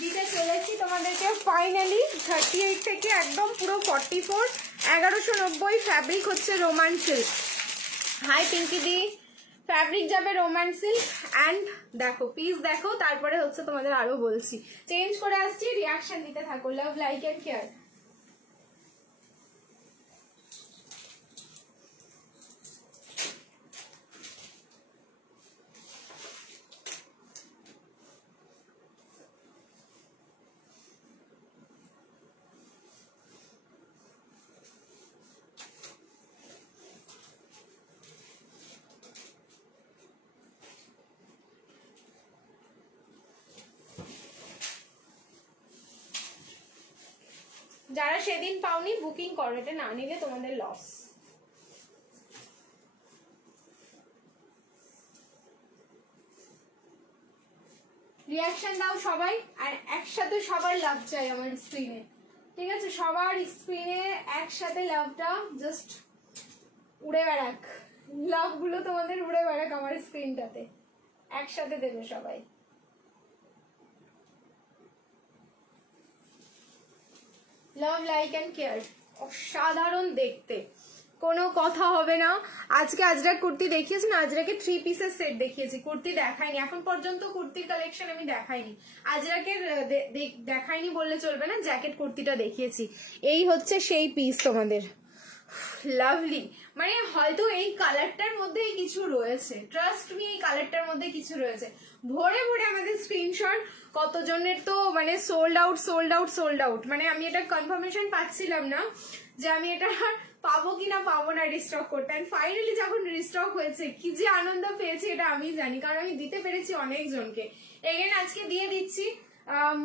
দিতে চলেছি তোমাদেরকে ফাইনালি 38 থেকে একদম পুরো 44, 1190। ফ্যাব্রিক হচ্ছে রোমান সিল্ক। হাই পিঙ্কি দি, ফ্যাব্রিক যাবে রোমান সিল্ক। অ্যান্ড দেখো পিস দেখো, তারপরে হচ্ছে তোমাদের আরো বলছি। চেঞ্জ করে আসছি, রিয়াকশন দিতে থাকো। Love like and care. যারা সেদিন পাওনি বুকিং করো, এটা না নিলে তোমাদের লস। রিয়াকশন দাও সবাই, আর একসাথে সবার লাভ চাই আমার স্ক্রিনে, ঠিক আছে? সবার স্ক্রিনে একসাথে লাভটা জাস্ট উড়ে বেড়াক, লাভ গুলো তোমাদের উড়ে বেড়াক আমার স্ক্রিনটাতে। একসাথে দেবে সবাই। লাভ লাইক অ্যান্ড কেয়ার, অসাধারণ দেখতে, কোনো কথা হবে না। আজকে আজরাক কুর্তি দেখিয়েছি না, আজরাকে 3 পিসের সেট দেখিয়েছি, কুর্তি দেখাইনি এখন পর্যন্ত, কুর্তির কালেকশন আমি দেখাইনি, আজরাকের দেখাইনি বললে চলবে না, জ্যাকেট কুর্তিটা দেখিয়েছি। এই হচ্ছে সেই পিস তোমাদের, লাভলি। মানে হয়তো এই কালারটার মধ্যেই কিছু রয়েছে, ট্রাস্ট মি, এই কালারটার মধ্যে কিছু রয়েছে। ভরে ভরে আমাদের স্ক্রিনশট, কতজনের তো মানে sold out sold out sold out, মানে আমি এটা কনফার্মেশন পাচ্ছিলাম না যে আমি এটা পাবো কিনা পাবো না রিস্টক করতে। এন্ড ফাইনালি যখন রিস্টক হয়েছে কি যে আনন্দ পেয়েছি এটা আমি জানি, কারণ আমি দিতে পেরেছি অনেকজনকে। এগেন আজকে দিয়ে দিচ্ছি,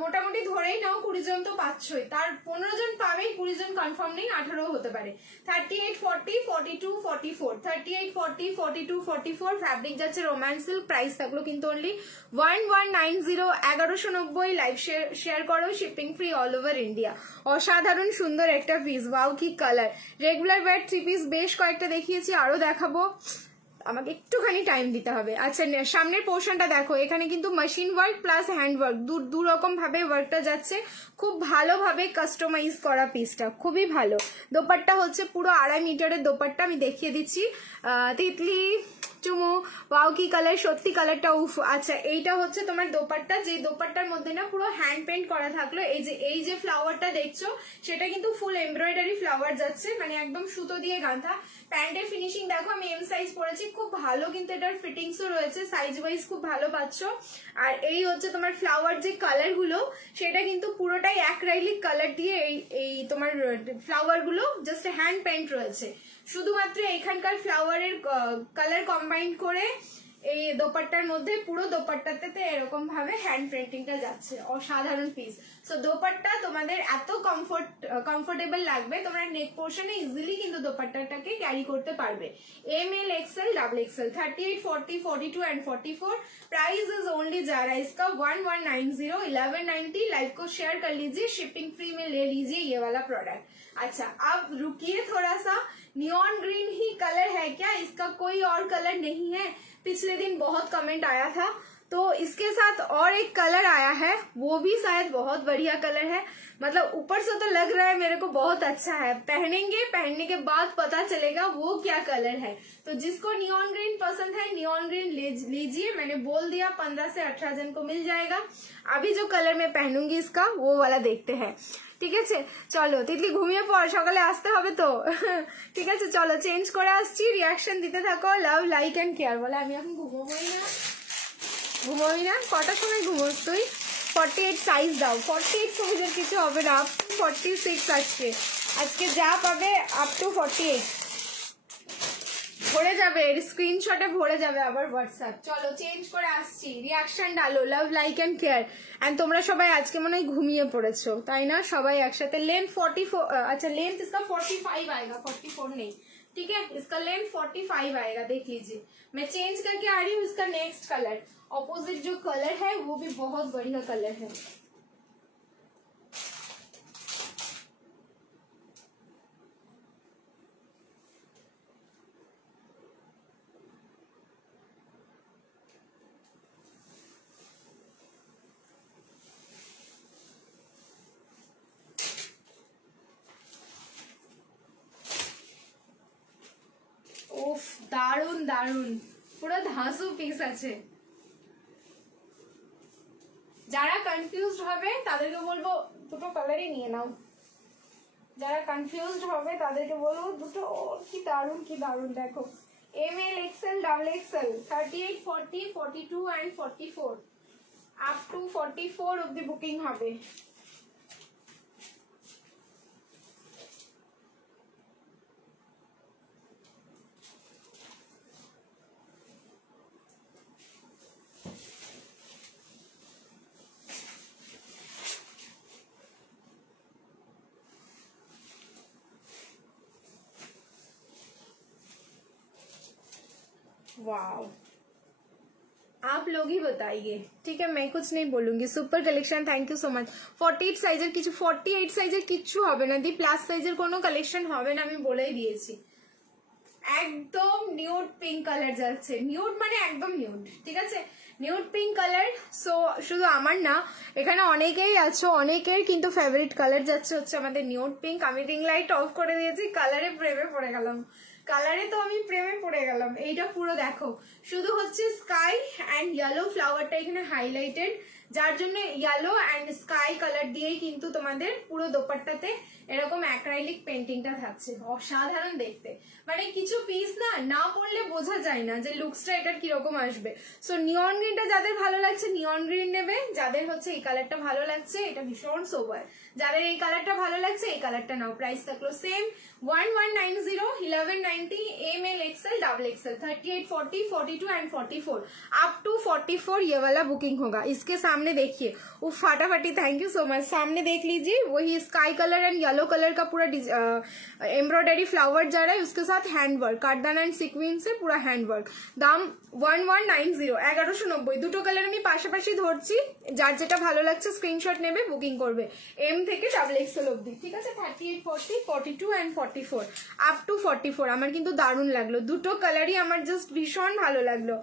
মোটামুটি ধরেই নাও 20 জন তো পাচ্ছই, তার 15 জন পাবেই, 20 জন কনফার্ম নেই, 18 হতে পারে। 38, 40, 42, 44, 38, 40, 42, 44, ফ্যাব্রিক যাচ্ছে রোম্যান্স সিল্ক, প্রাইস থাকলো কিন্তু অনলি 1190, 1190। লাইভ শেয়ার করো, shipping free all over India. অসাধারণ সুন্দর একটা পিস, ওয়াও কি কালার। রেগুলার ওয়্যার 3 পিস বেশ কয়েকটা দেখিয়েছি, আরো দেখাবো, আমাকে একটুখানি টাইম দিতে হবে। আচ্ছা সামনের পোর্শনটা দেখো, এখানে কিন্তু machine work plus hand work, দু রকম ভাবে ওয়ার্কটা যাচ্ছে, খুব ভালোভাবে কাস্টমাইজ করা পিসটা, খুবই ভালো। দোপাট্টা হচ্ছে পুরো 2.5 মিটারের দোপাট্টা, আমি দেখিয়ে দিচ্ছি। তিতলি চুমু, ওয়াও কি কালার, সত্যি কালারটা উফ। আচ্ছা এইটা হচ্ছে তোমার দোপাট্টা, যে দোপাট্টার মধ্যে না পুরো হ্যান্ড পেন্ট করা থাকলো। এই যে ফ্লাওয়ারটা দেখছো সেটা কিন্তু ফুল এমব্রয়ডারি ফ্লাওয়ার যাচ্ছে, মানে একদম সুতো দিয়ে গাঁথা। প্যান্টের ফিনিশিং দেখো, আমি এম সাইজ পরেছি, খুব ভালো কিন্তু এটার ফিটিংসও রয়েছে, সাইজ ওয়াইজ খুব ভালো পাচ্ছ। আর এই হচ্ছে তোমার ফ্লাওয়ার যে কালার গুলো, সেটা কিন্তু পুরোটাই অ্যাক্রাইলিক কালার দিয়ে এই তোমার ফ্লাওয়ার গুলো জাস্ট হ্যান্ড পেন্ট রয়েছে। শুধুমাত্র এখানকার ফ্লাওয়ারের কালার কম্বাইন করে এই দোপাট্টার মধ্যে, পুরো দোপাট্টাতে এরকম ভাবে হ্যান্ড প্রিন্টিংটা যাচ্ছে, অসাধারণ পিস। সো দোপাট্টা তোমাদের এত কমফোর্টেবল লাগবে, তোমরা নেক পোর্শনে ইজিলি কিন্তু দোপাট্টাটাকে ক্যারি করতে পারবে। ML, XL, XXL, 38, 40, 42 and 44। Price is only जा रहा है इसका 1190, 1190। लाइव को शेयर कर लीजिए, शिपिंग फ्री में ले लीजिए ये वाला प्रोडक्ट। अच्छा अब रुकिए थोड़ा सा, नियॉन ग्रीन ही कलर है क्या, इसका कोई और कलर नहीं है? पिछले दिन बहुत कमेंट आया था, तो इसके साथ और एक कलर आया है, वो भी शायद बहुत बढ़िया कलर है। मतलब ऊपर से तो लग रहा है मेरे को बहुत अच्छा है, पहनेंगे, पहनने के बाद पता चलेगा वो क्या कलर है। तो जिसको नियॉन ग्रीन पसंद है, नियॉन ग्रीन लीजिए, मैंने बोल दिया 15 से 18 जन को मिल जाएगा। अभी जो कलर मैं पहनूंगी इसका वो वाला देखते हैं, ঠিক আছে? চলো তিতলি ঘুমিয়ে পড়, সকালে আসতে হবে তো। ঠিক আছে চলো চেঞ্জ করে আসছি, রিয়াকশন দিতে থাকো। লাভ লাইক এন্ড কেয়ার বলে আমি এখন ঘুমোবই না, কটার সময় ঘুমোস তুই? 48 সাইজ দাও, 48 সাইজের কিছু হবে না, 46 আজকে যা পাবে আপ টু 48 ভরে যাবে, স্ক্রিনশটে ভরে যাবে আবার হোয়াটসঅ্যাপ। চলো চেঞ্জ করে আসছি, রিয়াকশন ডালো, love like and care. And তোমরা সবাই আজকে মনে হয় ঘুমিয়ে পড়েছো তাই না? সবাই একসাথে। लेंथ 44, अच्छा लेंथ इसका 45 आएगा, 44 नहीं, ठीक है? इसका लेंथ 45 आएगा, देख लीजिए। मैं चेंज करके आ रही हूँ इसका नेक्स्ट कलर। ऑपोजिट जो कलर है वो भी बहुत बढ़िया कलर है। উফ দারুন দারুন, পুরো ধাঁসু পিস আছে। যারা কনফিউজড হবে তাদেরকে বলবো দুটো কালারই নিয়ে নাও, যারা কনফিউজড হবে তাদেরকে বলবো দুটো। কি দারুন কি দারুন, দেখো ML, XL, XXL, 38, 40, 42 and 44 up to 44 অব্দি বুকিং হবে। वाओ, आप लोग ही बताइए, ठीक है? मैं कुछ नहीं बोलूंगी। Super collection, thank you so much. 48 সাইজের কিছু, 48 সাইজের কিচ্ছু হবে না দি, প্লাস সাইজের কোনো কালেকশন হবে না, আমি বলেই দিয়েছি। একদম নিউড পিঙ্ক কালার যাচ্ছে, নিউড মানে একদম নিউড, ঠিক আছে, নিউড পিঙ্ক কালার। সো শুধু আমার না, এখানে অনেকেই আছো, অনেকের কিন্তু ফেভারিট কালার যাচ্ছে হচ্ছে আমাদের নিউড পিঙ্ক। আমি রিং লাইট অফ করে দিয়েছি, কালারে প্রেমে পড়ে গেলাম, কালারে তো আমি প্রেমে পড়ে গেলাম। এইটা পুরো দেখো, শুধু হচ্ছে স্কাই অ্যান্ড ইয়েলো ফ্লাওয়ারটা এখানে হাইলাইটেড, যার জন্য ইয়েলো অ্যান্ড স্কাই কালার দিয়েই কিন্তু তোমাদের পুরো দোপাট্টাতে এরকম অ্যাক্রাইলিক পেন্টিংটা থাকছে। অসাধারণ দেখতে, মানে কিছু পিস না না পড়লে বোঝা যায় না যে লুকসটা এটার কিরকম আসবে। সো নিয়ন গ্রিনটা যাদের ভালো লাগছে নিয়ন গ্রিন নেবে, যাদের হচ্ছে এই কালারটা ভালো লাগছে, এটা ভীষণ সোবার, যাদের এই কালারটা ভালো লাগছে এই কালারটা নাও। প্রাইস থাকলো same 1190, 1190 ML XL double XL 38, 40, 42 and 44 up to 44 ये वाला बुकिंग होगा। इसके सामने देखिए वो फाटाफाटी, थैंक यू सो मच। सामने देख लीजिए वही sky colour and yellow colour का पूरा एम्ब्रॉयडरी फ्लावर जा रहा है, उसके साथ हैंड वर्क, काटदाना एंड सिक्विन से पूरा हैंड वर्क। दाम 1190, 1190। দুটো কালার আমি পাশাপাশি ধরছি, যার যেটা ভালো লাগছে স্ক্রিনশট নেবে, বুকিং করবে এম থেকে ডাবল এক্সেল অবধি, ঠিক আছে। 38, 40, 42 এন্ড 44 আপ টু 44। আমার কিন্তু দারুণ লাগলো, দুটো কালারই আমার জাস্ট ভীষণ ভালো লাগলো,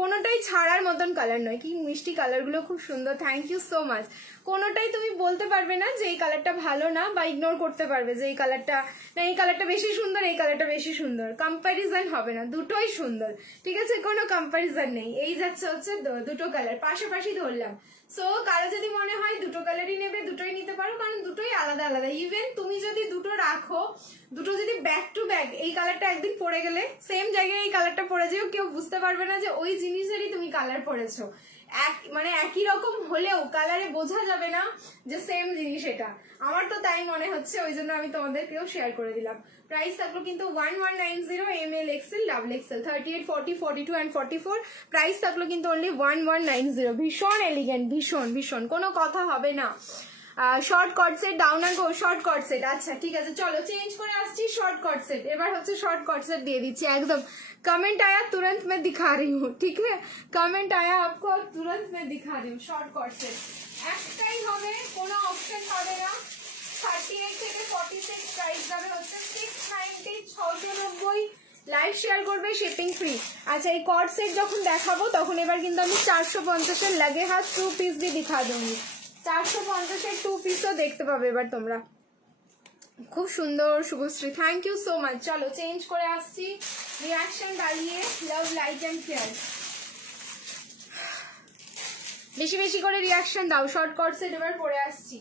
কোনোটাই ছাড়ার মতন কালার নয়, কি মিষ্টি কালারগুলো, খুব সুন্দর, থ্যাংক ইউ সো মাচ। কোনোটাই তুমি বলতে পারবে না যে এই কালারটা ভালো না, বা ইগনোর করতে পারবে যে এই কালারটা না, এই কালারটা বেশি সুন্দর, এই কালারটা বেশি সুন্দর, কম্প্যারিজন হবে না, দুটোই সুন্দর, ঠিক আছে, কোনো কম্প্যারিজন নেই। এই যাচ্ছে হচ্ছে দুটো কালার পাশাপাশি ধরলাম। সো কারো যদি মনে হয় দুটো কালারই নেবে, দুটোই নিতে পারো, কারণ দুটোই আলাদা আলাদা। ইভেন তুমি যদি দুটো রাখো, দুটো যদি ব্যাক টু ব্যাক, এই কালারটা একদিন পরে গেলে সেম জায়গায় এই কালারটা পরে যেও, কেউ বুঝতে পারবে না যে ওই জিনিসেরই তুমি কালার পরেছো। মানে একই রকম হলেও কালারে বোঝা যাবে না যে সেম জিনিস এটা, আমার তো তাই মনে হচ্ছে, ওই জন্য আমি তোমাদেরকেও শেয়ার করে দিলাম। প্রাইস থাকলো কিন্তু 1190 ML XL double XL 38, 40, 42 and 44। Price থাকলো কিন্তু অনলি 1190। ভীষণ এলিগেন্ট, ভীষণ ভীষণ, কোনো কথা হবে না। শর্ট কট সেট ডাউন আর গো, শর্ট কট সেট, আচ্ছা ঠিক আছে, চলো চেঞ্জ করে আসছি শর্ট কট সেট। এবার হচ্ছে শর্ট কট সেট দিয়ে দিচ্ছি একদম। कमेंट आया तुरंत मैं दिखा रही हूँ, ठीक है, कमेंट आया आपको तुरंत मैं दिखा रही हूँ। शॉर्ट कट सेट একটাই হবে, কোনো অপশন পাবে না। 38 থেকে 46 প্রাইস যাবে হচ্ছে 690, 690। লাইভ শেয়ার করবে, শিপিং ফ্রি। আচ্ছা এই কট সেট যখন দেখাবো তখন এবার কিন্তু আমি 450 এর লাগে হাত 2 পিস भी दिखा दूंगी। 450 এর 2 পিসও দেখতে পাবে এবার তোমরা। খুব সুন্দর Subhashree, thank you so much. চলো চেঞ্জ করে আসছি, রিয়াকশন ডালিয়ে, লাভ লাইক এন্ড শেয়ার, বেশি বেশি করে রিয়াকশন দাও। শর্ট কট সেট এবার পরে আসছি।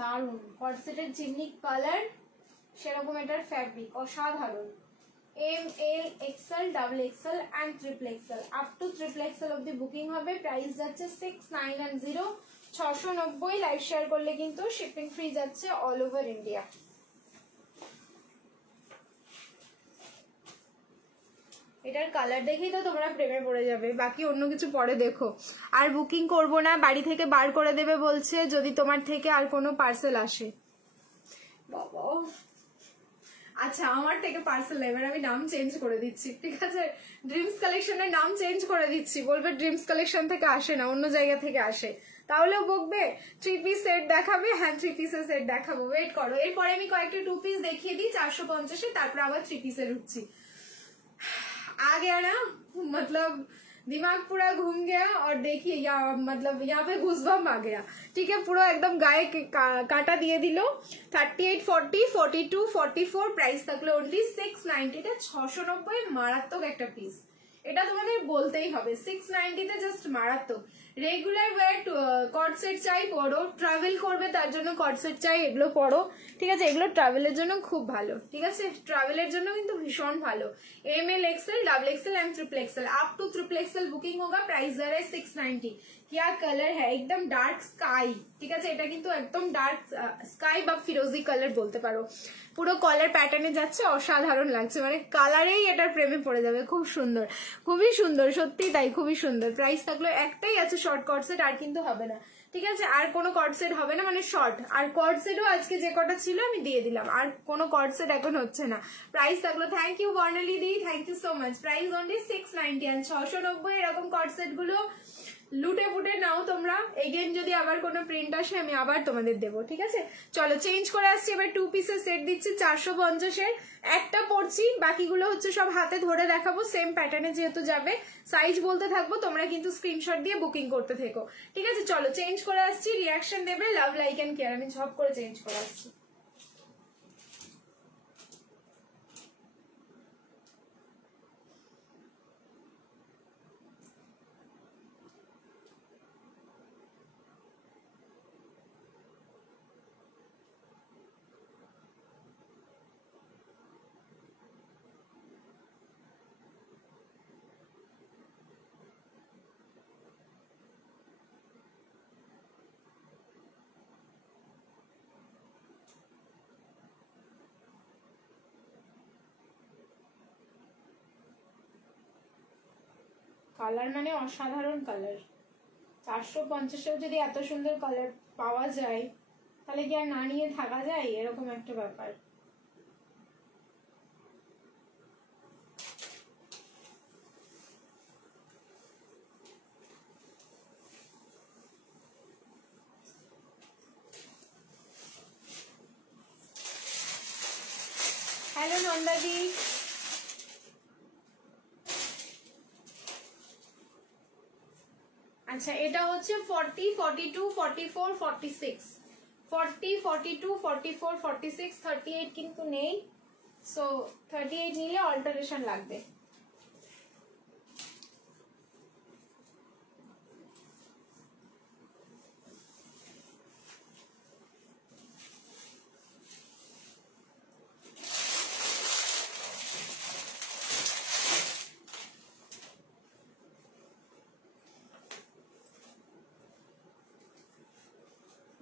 দারুন কটসেটের জিনিক কালার, সেরকম এটার ফ্যাব্রিক অসাধারণ। ML XL double XL and triple XL up to triple XL অবধি বুকিং হবে। প্রাইস যাচ্ছে 690, 690। লাইভ শেয়ার করলে কিন্তু শিপিং ফ্রি যাচ্ছে অল ওভার ইন্ডিয়া। এটার কালার দেখেই তো তোমরা প্রেমে পড়ে যাবে, বাকি অন্য কিছু পরে দেখো। আর বুকিং করবো না, বাড়ি থেকে বার করে দেবে বলছে যদি তোমার থেকে আর কোনো পার্সেল আসে। বাবা আচ্ছা আমার থেকে পার্সেল এবার আমি নাম চেঞ্জ করে দিচ্ছি, ঠিক আছে, ড্রিমস কালেকশনের নাম চেঞ্জ করে দিচ্ছি, বলবে ড্রিমস কালেকশন থেকে আসে না, অন্য জায়গা থেকে আসে, তাহলেও বকবে। 3 পিস সেট দেখাবে, হ্যাঁ 3 পিসের সেট দেখাবো, ওয়েট করো। এরপরে আমি কয়েকটা 2 পিস দেখিয়ে দিই 450-এ, তারপর আবার 3 পিসের উঠছি। आ गया ना, मतलब दिमाग पूरा घूम गया और देखिए मतलब यहाँ पे घुसबम आ गया। ठीक है, पूरा एकदम गाয়ে काटा দিয়ে দিল। 38, 40, 42, 44 প্রাইস থাকলো অনলি 690 তে 690 মারাত্মক একটা পিস, এটা তোমাদের বলতেই হবে। 690 তে জাস্ট মারাত্মক। রেগুলার ওয়্যার কট সেট চাই পরো, ট্রাভেল করবে তার জন্য কট সেট চাই, এগুলো পরো। ঠিক আছে, এগুলো ট্রাভেলের জন্য খুব ভালো। ঠিক আছে, ট্রাভেলের জন্য কিন্তু ভীষণ ভালো। ML XL, double XL and triple XL, up to triple XL booking होगा। प्राइस जा रहा है 690। क्या कलर है, एकदम डार्क स्काई। ঠিক আছে, এটা কিন্তু একদম ডার্ক স্কাই বা ফিরোজি কালার বলতে পারো। পুরো কলার প্যাটার্নে যাচ্ছে, অসাধারণ লাগছে, মানে কালারেই এটার প্রেমে পড়ে যাবে। খুব সুন্দর, খুবই সুন্দর, সত্যি তাই, খুবই সুন্দর। প্রাইস থাকলো একটাই আছে শর্ট কট সেট, আর কিন্তু হবে না। ঠিক আছে, আর কোনো কট সেট হবে না, মানে শর্ট। আর কট সেটও আজকে যে কটা ছিল আমি দিয়ে দিলাম, আর কোনো কট সেট এখন হচ্ছে না। প্রাইস থাকলো, thank you Barnali di, thank you so much. Price only 690 and 690 এরকম কট সেট গুলো লুটে ফুটে নাও তোমরা। এগেন যদি আবার কোনো প্রিন্ট আসে আমি আবার তোমাদের দেবো। ঠিক আছে, চলো চেঞ্জ করে আসছি। এবার 2 পিসের সেট দিচ্ছি 450-এর, একটা পড়ছি, বাকিগুলো হচ্ছে সব হাতে ধরে দেখাবো, সেম প্যাটার্নে যেহেতু যাবে। সাইজ বলতে থাকবো, তোমরা কিন্তু স্ক্রিনশট দিয়ে বুকিং করতে থেকো। ঠিক আছে, চলো চেঞ্জ করে আসছি, রিয়াকশন দেবে, লাভ লাইক এন্ড কেয়ার। আমি ঝপ করে চেঞ্জ করে আসছি। কালার মানে অসাধারণ কালার। 450-এও যদি এত সুন্দর কালার পাওয়া যায় তাহলে কি আর না নিয়ে থাকা যায়? এরকম একটা ব্যাপার। হ্যালো নন্দাদি, আচ্ছা এটা হচ্ছে 40, 42, 44, 46, 40, 42, 44, 46, 38 কিন্তু নেই, সো 38 নিলে অল্টারেশন লাগবে।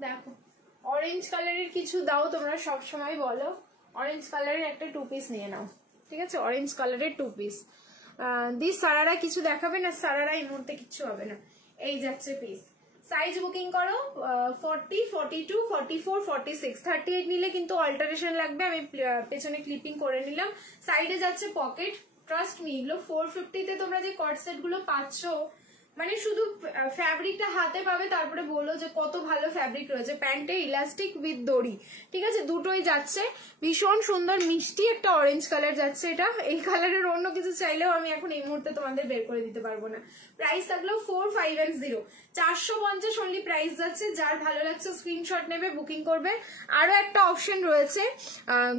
দেখো অরেঞ্জ কালারের কিছু দাও, তোমরা সব সময় বলো অরেঞ্জ কালারের একটা 2 পিস নিয়ে নাও। ঠিক আছে, অরেঞ্জ কালারের 2 পিস। দি সারারা কিছু দেখাবে না, সারারা এই মুহূর্তে কিছু হবে না, এই যাচ্ছে পিস। সাইজ বুকিং করো 40, 42, 44, 46, 38 নিলে কিন্তু অল্টারেশন লাগবে। আমি পেছনে ক্লিপিং করে নিলাম। সাইডে যাচ্ছে পকেট। ট্রাস্ট মি, এগুলো 450 তে তোমরা যে কট সেট গুলো পাচ্ছ, মানে শুধু ফ্যাব্রিকটা হাতে পাবে, তারপরে বলো যে কত ভালো ফ্যাব্রিক রয়েছে। প্যান্টে ইলাস্টিক উইথ দড়ি, ঠিক আছে, দুটোই যাচ্ছে। ভীষণ সুন্দর মিষ্টি একটা অরেঞ্জ কালার যাচ্ছে এটা। এই কালারের অন্য কিছু চাইলেও আমি এখন এই মুহূর্তে তোমাদের বের করে দিতে পারবো না। প্রাইস থাকলো 4510, 450 অনলি প্রাইস যাচ্ছে। যার ভালো লাগছে স্ক্রিনশট নেবে, বুকিং করবে। আরো একটা অপশন রয়েছে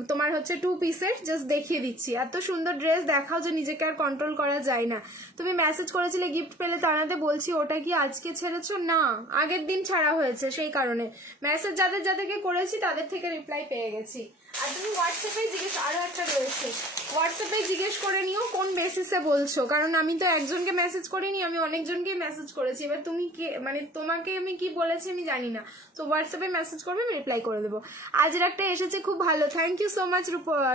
তোমার হচ্ছে 2 পিসের, জাস্ট দেখিয়ে দিচ্ছি। এত সুন্দর ড্রেস দেখাও যে নিজেকে আর কন্ট্রোল করা যায় না। তুমি মেসেজ করেছিলে গিফট পেলে, তারাতে বলছি ওটা কি আজকে ছেড়েছো? না, আগের দিন ছাড়া হয়েছে, সেই কারণে মেসেজ যাদেরকে করেছি তাদের থেকে রিপ্লাই পেয়ে গেছি। আর তুমি হোয়াটসঅ্যাপে জিজ্ঞেস, আরো একটা রয়েছে, হোয়াটসঅ্যাপে জিজ্ঞেস করে নিও কোন বেসিসে বলছো, কারণ আমি তো একজনকে মেসেজ করিনি, আমি অনেকজনকে মেসেজ করেছি। এবার তুমি কে, মানে তোমাকে আমি কি বলেছি আমি জানি না, তো হোয়াটসঅ্যাপে মেসেজ করবে, আমি রিপ্লাই করে দেবো। আজের একটা এসেছে খুব ভালো, thank you so much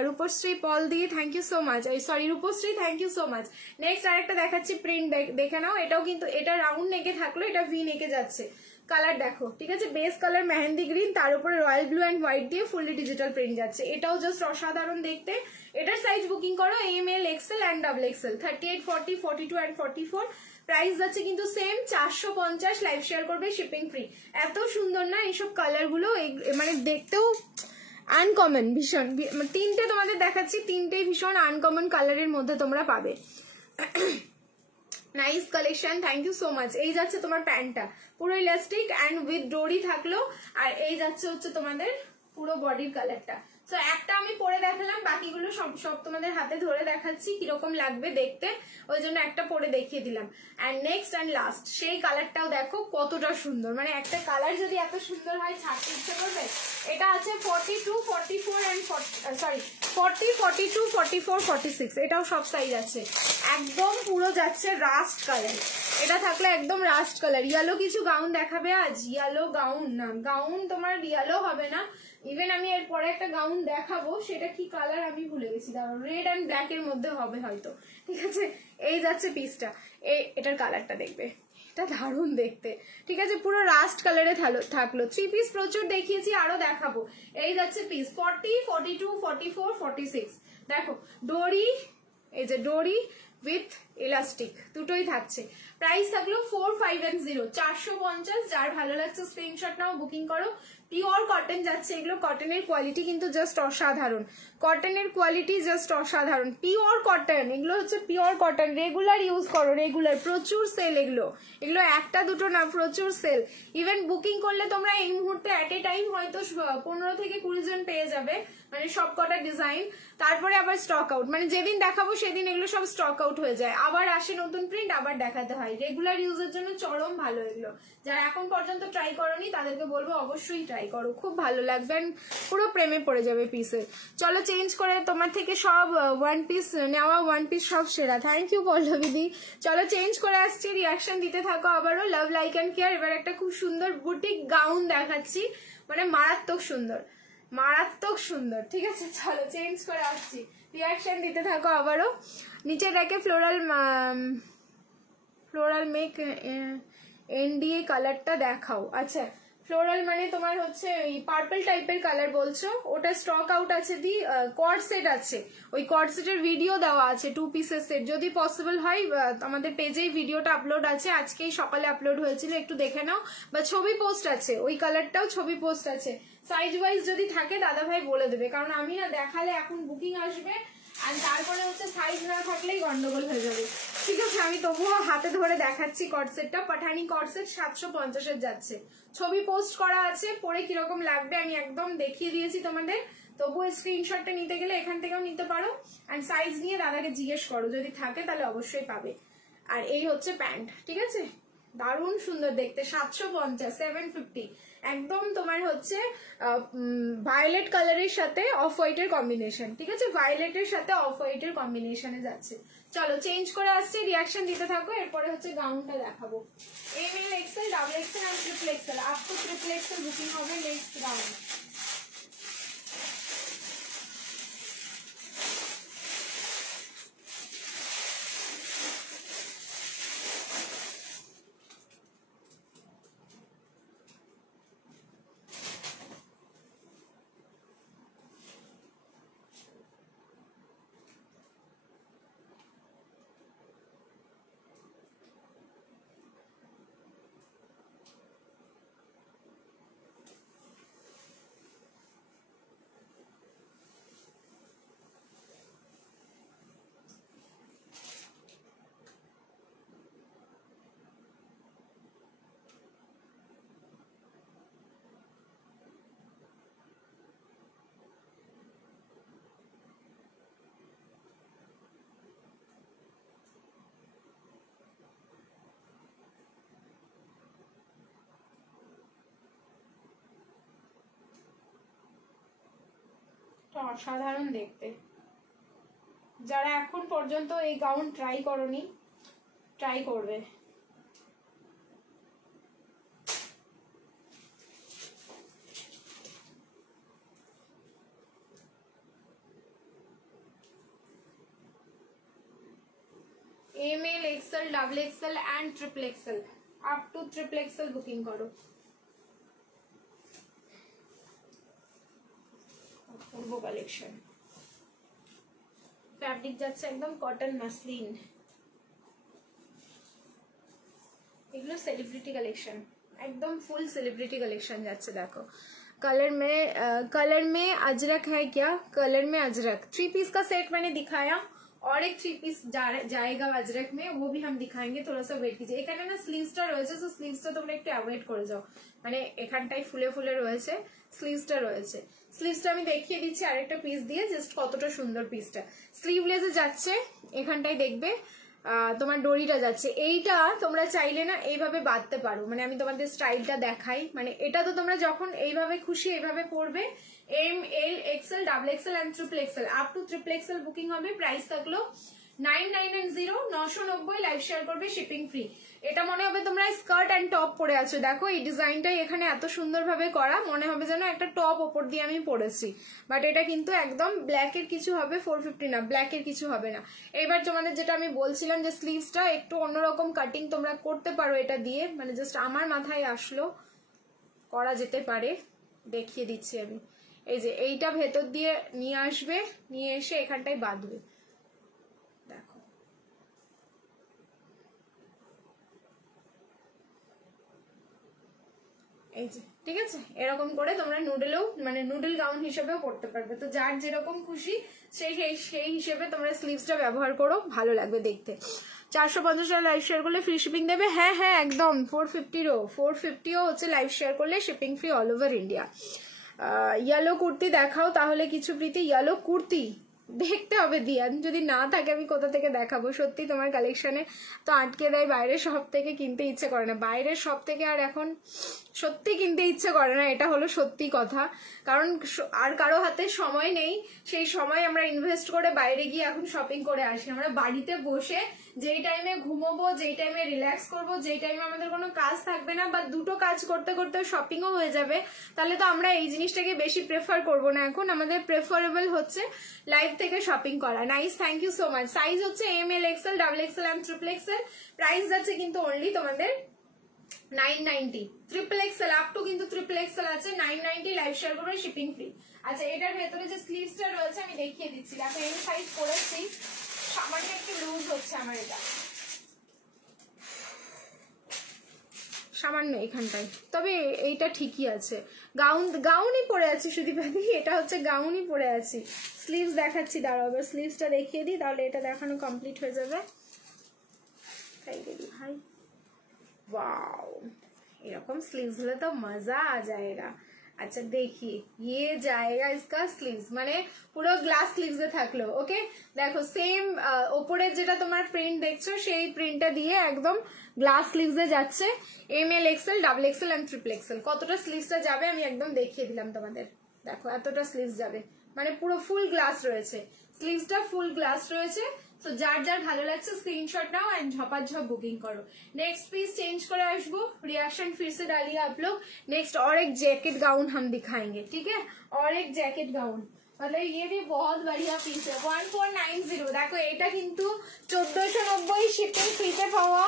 Rupashree Pal দিয়ে, thank you so much, sorry Rupashree, thank you so much. Next আরেকটা দেখাচ্ছি, প্রিন্ট দেখে নাও। এটাও কিন্তু, এটা রাউন্ড নেকে থাকলো, এটা ভি নেকে যাচ্ছে। কালার দেখো, ঠিক আছে, বেস কালার মেহেন্দি গ্রিন, তার উপরে রয়্যাল ব্লু অ্যান্ড হোয়াইট দিয়ে ফুললি ডিজিটাল প্রিন্ট যাচ্ছে। এটাও জাস্ট অসাধারণ দেখতে। এটার সাইজ বুকিং করো ML XL and double XL, 38, 40, 42 and 44। Price যাচ্ছে কিন্তু সেম 450, লাইভ শেয়ার করবে, শিপিং ফ্রি। এত সুন্দর না এইসব কালার গুলো, মানে দেখতেও আনকমন ভীষণ। তিনটে তোমাদের দেখাচ্ছি, তিনটেই ভীষণ আনকমন কালারের মধ্যে তোমরা পাবে। Nice collection, thank you so much. এই যাচ্ছে তোমার প্যান্টটা পুরো ইলাস্টিক অ্যান্ড উইথ ডোরি থাকলো, আর এই যাচ্ছে হচ্ছে তোমাদের পুরো বডির কালারটা। তো একটা আমি পরে দেখালাম, বাকিগুলো সব তোমাদের হাতে ধরে দেখাচ্ছি কিরকম লাগবে দেখতে, ওই জন্য একটা পরে দেখিয়ে দিলাম। অ্যান্ড নেক্সট অ্যান্ড লাস্ট সেই কালারটাও দেখো কতটা সুন্দর, মানে একটা কালার যদি এত সুন্দর হয় ছাড়তে ইচ্ছে করবে। এটা আছে 42, 44 অ্যান্ড 40, 42, 44, 46, এটাও সব সাইজ আছে। একদম পুরো যাচ্ছে রাস্ট কালার, এটা থাকলে একদম রাস্ট কালার। ইয়েলো কিছু গাউন দেখাবে আজ? ইয়েলো গাউন না, গাউন তোমার ইয়েলো হবে না। ইভেন আমি এরপরে একটা গাউন দেখাবো, সেটা কি কালার আমি ভুলে গেছি, দাঁড়াও, রেড অ্যান্ড ব্ল্যাক এর মধ্যে হবে হয়তো, ঠিক আছে। এই যাচ্ছে পিসটা, এটার কালারটা দেখবে, এটা দারুণ দেখতে, ঠিক আছে, পুরো রাস্ট কালারে থাকলো। 3 পিস প্রচুর দেখিয়েছি, আরো দেখাবো। এই যাচ্ছে পিস 40, 42, 44, 46, দেখো ডোরি, এই যে ডোরি উইথ ইলাস্টিক দুটোই থাকছে। প্রাইস থাকলো 4, 5 and 0, 450। যার ভালো লাগছে স্ক্রিনশট নাও, বুকিং করো। পিওর কটন যাচ্ছে এগুলো, কটনের কোয়ালিটি কিন্তু জাস্ট অসাধারণ, কটনের কোয়ালিটি জাস্ট অসাধারণ, পিওর কটন এগুলো হচ্ছে, পিওর কটন, রেগুলার ইউজ করো, রেগুলার, প্রচুর সেল এগুলো, এগুলো একটা দুটো না, প্রচুর সেল। ইভেন বুকিং করলে তোমরা এই মুহূর্তে অ্যাট এ টাইম হয়তো 15 থেকে 20 জন পেয়ে যাবে, মানে সব কটা ডিজাইন। তারপরে আবার স্টক আউট, মানে যেদিন দেখাবো সেদিন এগুলো সব স্টক আউট হয়ে যায়, আবার আসে নতুন প্রিন্ট, আবার দেখাতে হয়। রেগুলার ইউজের জন্য চরম ভালো এগুলো, যারা এখন পর্যন্ত ট্রাই করোনি তাদেরকে বলবো অবশ্যই ট্রাই করো, খুব ভালো লাগবে, পুরো প্রেমে পড়ে যাবে পিসের। চলো চেঞ্জ করে, তোমার থেকে সব ওয়ান পিস নেওয়া, ওয়ান পিস সব সেরা, থ্যাংক ইউ পল্লবীদি। চলো চেঞ্জ করে আসছি, রিয়াকশন দিতে থাকো আবারও। লাভ লাইক অ্যান্ড কেয়ার। এবার একটা খুব সুন্দর বুটিক গাউন দেখাচ্ছি, মানে মারাত্মক সুন্দর, মারাত্মক সুন্দর, ঠিক আছে। চলো চেঞ্জ করে আসছি, রিয়াকশন দিতে থাকো আবারও। নিচে দেখে ফ্লোরাল মেক এনডিএ কালারটা দেখাও। আচ্ছা, ফ্লোরাল মানে তোমার হচ্ছে ওই পার্পল টাইপের কালার বলছো, ওটা স্টক আউট আছে। দি কর্ড সেট আছে, ওই কর্ড সেটের ভিডিও দেওয়া আছে, 2 পিসের সেট। যদি পসিবল হয় আমাদের পেজেই ভিডিওটা আপলোড আছে, আজকেই সকালে আপলোড হয়েছিল, একটু দেখে নাও, বা ছবি পোস্ট আছে, ওই কালারটাও ছবি পোস্ট আছে। সাইজ ওয়াইজ যদি থাকে দাদা ভাই বলে দেবে, কারণ আমি না দেখালে এখন বুকিং আসবে, আর তারপরে হচ্ছে সাইজ না থাকলেই গন্ডগোল হয়ে যাবে, ঠিক আছে। আমি তবুও হাতে ধরে দেখাচ্ছি কর্ডসেটটা, পাঠানি কর্ডসেট 750 যাচ্ছে, ছবি পোস্ট করা আছে, পরে কিরকম লাগবে আমি একদম দেখিয়ে দিয়েছি তোমাদের। তবুও স্ক্রিনশটটা নিতে গেলে এখান থেকেও নিতে পারো, আর সাইজ নিয়ে দাদাকে জিজ্ঞেস করো, যদি থাকে তাহলে অবশ্যই পাবে। আর এই হচ্ছে প্যান্ট, ঠিক আছে, দারুণ সুন্দর দেখতে, 750, 750, একদম তোমার হচ্ছে ভায়োলেট কালারের সাথে অফ হোয়াইটের কম্বিনেশন, ঠিক আছে, ভায়োলেটের সাথে অফ হোয়াইটের কম্বিনেশনে যাচ্ছে। চলো চেঞ্জ করে আসছে, রিয়াকশন দিতে থাকো। এরপরে হচ্ছে গাউনটা দেখাবো, এমএল, এক্সেল, ডাবল এক্সেল আর triple XL, up to triple XL booking হবে নেক্সট গাউন। অসাধারণ দেখতে, যারা এখন পর্যন্ত এই গাউন ট্রাই করনি ট্রাই করবে। ML, XL, double XL and triple XL, up to triple XL booking করো। পূর্ব কালেকশন, ফ্যাব্রিক যাচ্ছে একদম কটন মাসলিন, এগুলো সেলিব্রিটি কালেকশন, একদম ফুল सेलिब्रिटी कलेक्शन যাচ্ছে। देखो कलर में अजरक है क्या, कलर में अजरक 3 पीस का सेट मैंने दिखाया, और एक 3 पीस जाएगा अजरक में, वो भी हम दिखाएंगे, थोड़ा सा वेट कीजिए। এখানে না স্লিভসটা রয়েছে, সো স্লিভসটা তোমরা একটু অ্যাভয়েড করে যাও, মানে এখানটাই ফুলে ফুলে রয়েছে, স্লিভসটা রয়েছে। স্লিভসটা আমি দেখিয়ে দিচ্ছি আরেকটা পিস দিয়ে, জাস্ট কতটা সুন্দর পিসটা। স্লিভলেসে যাচ্ছে, এখানটাই দেখবে তোমার ডোরিটা যাচ্ছে। এইটা তোমরা চাইলে না এইভাবে বাঁধতে পারো, মানে আমি তোমাদের স্টাইলটা দেখাই, মানে এটা তো তোমরা যখন এইভাবে খুশি এইভাবে পরবে। M L XL double XL and triple XL, up to triple XL booking হবে। প্রাইস থাকলো 9990, 990, লাইভ শেয়ার করবে, শিপিং ফ্রি। এটা মনে হবে তোমরা স্কার্ট এন্ড টপ পরে আছো, দেখো এই ডিজাইনটাই এখানে এত সুন্দরভাবে করা, মনে হবে যেন একটা টপ ওপর দিয়ে আমি পরেছি, বাট এটা কিন্তু একদম ব্ল্যাকের কিছু হবে, 450 না, ব্ল্যাকের কিছু হবে না। এবার তোমাদের যেটা আমি বলছিলাম যে স্লিভসটা একটু অন্যরকম কাটিং তোমরা করতে পারো এটা দিয়ে, মানে জাস্ট আমার মাথায় আসলো, করা যেতে পারে, দেখিয়ে দিচ্ছি আমি। এই যে এইটা ভেতর দিয়ে নিয়ে আসবে, নিয়ে এসে এখানটায় বাঁধবে, দেখো এই যে, ঠিক আছে। এরকম করে তোমরা নুডেলও, মানে নুডল গাউন হিসেবেও পড়তে পারবে। তো যার যেরকম খুশি সেই হিসেবে তোমরা স্লিভসটা ব্যবহার করো, ভালো লাগবে দেখতে। 450 টাকা লাইভ শেয়ার করলে ফ্রি শিপিং দেবে, হ্যাঁ হ্যাঁ একদম। 450ও হচ্ছে লাইভ শেয়ার করলে shipping free all over India. Yellow kurti দেখাও তাহলে কিছু, প্রীতি ইয়েলো কুর্তি দেখতে হবে দিয়ান, যদি না থাকে আমি কোথা থেকে দেখাবো। সত্যি তোমার কালেকশনে তো আটকে দেয়, বাইরের সব থেকে কিনতে ইচ্ছে করে না, বাইরের সব থেকে আর এখন সত্যি কিনতে ইচ্ছে করে না, এটা হলো সত্যি কথা। কারণ আর কারো হাতে সময় নেই, সেই সময় আমরা ইনভেস্ট করে বাইরে গিয়ে এখন শপিং করে আসি। আমরা বাড়িতে বসে যেই টাইমে ঘুমোবো, যেই টাইমে রিল্যাক্স করবো, যেই টাইমে আমাদের কোনো কাজ থাকবে না, বা দুটো কাজ করতে করতে শপিংও হয়ে যাবে, তাহলে তো আমরা এই জিনিসটাকে বেশি প্রেফার করবো না। এখন আমাদের প্রেফারেবল হচ্ছে লাইভ থেকে শপিং করা। Nice, thank you so much. Size হচ্ছে M L XL double XL and triple XL. Price যাচ্ছে কিন্তু অনলি তোমাদের 990। ট্রিপল এক্সেল আপ টু কিন্তু ট্রিপল এক্সেল আছে 990, লাইভ শেয়ার করবে, শিপিং ফ্রি। আচ্ছা, এটার ভেতরে যে স্লিভসটা রয়েছে আমি দেখিয়ে দিচ্ছি। দেখো এম সাইজ পরেছি, সামান্য একটু লুজ হচ্ছে আমার, এটা সামান্য এখানটায়, তবে এইটা ঠিকই আছে। গাউনই পরে আছি সুদীপাদি, এটা হচ্ছে গাউনই পরে আছি। স্লিভস দেখাচ্ছি, দাঁড়াও এবার স্লিভসটা দেখিয়ে দিই, তাহলে এটা দেখানো কমপ্লিট হয়ে যাবে। তাই দিদি ভাই, वाओ, এরকম স্লিভস হলে তো মজা आ जाएगा। अच्छा देखिए, ये जाएगा इसका स्लीव्स, মানে পুরো গ্লাস স্লিভসে থাকলো। ওকে, দেখো সেম ওপরে যেটা তোমার প্রিন্ট দেখছো সেই প্রিন্টটা দিয়ে একদম গ্লাস স্লিভসে যাচ্ছে। M L XL double XL and triple XL. কতটা স্লিভসটা যাবে আমি একদম দেখিয়ে দিলাম তোমাদের, দেখো এতটা স্লিভস যাবে, মানে পুরো ফুল গ্লাস রয়েছে, স্লিভসটা ফুল গ্লাস রয়েছে। तो जार जार ভালো লাগছে स्क्रीनशॉट नाओ एंड झपाझप बुकिंग करो। नेक्स्ट पीस चेंज करे आसबो, रिएक्शन फिर से डालिए आप लोग। नेक्स्ट और एक जैकेट गाउन हम दिखाएंगे, ठीक है, और एक जैकेट गाउन, मतलब ये भी बहुत बढ़िया पीस है। 1490, देखो এটা কিন্তু 1490 শিপিং ফ্রিতে পাওয়া,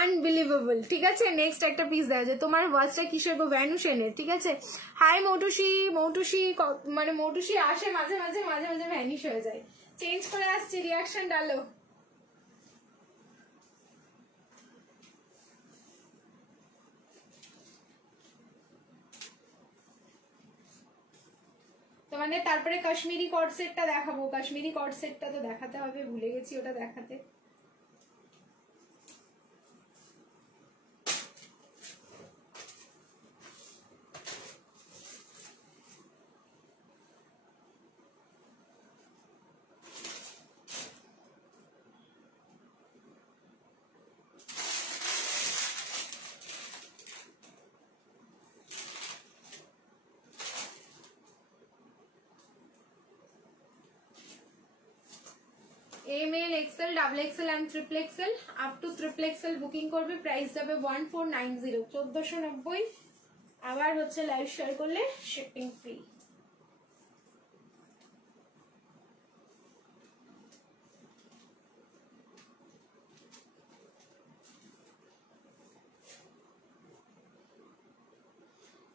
আনবিলিভেবল। ঠিক আছে, নেক্সট একটা পিস দেওয়া যায়। তোমার ওয়াচটা কিসের গো? ভ্যানুশেনের। ঠিক আছে, হাই মৌটুসি, মানে মৌটুসি আসে মাঝে মাঝে, মাঝে মাঝে ভ্যানিশ হয়ে যায়। চেঞ্জ করে আসছি, রিয়াকশন ডালো। তোমাদের তারপরে কাশ্মীরি কট সেটটা দেখাবো। কাশ্মীরি কট সেটটা তো দেখাতে হবে, ভুলে গেছি ওটা দেখাতে। M L XL double XL and triple XL, up to triple XL booking করবে। প্রাইস যাবে 1490, 1490। আবার হচ্ছে লাইভ শেয়ার করলে শিপিং ফ্রি।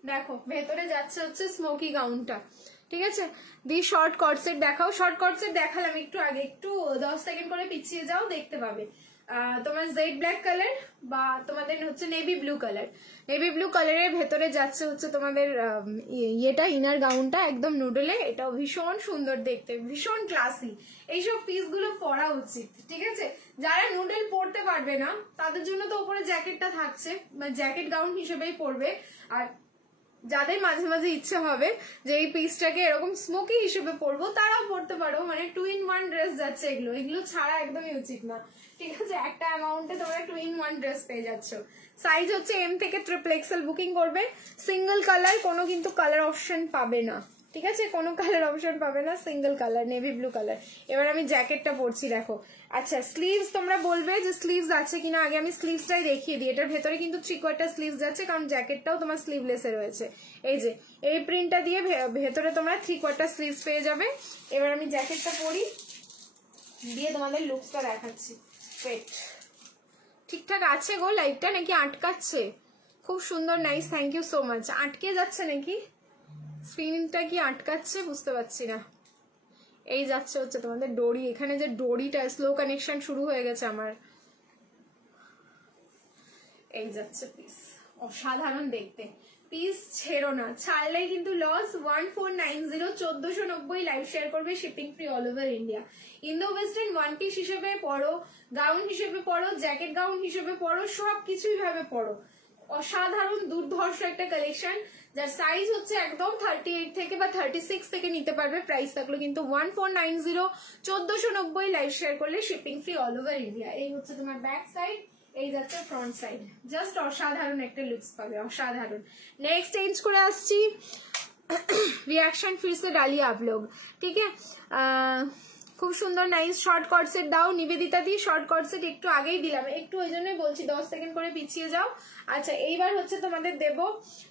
দেখো ভেতরে যাচ্ছে হচ্ছে স্মোকি গাউনটা, ঠিক আছে। দি শর্ট কট সেট দেখাও। শর্ট কট সেট দেখালাম একটু আগে, একটু 10 সেকেন্ড করে পিছিয়ে যাও, দেখতে পাবে। তোমার জেড ব্ল্যাক কালার বা তোমাদের হচ্ছে navy blue colour. Navy blue কালারের ভেতরে যাচ্ছে হচ্ছে তোমাদের ইয়েটা, ইনার গাউনটা একদম নুডলে। এটাও ভীষণ সুন্দর দেখতে, ভীষণ ক্লাসি। এইসব পিসগুলো পরা উচিত, ঠিক আছে? যারা নুডল পরতে পারবে না তাদের জন্য তো উপরে জ্যাকেটটা থাকছে, জ্যাকেট গাউন হিসেবেই পরবে। আর যাদের মাঝে মাঝে ইচ্ছে হবে যে এই পিসটাকে এরকম স্মোকি হিসেবে পরবো, তারাও পরতে পারো। মানে 2 in 1 ড্রেস যাচ্ছে এগুলো। এগুলো ছাড়া একদমই উচিত না, ঠিক আছে? একটা অ্যামাউন্টে তোমরা 2 in 1 ড্রেস পেয়ে যাচ্ছ। সাইজ হচ্ছে এম থেকে ট্রিপল এক্সেল বুকিং করবে। সিঙ্গেল কালার, কোনো কিন্তু কালার অপশন পাবে না, ঠিক আছে? কোনো কালার অপশন পাবে না, single colour navy blue colour. এবার আমি জ্যাকেটটা পরছি, দেখো। আচ্ছা, স্লিভস তোমরা বলবে যে স্লিভস আছে কিনা, আগে আমি স্লিভসটাই দেখিয়ে দিই। এটার ভেতরে কিন্তু 3/4 স্লিভস যাচ্ছে, কারণ জ্যাকেটটাও তোমার স্লিভলেসে রয়েছে। এই যে এই প্রিন্টটা দিয়ে ভেতরে তোমরা 3/4 স্লিভস পেয়ে যাবে। এবার আমি জ্যাকেটটা পরি, দিয়ে তোমাদের লুকসটা দেখাচ্ছি। ওয়েট, ঠিকঠাক আছে গো লাইটটা নাকি আটকাচ্ছে? খুব সুন্দর, nice, thank you so much. আটকে যাচ্ছে নাকি স্ক্রিনটা, কি আটকাচ্ছে বুঝতে পারছি না। এই যাচ্ছে হচ্ছে তোমাদের ডোরি, এখানে যে ডোরিটা স্লো কানেকশন শুরু হয়ে গেছে আমার। এই যাচ্ছে পিস, অসাধারণ দেখতে। পিস ছেড়ো না, ছাড়লেই কিন্তু লস। 1490 1490 লাইভ শেয়ার করবে, shipping free all over India. Indo western one piece হিসেবে পড়ো, গাউন হিসেবে পড়ো, জ্যাকেট গাউন হিসেবে পড়ো, সব কিছুই ভাবে পড়ো। অসাধারণ দুর্ধর্ষ একটা কালেকশন, যার সাইজ হচ্ছে একদম 38 থেকে বা 36 থেকে নিতে পারবে। প্রাইস থাকলো কিন্তু 1490 1490 লাইভ শেয়ার করলে shipping free all over India. এই হচ্ছে তোমার ব্যাক সাইড, এই যাচ্ছে ফ্রন্ট সাইড। জাস্ট অসাধারণ একটা লুকস পাবে, অসাধারণ। নেক্সট চেঞ্জ করে আসছি, রিয়াকশন ফির সে ডালিয়ে আপ লোগ, ঠিক আছে? খুব সুন্দর নাইস শর্ট কটসেট দাও নিবেদিতা দি। শর্ট কটসেট একটু আগেই দিলাম, একটু ওই জন্যই বলছি 10 সেকেন্ড করে পিছিয়ে যাও। আচ্ছা, এইবার হচ্ছে তোমাদের দেব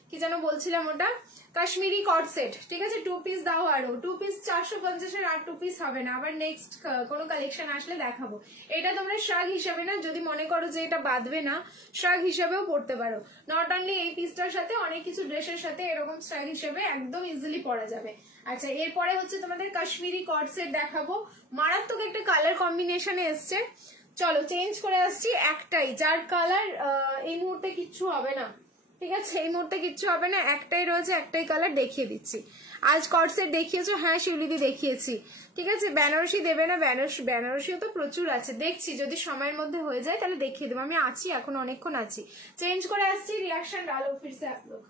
কি যেন বলছিলাম, ওটা কাশ্মীরি কটসেট, ঠিক আছে? 2 পিস দাও, আরো 2 পিস 450-এর আর 2 পিস হবে না। আবার নেক্সট কোনো কালেকশন আসলে দেখাবো। এটা তোমরা শ্রাগ হিসাবে না, যদি মনে করো যে এটা বাঁধবে না, শ্রাগ হিসাবেও পড়তে পারো। নট অনলি এই পিসটার সাথে, অনেক কিছু ড্রেসের সাথে এরকম শ্রাগ হিসেবে একদম ইজিলি পরা যাবে। আচ্ছা, এরপরে হচ্ছে তোমাদের কাশ্মীরি কট সেট দেখাবো। মারাত্মক একটা কালার কম্বিনেশনে এসছে। চলো চেঞ্জ করে আসছি, একটাই যার কালার এই মুহূর্তে কিচ্ছু হবে না, ঠিক আছে? এই মুহূর্তে কিচ্ছু হবে না, একটাই রয়েছে, একটাই কালার দেখিয়ে দিচ্ছি। আজ কট সেট দেখিয়েছো? হ্যাঁ শিউলিদি দেখিয়েছি, ঠিক আছে? বেনারসি দেবে না? বেনারসিও তো প্রচুর আছে, দেখছি যদি সময়ের মধ্যে হয়ে যায় তাহলে দেখিয়ে দেবো। আমি আছি, এখন অনেকক্ষণ আছি। চেঞ্জ করে আসছি, রিয়াকশন ডালো ফির সে up লোগ।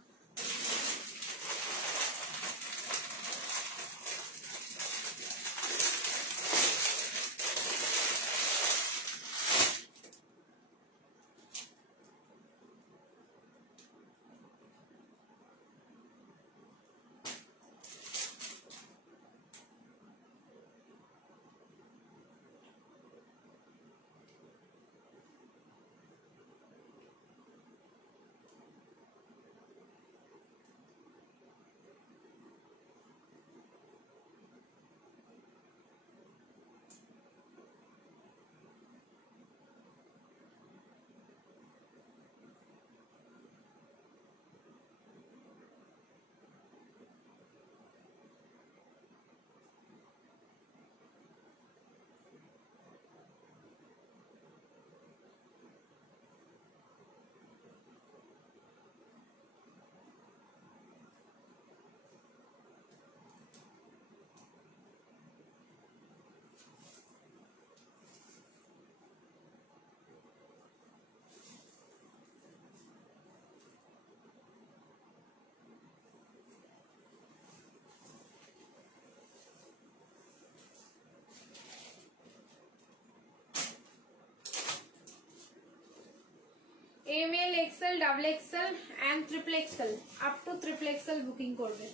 ML, XL, double XL and triple XL, up to triple XL booking করবে।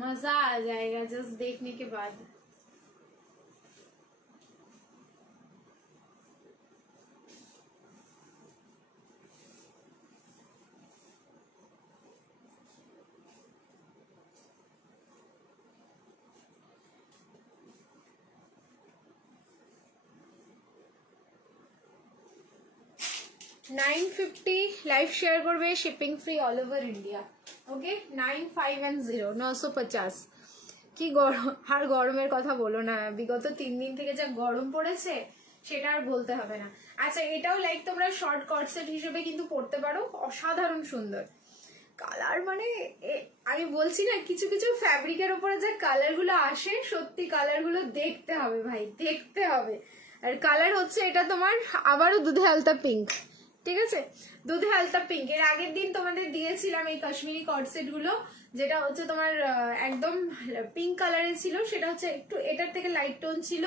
मजा आ जाएगा जस्ट देखने के बाद। $950 লাইভ শেয়ার করবে, shipping free all over India. Okay 950 950। কি গরম, আর গরমের কথা বলো না, বিগত 3 দিন থেকে যা গরম পড়েছে সেটা আর বলতে হবে না। আচ্ছা এটাও লাইক তোমরা শর্ট কটসেট হিসেবে কিন্তু পড়তে পারো, অসাধারণ সুন্দর কালার। মানে আমি বলছি না, কিছু কিছু ফ্যাব্রিকের উপরে যে কালার গুলো আসে, সত্যি কালার গুলো দেখতে হবে ভাই, দেখতে হবে। আর কালার হচ্ছে এটা তোমার আবারও দুধে আলতা পিঙ্ক, ঠিক আছে, দুধে আলতা পিঙ্ক। এর আগের দিন তোমাদের দিয়েছিলাম এই কাশ্মীরি কটসেট গুলো, যেটা হচ্ছে তোমার একদম পিঙ্ক কালারের ছিল, সেটা হচ্ছে একটু এটার থেকে লাইট টোন ছিল,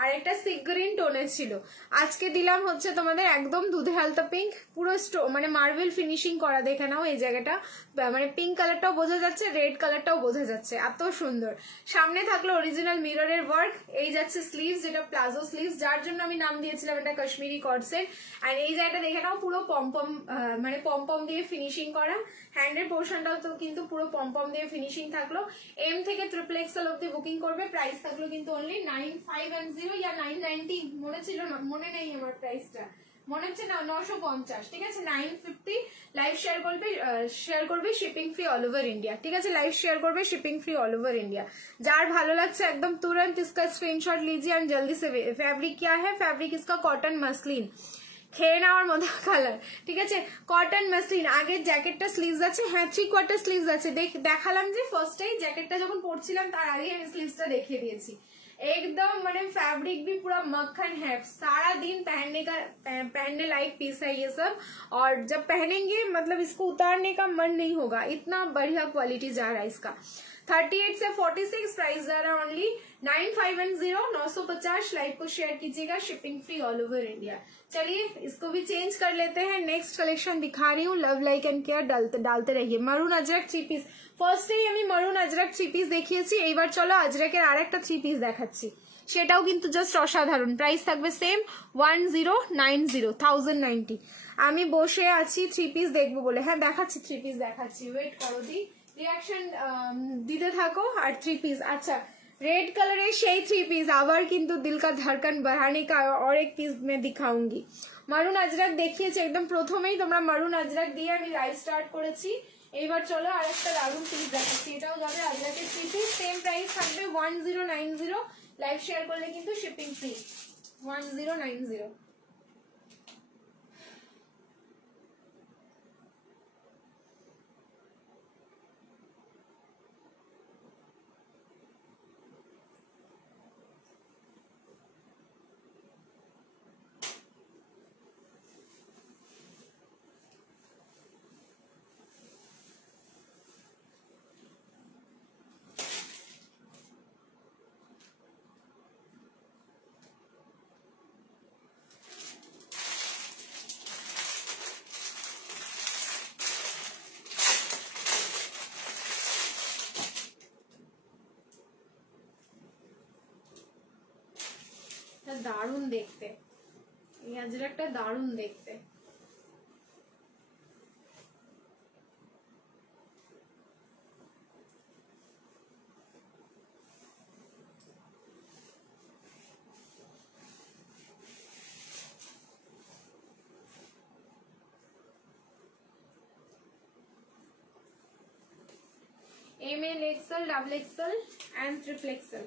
আর একটা সি গ্রিন টোনের ছিল। আজকে দিলাম হচ্ছে তোমাদের একদম দুধে হালতা পিঙ্ক, পুরো মানে মার্বেল ফিনিশিং করা, দেখে নাও এই জায়গাটা, মানে পিঙ্ক কালারটাও বোঝা যাচ্ছে, রেড কালারটাও বোঝা যাচ্ছে, এত সুন্দর। সামনে থাকলো অরিজিনাল মিররের ওয়ার্ক, এই যাচ্ছে স্লিভস, যেটা প্লাজো স্লিভস, যার জন্য আমি নাম দিয়েছিলাম এটা কাশ্মীরি কটসেট। আর এই জায়গাটা দেখে নাও পুরো পমপম, মানে পমপম দিয়ে ফিনিশিং করা, হ্যান্ডের পোর্শনটাও তো কিন্তু পুরো পমপম দিয়ে ফিনিশিং থাকলো। এম থেকে ট্রিপল এক্সেল অব্দি বুকিং করবে, প্রাইস থাকলো কিন্তু অনলি 950 ইয়া 990, মনে ছিল না, মনে নেই আমার প্রাইসটা, মনে হচ্ছে না 950, ঠিক আছে 950। লাইভ শেয়ার করবে shipping free all over India, ঠিক আছে, লাইভ শেয়ার করবে shipping free all over India. যার ভালো লাগছে একদম तुरंत इसका स्क्रीनशॉट लीजिए एंड जल्दी से। फैब्रिक क्या है, फैब्रिक इसका कॉटन मसलिन, খেয়ে নেওয়ার মতো কালার, ঠিক আছে, কটন মাসলিন। আগের জ্যাকেটটা স্লিভস আছে, হ্যাঁ 3/4 স্লিভস আছে, দেখালাম যে ফার্স্টেই জ্যাকেটটা যখন পরছিলাম তার আগে আমি স্লিভসটা দেখিয়ে দিয়েছি। एकदम মানে फैब्रिक भी पूरा मक्खन है, सारा दिन पहनने लायक पीस है ये सब, और जब पहनेंगे मतलब इसको उतारने का मन नहीं होगा, इतना बढ़िया क्वालिटी जा रहा है इसका। 38 से 46 प्राइस जा रहा है ओनली 950 950। लाइव को शेयर कीजिएगा, shipping free all over India. चलिए इसको भी चेंज कर लेते हैं, नेक्स्ट कलेक्शन दिखा रही हूँ, लव लाइक एंड केयर डालते रहिए। मरून अजरक 3 পিস, ফার্স্টেই আমি মরুন আজরাক 3 পিস দেখিয়েছি, এইবার চলো আজরাকের আরেকটা 3 পিস দেখাচ্ছি, সেটাও কিন্তু জাস্ট অসাধারণ। প্রাইস থাকবে সেম 1090 আমি বসে আছি 3 পিস দেখবো বলে, হ্যাঁ দেখাচ্ছি 3 পিস দেখাচ্ছি, ওয়েট করো দি, রিয়াকশন দিতে থাকো। আর 3 পিস, আচ্ছা रेड कलर है সেই 3 পিস, আবার কিন্তু दिल का धड़कन बढ़ाने का और एक पीस मैं दिखाऊंगी। মারুন আজরাক দেখিয়েছি একদম প্রথমেই, তোমরা মারুন আজরাক দিয়ে আমি লাইভ স্টার্ট করেছি। এইবার চলো আরেকটা দারুন পিস দেখাচ্ছি, এটাও যাবে আজরাকের 3 পিস, সেম প্রাইস থাকবে 1090। লাইভ শেয়ার করলে কিন্তু শিপিং ফ্রি 1090। দারুণ দেখতে, এই আজরাকটা দারুণ দেখতে। ML XL double XL and triple XL,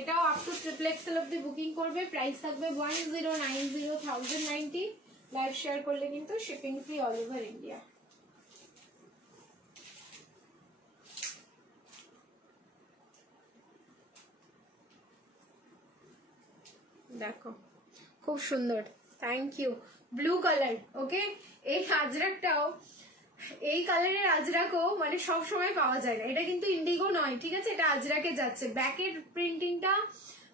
এটাও আপ টু ট্রিপল এক্সেল অব্দি বুকিং করবে, প্রাইস থাকবে 1090 লাইভ শেয়ার করলে কিন্তু shipping free all over India. দেখো খুব সুন্দর, thank you. Blue colour, okay, এই আজরাকটাও, এই কালারের আজরাকও মানে সব সময় পাওয়া যায় না, এটা কিন্তু ইন্ডিগো নয়, ঠিক আছে, এটা আজরাকে যাচ্ছে। ব্যাকের প্রিন্টিংটা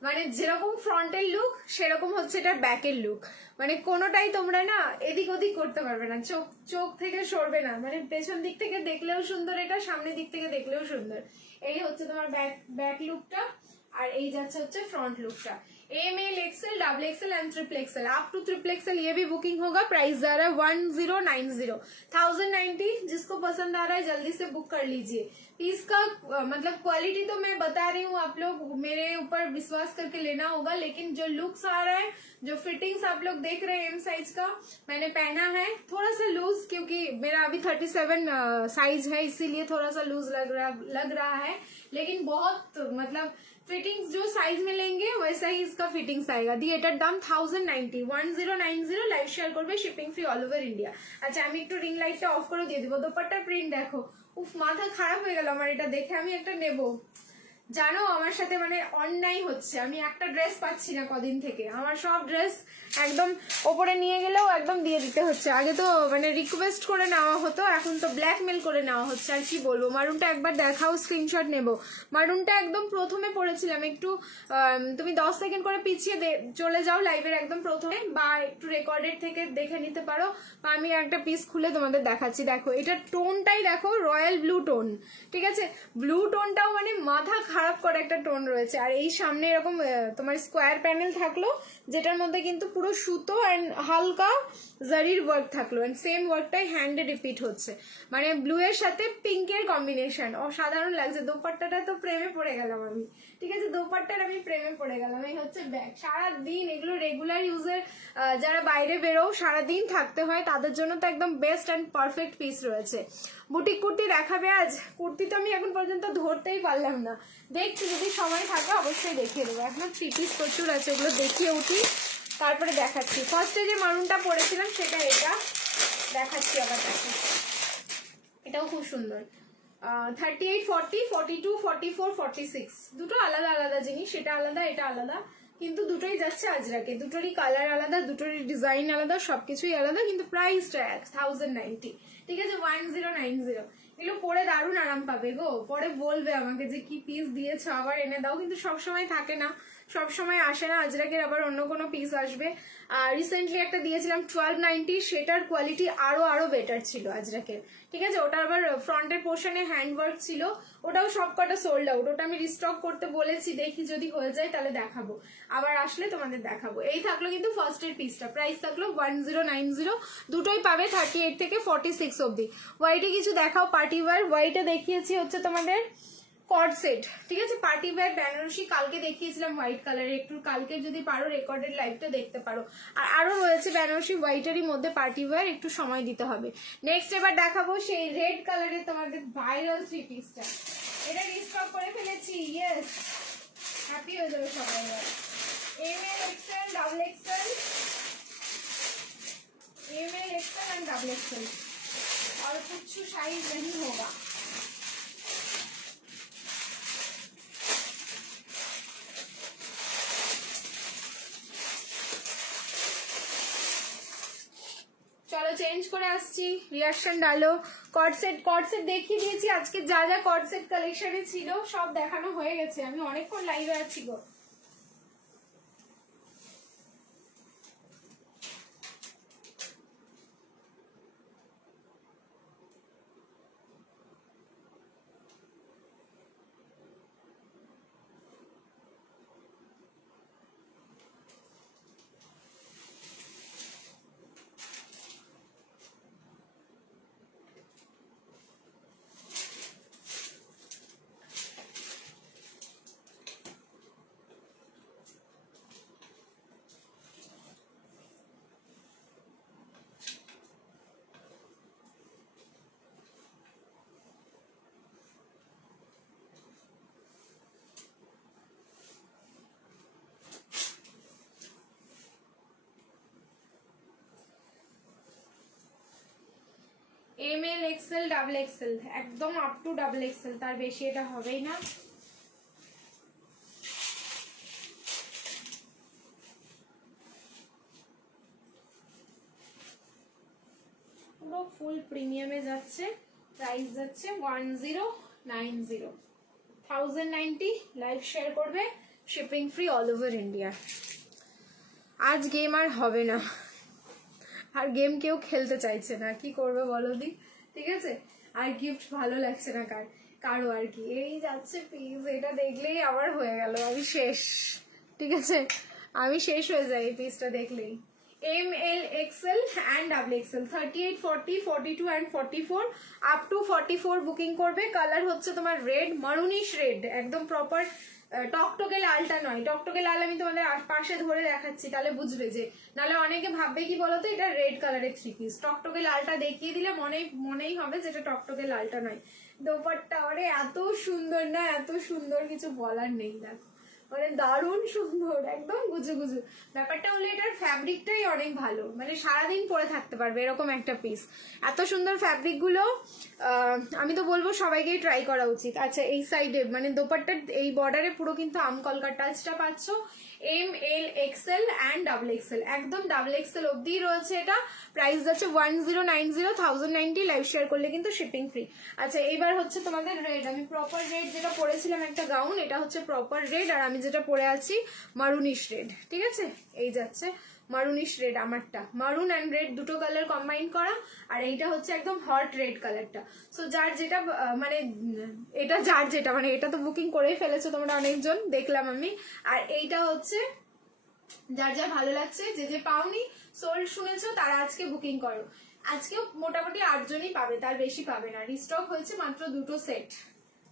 মানে যেরকম ফ্রন্টের লুক সেরকম হচ্ছে এটার ব্যাকের লুক, মানে কোনোটাই তোমরা না এদিক ওদিক করতে পারবে না, চোখ থেকে সরবে না, মানে পেছন দিক থেকে দেখলেও সুন্দর, এটা সামনের দিক থেকে দেখলেও সুন্দর। এই হচ্ছে তোমার ব্যাক লুকটা, আর এই যাচ্ছে হচ্ছে ফ্রন্ট লুকটা। M L XL double XL and triple XL up to triple XL ये भी बुकिंग होगा। प्राइस जा रहा है 1090 1090। जिसको पसंद आ रहा है जल्दी से बुक कर लीजिए। पीस का मतलब क्वालिटी तो मैं बता रही हूँ, आप लोग मेरे ऊपर विश्वास करके लेना होगा, लेकिन जो लुक्स आ रहा है, जो फिटिंग्स आप लोग देख रहे हैं एम साइज का मैंने पहना है, थोड़ा सा लूज, क्योंकि मेरा अभी 37 साइज है, इसीलिए थोड़ा सा लूज लग रहा है, लेकिन बहुत मतलब फिटिंग्स जो साइज में लेंगे वैसा ही इसका फिटिंग्स आएगा। दी एटार दाम 1090 1090। लाइव शेयर करबे, shipping free all over India. अच्छा আমি একটু রিং লাইটটা অফ করে দিয়ে দিব। দোপাট্টার প্রিন্ট দেখো, উফ মাথা খারাপ হয়ে গেল আমার এটা দেখে। আমি একটা নেব, জানো আমার সাথে মানে অন্যায় হচ্ছে, আমি একটা ড্রেস পাচ্ছি না কদিন থেকে। আমার সব ড্রেস একদম ওপরে নিয়ে গেলেও একদম দিয়ে দিতে হচ্ছে। আগে তো মানে রিকোয়েস্ট করে নেওয়া হতো, এখন তো ব্ল্যাকমেল করে নেওয়া হচ্ছে। আর কি বলবো, মারুনটা একবার দেখাও, স্ক্রিনশট নেব। মারুনটা একদম প্রথমে পড়েছিলাম, একটু তুমি 10 সেকেন্ড করে পিছিয়ে চলে যাও লাইভের একদম প্রথমে, বা একটু রেকর্ডেড থেকে দেখে নিতে পারো, বা আমি একটা পিস খুলে তোমাদের দেখাচ্ছি। দেখো এটা টোনটাই দেখো, রয়্যাল ব্লু টোন, ঠিক আছে। ব্লু টোনটাও মানে মাথা খারাপ করে একটা টোন রয়েছে। আর এই সামনে এরকম তোমার স্কোয়ার প্যানেল থাকলো, যেটার মধ্যে কিন্তু পুরো সুতো এন্ড হালকা জারির ওয়ার্ক থাকলো, এন্ড সেম ওয়ার্কটাই হ্যান্ডে রিপিট হচ্ছে। মানে ব্লু এর সাথে পিঙ্কের কম্বিনেশন অসাধারণ লাগছে। দোপাট্টাটা তো প্রেমে পড়ে গেলাম আমি, ঠিক আছে, দোপাট্টার আমি প্রেমে পড়ে গেলাম। এই হচ্ছে ব্যাগ। সারাদিন এগুলো রেগুলার ইউজের, যারা বাইরে বেরো সারাদিন থাকতে হয়, তাদের জন্য তো একদম বেস্ট অ্যান্ড পারফেক্ট পিস রয়েছে। বুটিক কুর্তি দেখাবে আজ? কুর্তি তো আমি এখন পর্যন্ত ধরতেই পারলাম না, দেখছি যদি সময় থাকে অবশ্যই দেখিয়ে দেবো। এখনো 3 পিস প্রচুর আছে, ওগুলো দেখিয়ে উঠি তারপরে দেখাচ্ছি। ফার্স্টে যে মারুনটা পরেছিলাম সেটা এটা দেখাচ্ছি, আবার দেখো এটাও খুব সুন্দর। 38, 40, 42, 44, 46 দুটো আলাদা আলাদা জিনিস, সেটা আলাদা এটা আলাদা, কিন্তু দুটোই যাচ্ছে আজরাকে। দুটোরই কালার আলাদা, দুটোরই ডিজাইন আলাদা, সবকিছুই আলাদা, কিন্তু প্রাইসটা 1090, ঠিক আছে, 1090। এগুলো পরে দারুণ আরাম পাবে গো। পরে বলবে আমাকে যে কি পিস দিয়েছো, আবার এনে দাও, কিন্তু সবসময় থাকে না, সবসময় আসে না। আজরাকের আবার অন্য কোনো পিস আসবে। আর রিসেন্টলি একটা দিয়েছিলাম 1290, সেটার কোয়ালিটি আরো বেটার ছিল আজরাকের, ঠিক আছে। ওটা আবার ফ্রন্টের পোর্শনে হ্যান্ড ওয়ার্ক ছিল, ওটাও সবকটা সোল্ড আউট। ওটা আমি রিস্টক করতে বলেছি, দেখি যদি হয়ে যায় তাহলে দেখাবো, আবার আসলে তোমাদের দেখাবো। এই থাকলো কিন্তু ফার্স্টের পিসটা, প্রাইস থাকলো 1090। দুটোই পাবে 38 থেকে 46 অব্দি। হোয়াইটে কিছু দেখাও পার্টি ওয়্যার। হোয়াইটে দেখিয়েছি হচ্ছে তোমাদের কর্ড সেট, ঠিক আছে, পার্টি ওয়্যার বেনারসি কালকে দেখিয়েছিলাম হোয়াইট কালারে। একটু কালকে যদি পারো রেকর্ডেড লাইভটা দেখতে পারো। আর আরো রয়েছে বেনারসি হোয়াইটেরই মধ্যে পার্টি ওয়্যার, একটু সময় দিতে হবে। নেক্সট এবার দেখাবো সেই রেড কালারের তোমাদের ভাইরাল 3 পিসটা। এটা রিস্টক করে ফেলেছি, ইয়েস, হ্যাপি হয়ে যাবে সবাই। M L XL double XL, M L XL and double XL, और कुछ साइज नहीं होगा। চলো চেঞ্জ করে আসছি, রিয়াকশন ডালো। কর্ড সেট দেখিয়ে দিয়েছি আজকে, যা যা কর্ড সেট কালেকশনে ছিল সব দেখানো হয়ে গেছে। আমি অনেকক্ষণ লাইভে আছি গো। M L XL double XL एकदम अप टू डबल एक्सएल, तार बेशी এটা হবেই না। পুরো ফুল প্রিমিয়ামে যাচ্ছে। প্রাইস যাচ্ছে 1090 1090। লাইভ শেয়ার করবে, shipping free all over India. আজ গেম আর হবে না, আর গেম কেউ খেলতে চাইছে না, কি করবে বলো দি, ঠিক আছে। আর গিফট ভালো লাগছে না কারো আর কি। এই যাচ্ছে প্লিজ, এটা দেখলেই আবার হয়ে গেল, আমি শেষ, ঠিক আছে। আমি শেষ হয়ে যাই এই পিসটা দেখলেই। ML XL and XXL 38 40 42 and 44 up to 44 booking করবে। কালার হচ্ছে তোমার রেড, মারুনিশ রেড, একদম প্রপার টকটকে লালটা নয়। টকটকে লাল আমি তোমাদের পাশে ধরে দেখাচ্ছি তাহলে বুঝবে, যে নাহলে অনেকে ভাববে কি বলতো এটা রেড কালারের 3 পিস। টকটকে লালটা দেখিয়ে দিলে মনেই হবে যেটা টকটকে লালটা নয়। দোপাট্টা ওরে এত সুন্দর না, এত সুন্দর কিছু বলার নেই। দেখো মানে দারুণ সুন্দর, একদম গুজু গুজু। ব্যাপারটা হলো এটার ফ্যাব্রিকটাই অনেক ভালো, মানে সারাদিন পরে থাকতে পারবে এরকম একটা পিস। এত সুন্দর ফ্যাব্রিক গুলো আমি তো বলবো সবাইকেই ট্রাই করা উচিত। আচ্ছা এই সাইডে মানে দোপাট্টার এই বর্ডারে পুরো কিন্তু আমকলকার টাচটা পাচ্ছ। ML XL and XXL, একদম XXL অব্দি রয়েছে। এটা প্রাইস যাচ্ছে 1090 1090, লাইভ শেয়ার করলে কিন্তু শিপিং ফ্রি। আচ্ছা এইবার হচ্ছে তোমাদের রেড, আমি প্রপার রেড যেটা পরেছিলাম একটা গাউন, এটা হচ্ছে প্রপার রেড, আর আমি যেটা পরে আছি মারুনিশ রেড। ঠিক আছে, এই যাচ্ছে মারুনিশ রেড আমারটা, মারুন অ্যান্ড রেড দুটো কালার কম্বাইন করা, আর এইটা হচ্ছে একদম হট রেড কালারটা। সো যার যেটা মানে এটা যার যেটা মানে এটা তো বুকিং করেই ফেলেছো তোমরা অনেকজন দেখলাম আমি, আর এইটা হচ্ছে যার যা ভালো লাগছে, যে পাওনি সোল্ড শুনেছো তারা আজকে বুকিং করো। আজকে মোটামুটি 8 জনই পাবে, তার বেশি পাবে না। রিস্টক হয়েছে মাত্র 2টো সেট,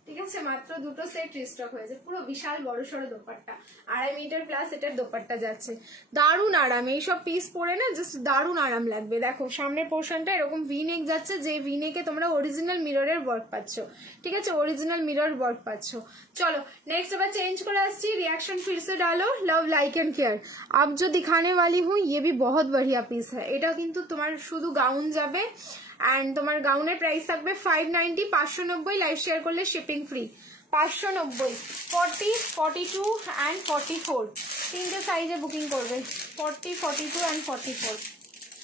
ঠিক আছে, মাত্র 2টো সেট রিস্টক হয়েছে। পুরো বিশাল বড় সড়ো দোপাট্টা, 2.5 মিটার প্লাস এটার দোপাট্টা যাচ্ছে। দারুণ আরাম, এইসব পিস পরে না জাস্ট দারুণ আরাম লাগবে। দেখো সামনের পোর্শনটা এরকম ভি নেক যাচ্ছে, যে ভি নেকে তোমরা অরিজিনাল মিররের ওয়ার্ক পাচ্ছ। ঠিক আছে, অরিজিনাল মিরর ওয়ার্ক পাচ্ছ। চলো নেক্সট আবার চেঞ্জ করে আসছি। रिएक्शन फिर से डालो, लव लाइक एंड केयर। अब जो दिखाने वाली हूँ ये भी बहुत बढ़िया पीस है। এটা কিন্তু তোমার শুধু গাউন যাবে, এন্ড তোমার গাউনের প্রাইস থাকবে 590 590, লাইভ শেয়ার করলে শিপিং ফ্রি। 590 40 42 and 44 তিনটে সাইজে বুকিং করবে। 40 42 and 44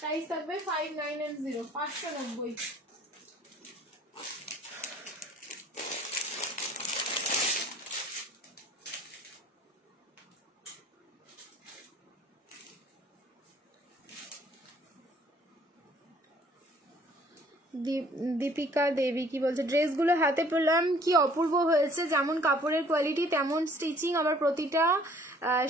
প্রাইস থাকবে 590 590। দীপিকা দেবী কি বলছে, ড্রেসগুলো হাতে পেলাম কি অপূর্ব হয়েছে, যেমন কাপড়ের কোয়ালিটি তেমন স্টিচিং, আবার প্রতিটা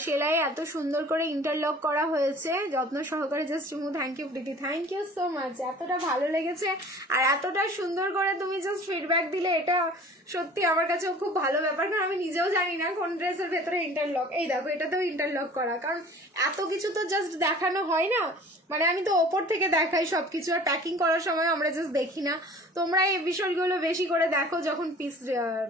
সেলাই এত সুন্দর করে ইন্টারলক করা হয়েছে যত্ন সহকারে। Just thank you Preeti, thank you so much. এতটা ভালো লেগেছে আর এতটা সুন্দর করে তুমি জাস্ট ফিডব্যাক দিলে, এটা সত্যি আমার কাছেও খুব ভালো ব্যাপার। কারণ আমি নিজেও জানি না কোন ড্রেসের ভেতরে ইন্টারলক। এই দেখো এটাতেও ইন্টারলক করা, কারণ এত কিছু তো জাস্ট দেখানো হয় না, মানে আমি তো ওপর থেকে দেখাই সবকিছু, আর প্যাকিং করার সময় আমরা জাস্ট দেখি না। তোমরা এই বিষয়গুলো বেশি করে দেখো যখন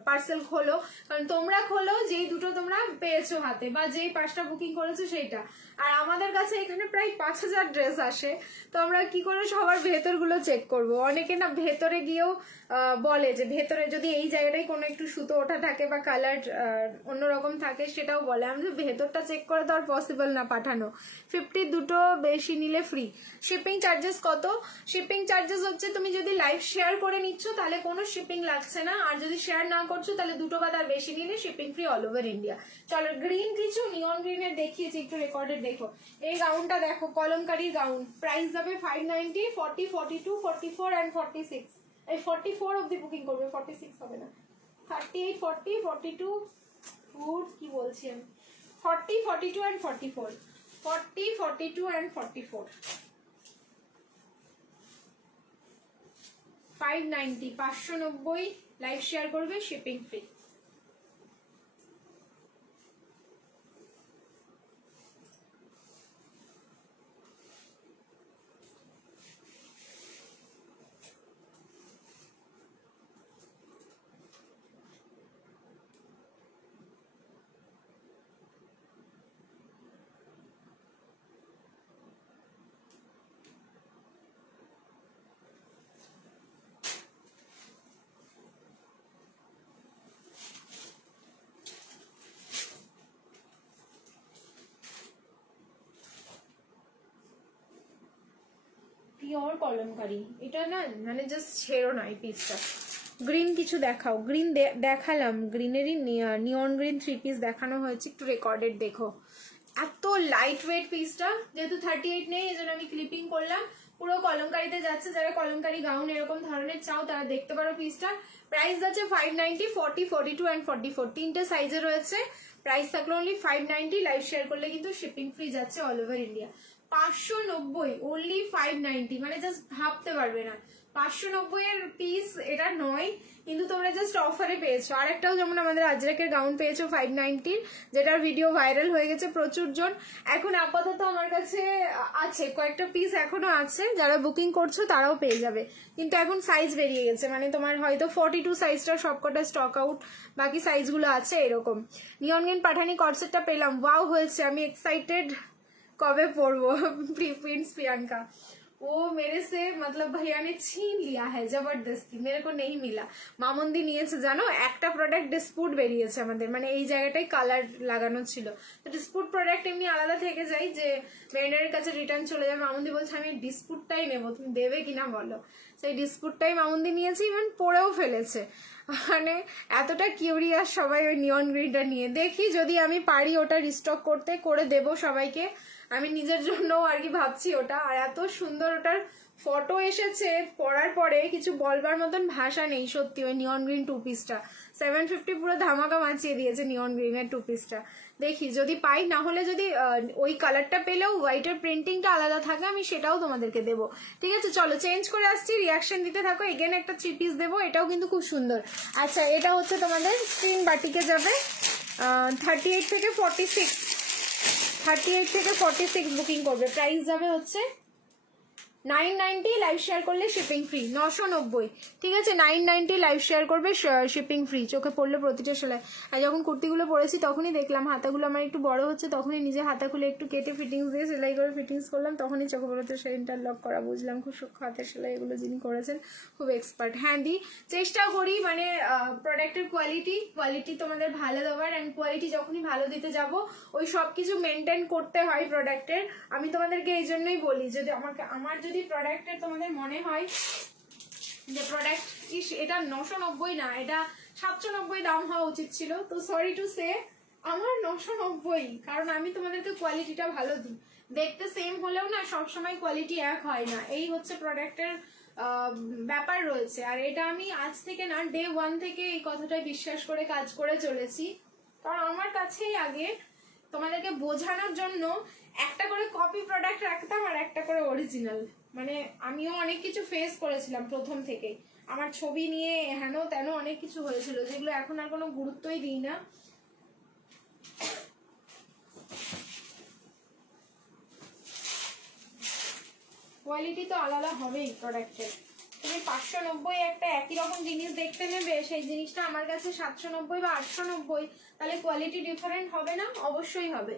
পার্সেল খোলো, কারণ তোমরা খোলো যেই দুটো তোমরা পেয়েছো হাতে বা যেই 5টা বুকিং করেছো সেইটা। আর আমাদের কাছে এখানে প্রায় 5000 ড্রেস আসে, তো আমরা কি করে সবার ভেতরগুলো চেক করব। অনেকে না ভেতরে গিয়েও বলে যে ভেতরে যদি এই জায়গাটায় কোনো একটু সুতো ওঠা থাকে বা কালার অন্যরকম থাকে সেটাও বলে। আমি ভেতরটা চেক করে তো আর পসিবল না পাঠানো। 50 দুটো বেশি নিলে ফ্রি। শিপিং চার্জেস কত? শিপিং চার্জেস হচ্ছে তুমি যদি লাইভ শেয়ার করে নিচ্ছ তাহলে কোনো শিপিং লাগছে না, আর যদি শেয়ার না করছো তাহলে 2টো বা তার বেশি নিলে shipping free all over India. চলো গ্রিন কিছু নিয়ন গ্রিনের দেখিয়েছি, একটু রেকর্ডেড দেখো। এই গাউনটা দেখো, কলমকারী গাউন, প্রাইস যাবে 590 40 42 44 and 46। এই 44 অবধি বুকিং করবে, 46 হবে না। 38 40 42 ফুড কি বলছি আমি, 40 42 and 44 40 42 and 44 590 590, লাইভ শেয়ার করবে শিপিং ফ্রি। পিওর কলমকারী, এটা না মানে জাস্ট ছেড়ো না এই পিসটা। গ্রিন কিছু দেখাও, গ্রিন দেখালাম, গ্রিনেরই নিয়ন গ্রিন 3 পিস দেখানো হয়েছে, একটু রেকর্ডেড দেখো। এত লাইট ওয়েট পিসটা, যেহেতু 38 নেই এই জন্য আমি ক্লিপিং করলাম। পুরো কলমকারিতে যাচ্ছে। যারা কলমকারি গাউন এরকম ধরনের চাও তারা দেখতে পারো পিসটা। প্রাইস যাচ্ছে 590, 40, 42 অ্যান্ড 44 তিনটে সাইজে রয়েছে। প্রাইস থাকলো অনলি 590, লাইভ শেয়ার করলে কিন্তু শিপিং ফ্রি যাচ্ছে অল ওভার ইন্ডিয়া। 590 অনলি 590, মানে জাস্ট ভাবতে পারবে না 590 এর পিস এটা নয়, কিন্তু তোমরা জাস্ট অফারে পেয়েছো। আর একটাও যেমন আমাদের আজরাকের গাউন পেয়েছো 590, যেটার ভিডিও ভাইরাল হয়ে গেছে প্রচুর জন। এখন আপাতত আমার কাছে আছে কয়েকটা পিস এখনো আছে, যারা বুকিং করছো তারাও পেয়ে যাবে, কিন্তু এখন সাইজ বেরিয়ে গেছে, মানে তোমার হয়তো 42 সাইজটা সবকটা স্টক আউট, বাকি সাইজগুলো আছে এরকম। নিয়ন গ্রিন পাঠানি কর্সেটটা পেলাম, ওয়াও হয়েছে, আমি এক্সাইটেড कब पढ़ो प्रिंस प्रियंका। वो मेरे से मतलब भैया ने छीन लिया है जबरदस्ती, मेरे को नहीं मिला। মামুন্দি নিয়েছে জানো, একটা প্রোডাক্ট ডিসপুট বেরিয়েছে আমাদের, মানে এই জায়গাটায় কালার লাগানো ছিল, তো ডিসপুট প্রোডাক্ট এমনি আলাদা থেকে যায় যে ভেন্ডারের কাছে রিটার্ন চলে যায়। মামুন্দি বলছে আমি ডিসপুটটাই নেবো, তুমি দেবে কিনা বলো। সেই ডিসপুটটাই মামুন্দি নিয়েছে, ইভেন পরেও ফেলেছে। মানে এতটা কিউরিয়াস সবাই ওই নিয়ন গ্রিনটা নিয়ে। দেখি যদি আমি পারি ওটা রিস্টক করতে, করে দেবো সবাইকে। আমি নিজের জন্য আর কি ভাবছি ওটা। আর এত সুন্দর ওটার ফটো এসেছে, পরার পরে কিছু বলবার মতন ভাষা নেই সত্যি। ওই নিয়ন গ্রিন টু পিসটা 750 পুরো ধামাকা মাচিয়ে দিয়েছে নিয়ন গ্রিনের টু পিসটা। দেখি যদি পাই, না হলে যদি ওই কালারটা পেলেও হোয়াইটের প্রিন্টিংটা আলাদা থাকে আমি সেটাও তোমাদেরকে দেবো। ঠিক আছে, চলো চেঞ্জ করে আসছি, রিয়াকশন দিতে থাকো। এগেন একটা 3 পিস দেবো, এটাও কিন্তু খুব সুন্দর। আচ্ছা, এটা হচ্ছে তোমাদের স্ক্রিন বাটিকে যাবে 38 থেকে 46, 38 থেকে 46 বুকিং করবে। প্রাইস যাবে হচ্ছে 990, লাইভ শেয়ার করলে শিপিং ফ্রি 990। ঠিক আছে, 990 লাইভ শেয়ার করবে, শিপিং ফ্রি। চোখে পড়লো প্রতিটা সেলাই। আর যখন কুর্তিগুলো পরেছি তখনই দেখলাম হাতাগুলো আমার একটু বড় হচ্ছে, তখনই নিজে হাতা খুলে একটু কেটে ফিটিংস দিয়ে সেলাই করে ফিটিংস করলাম, তখনই চোখে পড়তে সে ইন্টারলক করা বুঝলাম। খুব সূক্ষ্ম হাতের সেলাই, এগুলো যিনি করেছেন খুব এক্সপার্ট। হ্যাঁ দি, চেষ্টা করি মানে প্রোডাক্টের কোয়ালিটি তোমাদের ভালো দেওয়ার, অ্যান্ড কোয়ালিটি যখনই ভালো দিতে যাব ওই সব কিছু মেনটেন করতে হয় প্রোডাক্টের। আমি তোমাদেরকে এই জন্যই বলি, যদি আমার যদি প্রোডাক্টের তোমাদের মনে হয় যে প্রোডাক্ট এটা 990 না, এটা 790 দাম হওয়া উচিত ছিল, তো সরি টু সে আমার 990, কারণ আমি তোমাদেরকে কোয়ালিটিটা ভালো দিই। দেখতে সেম হলেও না সবসময় কোয়ালিটি এক হয় না, এই হচ্ছে প্রোডাক্টের ব্যাপার রয়েছে। আর এটা আমি আজ থেকে না, ডে 1 থেকে এই কথাটাই বিশ্বাস করে কাজ করে চলেছি। কারণ আমার কাছেই আগে তোমাদেরকে বোঝানোর জন্য একটা করে কপি প্রোডাক্ট রাখতাম আর একটা করে অরিজিনাল। মানে আমিও অনেক কিছু ফেস করেছিলাম প্রথম থেকেই, আমার ছবি নিয়ে হেন তেন অনেক কিছু হয়েছিল, যেগুলো এখন আর কোনো গুরুত্বই দিই না। কোয়ালিটি তো আলাদা হবেই প্রোডাক্টের। তুমি 590 একটা একই রকম জিনিস দেখতে নেবে, সেই জিনিসটা আমার কাছে 790 বা 890, তাহলে কোয়ালিটি ডিফারেন্ট হবে না? অবশ্যই হবে।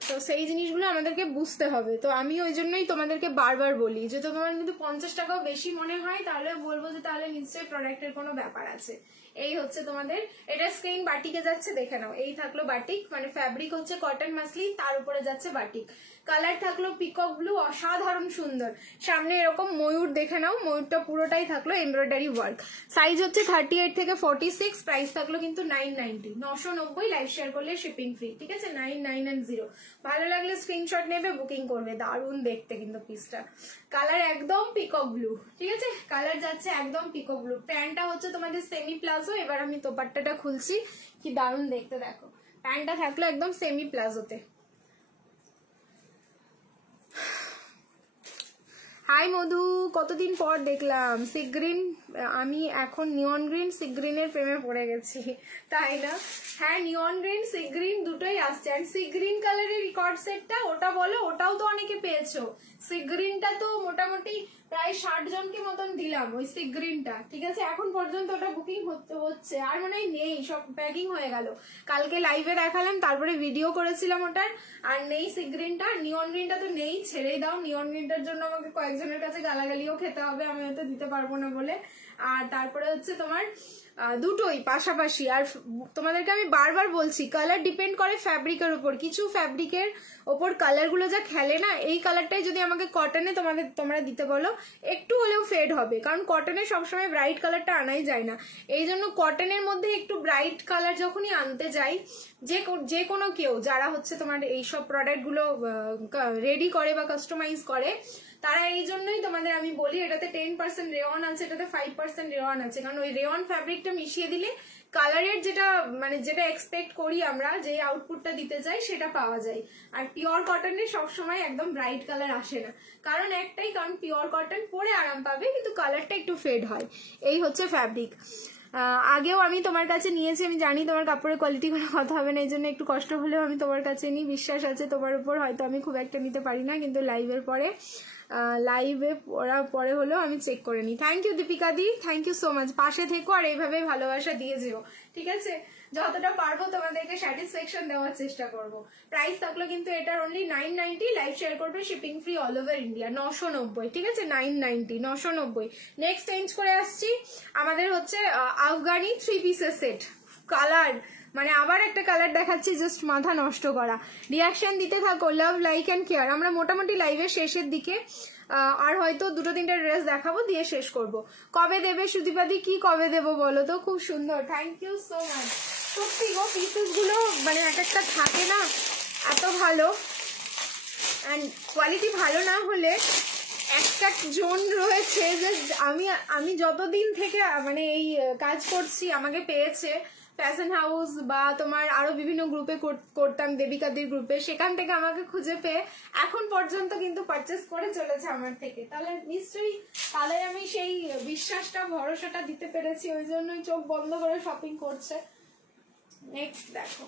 তো সেই জিনিসগুলো আমাদেরকে বুঝতে হবে। তো আমি ওই জন্যই তোমাদেরকে বারবার বলি যে তোমার যদি 50 টাকাও বেশি মনে হয় তাহলে বলবো যে তাহলে নিশ্চয়ই প্রোডাক্টের কোনো ব্যাপার আছে। এই হচ্ছে তোমাদের, এটা স্ক্রিন বাটিকে যাচ্ছে, দেখে নাও। এই থাকলো বাটিক, মানে ফ্যাব্রিক হচ্ছে কটন মাসলিন, তার উপরে যাচ্ছে বাটিক। কালার থাকলো পিকক ব্লু, অসাধারণ সুন্দর। সামনে এরকম ময়ূর, দেখে নাও, ময়ূরটা পুরোটাই থাকলো এমব্রয়ডারি ওয়ার্ক। সাইজ হচ্ছে 38 থেকে 46, প্রাইস থাকলো কিন্তু 990, 990, লাইভ শেয়ার করলে শিপিং ফ্রি। ঠিক আছে, 9990। ভালো লাগলে স্ক্রিনশট নেবে, বুকিং করবে। দারুণ দেখতে কিন্তু পিসটা, কালার একদম পিকক ব্লু। ঠিক আছে, কালার যাচ্ছে একদম পিকক ব্লু। প্যান্টটা হচ্ছে তোমাদের সেমি প্লাজো। এবার আমি দোপাট্টাটা খুলছি, কি দারুণ দেখতে দেখো। প্যান্টটা থাকলো একদম সেমি প্লাজোতে। হাই মধু, কতদিন পর দেখলাম। সি গ্রিন, আমি এখন নিয়ন গ্রিন সি গ্রিনের প্রেমে পড়ে গেছি, তাই না? হ্যাঁ, নিয়ন গ্রিন সি গ্রিন দুটোই আসছে। আর সি গ্রিন কালারের রিকর্ড সেটটা ওটা বলো, ওটাও তো অনেকে পেয়েছো। সি গ্রিনটা তো মোটামুটি প্রায় 60 জনকে মতন দিলাম ওই সি গ্রিনটা। ঠিক আছে, এখন পর্যন্ত ওটা বুকিং হচ্ছে, আর মনে হয় নেই, সব প্যাকিং হয়ে গেল। কালকে লাইভে দেখালাম, তারপরে ভিডিও করেছিলাম ওটার, আর নেই সি গ্রিনটা। নিয়ন গ্রিনটা তো নেই, ছেড়েই দাও। নিয়ন গ্রিনটার জন্য আমাকে কয়েকজনের কাছে গালাগালিও খেতে হবে, আমি হয়তো দিতে পারবো না বলে। আর তারপরে হচ্ছে তোমার দুটোই পাশাপাশি। আর তোমাদেরকে আমি বারবার বলছি, কালার ডিপেন্ড করে ফ্যাব্রিকের উপর। কিছু ফ্যাব্রিকের ওপর কালারগুলো যা খেলে না, এই কালারটাই যদি আমাকে কটনে তোমরা দিতে বলো, একটু হলেও ফেড হবে, কারণ কটনে সবসময় ব্রাইট কালারটা আনাই যায় না। এই জন্য কটনের মধ্যে একটু ব্রাইট কালার যখনই আনতে যাই, যে কোনো কেউ যারা হচ্ছে তোমার এইসব প্রোডাক্টগুলো রেডি করে বা কাস্টমাইজ করে, তারা এই জন্যই তোমাদের আমি বলি এটাতে 10% রেয়ন আছে, এটাতে 5% রেয়ন আছে, কারণ ওই রেয়ন ফ্যাব্রিকটা মিশিয়ে দিলে কালারের যেটা মানে যেটা এক্সপেক্ট করি আমরা, যে আউটপুটটা দিতে চাই সেটা পাওয়া যায়। আর পিওর কটনে সবসময় একদম ব্রাইট কালার আসে না, কারণ একটাই, কারণ পিওর কটন পরে আরাম পাবে কিন্তু কালারটা একটু ফেড হয়। এই হচ্ছে ফ্যাব্রিক। আগেও আমি তোমার কাছে নিয়েছি, আমি জানি তোমার কাপড়ের কোয়ালিটি কোনো কথা হবে না, এই জন্য একটু কষ্ট হলেও আমি তোমার কাছে নিই, বিশ্বাস আছে তোমার উপর। হয়তো আমি খুব একটা নিতে পারি না, কিন্তু লাইভের পরে লাইভে পড়ার পরে হলেও আমি চেক করে নিই। Thank you Dipika di, thank you so much. পাশে থেকো আর এইভাবেই ভালোবাসা দিয়ে যেও, ঠিক আছে? যতটা পারবো তোমাদেরকে স্যাটিসফ্যাকশন দেওয়ার চেষ্টা করব। প্রাইস থাকলো কিন্তু এটার অনলি 990, লাইভ শেয়ার করবে, shipping free all over India, 990, ঠিক আছে? 990, 990। নেক্সট চেঞ্জ করে আসছি, আমাদের হচ্ছে আফগানি 3 পিসের সেট। কালার মানে আবার একটা কালার দেখাচ্ছি, জাস্ট মাথা নষ্ট করা। রিয়াকশন দিতে থাকো, লাভ, লাইক অ্যান্ড কেয়ার। আমরা মোটামুটি লাইভের শেষের দিকে আর হয়তো 2-3টা ড্রেস দেখাবো, দিয়ে শেষ করব। কবে দেবে সুদীপাদি? কি কবে দেবো বলো তো? খুব সুন্দর, থ্যাংক ইউ সো মাচ। সত্যি গো, পিসেস গুলো মানে এক একটা থাকে না এত ভালো, অ্যান্ড কোয়ালিটি ভালো না হলে একটা জোন রয়েছে যে আমি যতদিন থেকে মানে এই কাজ করছি, আমাকে পেয়েছে ফ্যাশন হাউস বা তোমার আরো বিভিন্ন গ্রুপে করতাম, দেবিকাদির গ্রুপে, সেখান থেকে আমাকে খুঁজে পেয়ে এখন পর্যন্ত কিন্তু পারচেস করে চলেছে আমার থেকে। তাহলে নিশ্চয়ই তাহলে আমি সেই বিশ্বাসটা, ভরসাটা দিতে পেরেছি, ওই জন্যই চোখ বন্ধ করে শপিং করছে। নেক্সট দেখো,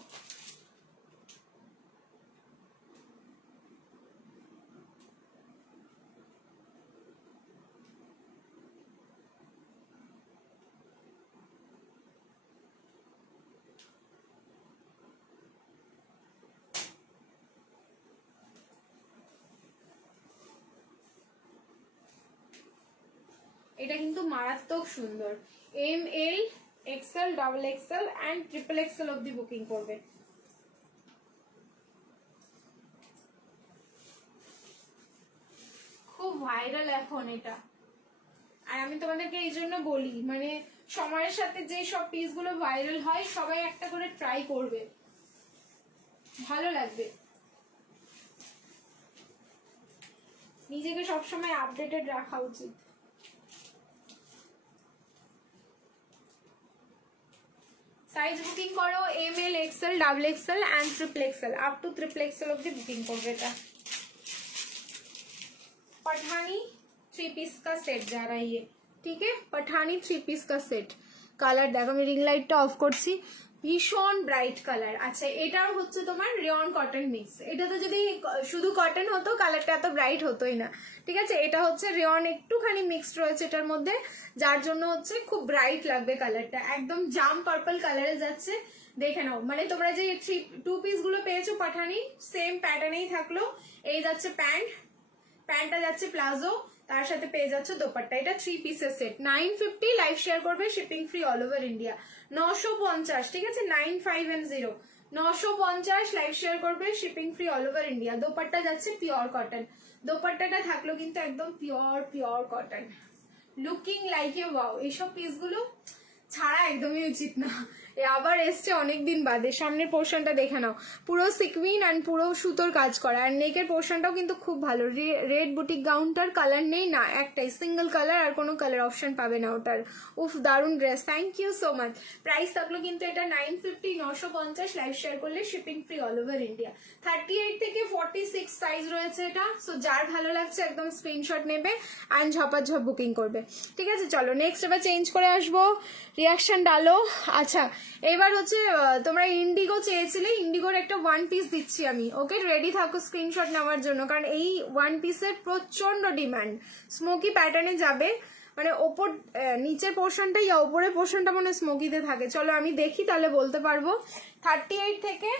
এটা কিন্তু মারাত্মক সুন্দর। ML, XL, XXL and XXL অব্দি বুকিং করবে। খুব ভাইরাল এখন এটা, আর আমি তোমাদেরকে এই জন্য বলি, মানে সময়ের সাথে যে সব পিসগুলো ভাইরাল হয় সবাই একটা করে ট্রাই করবে, ভালো লাগবে। নিজেকে সবসময় আপডেটেড রাখা উচিত। সাইজ বুকিং করো, ML, XL, XXL and XXL, up to XXL অব্দি বুকিং করবে। এটা पठानी 3 पीस का सेट जा रहा है ये, ठीक है? पठानी 3 पीस का सेट। কালার দেখো, আমি রিং লাইটটা অফ করছি, ভীষণ ব্রাইট কালার। আচ্ছা, এটাও হচ্ছে তোমার রেয়ন কটন মিক্স। এটা তো যদি শুধু কটন হতো কালারটা এত ব্রাইট হতোই না, ঠিক আছে? এটা হচ্ছে রেয়ন একটুখানি মিক্সড রয়েছে এটার মধ্যে, যার জন্য হচ্ছে খুব ব্রাইট লাগবে কালারটা, একদম জাম পার্পল কালারে যাচ্ছে। দেখে নাও, মানে তোমরা যে 2 পিস গুলো পেয়েছো পাঠানি, সেম প্যাটার্নেই থাকলো। এই যাচ্ছে প্যান্ট, প্যান্টটা যাচ্ছে প্লাজো, তার সাথে পেয়ে যাচ্ছে দোপাট্টা। এটা 3 পিসের সেট, 950, লাইভ শেয়ার করবে, shipping free all over India, 950, ঠিক আছে? 950, 950, লাইভ শেয়ার করবে, shipping free all over India. Dupatta যাচ্ছে পিওর কটন, দোপাট্টাটা থাকলো কিন্তু একদম pure cotton, looking like a wow. এইসব পিসগুলো ছাড়া একদমই উচিত না। আবার এসছে অনেকদিন বাদে। সামনের পোর্শনটা দেখে নাও, পুরো সিকুইন অ্যান্ড পুরো সুতোর কাজ করা, আর নেকের পোর্শনটাও কিন্তু খুব ভালো। রেড বুটিক গাউনটার কালার নেই না, একটাই সিঙ্গেল কালার, আর কোনো কালার অপশন পাবে না ওটার। উফ, দারুন dress, thank you so much. Price থাকলো কিন্তু এটা 950, 950, লাইভ শেয়ার করলে shipping free all over India. 38 থেকে 46 সাইজ রয়েছে এটা। সো যার ভালো লাগছে একদম স্ক্রিনশট নেবে অ্যান্ড ঝপাঝপ বুকিং করবে, ঠিক আছে? চলো নেক্সট এবার চেঞ্জ করে আসবো, রিয়াকশন ডালো। আচ্ছা, এবার হচ্ছে তোমরা ইন্ডিগো চেয়েছিলে, ইন্ডিগোর একটা 1 পিস দিচ্ছি আমি, ওকে? রেডি থাকো স্ক্রিনশট নেওয়ার জন্য, কারণ এই 1 পিসের প্রচন্ড ডিমান্ড। স্মোকি প্যাটার্নে যাবে, মানে ওপর নিচের পোর্শনটা ইয়া ওপরের পোর্শনটা মানে স্মোকিতে থাকে। চলো আমি দেখি, তাহলে বলতে পারবো। 38 থেকে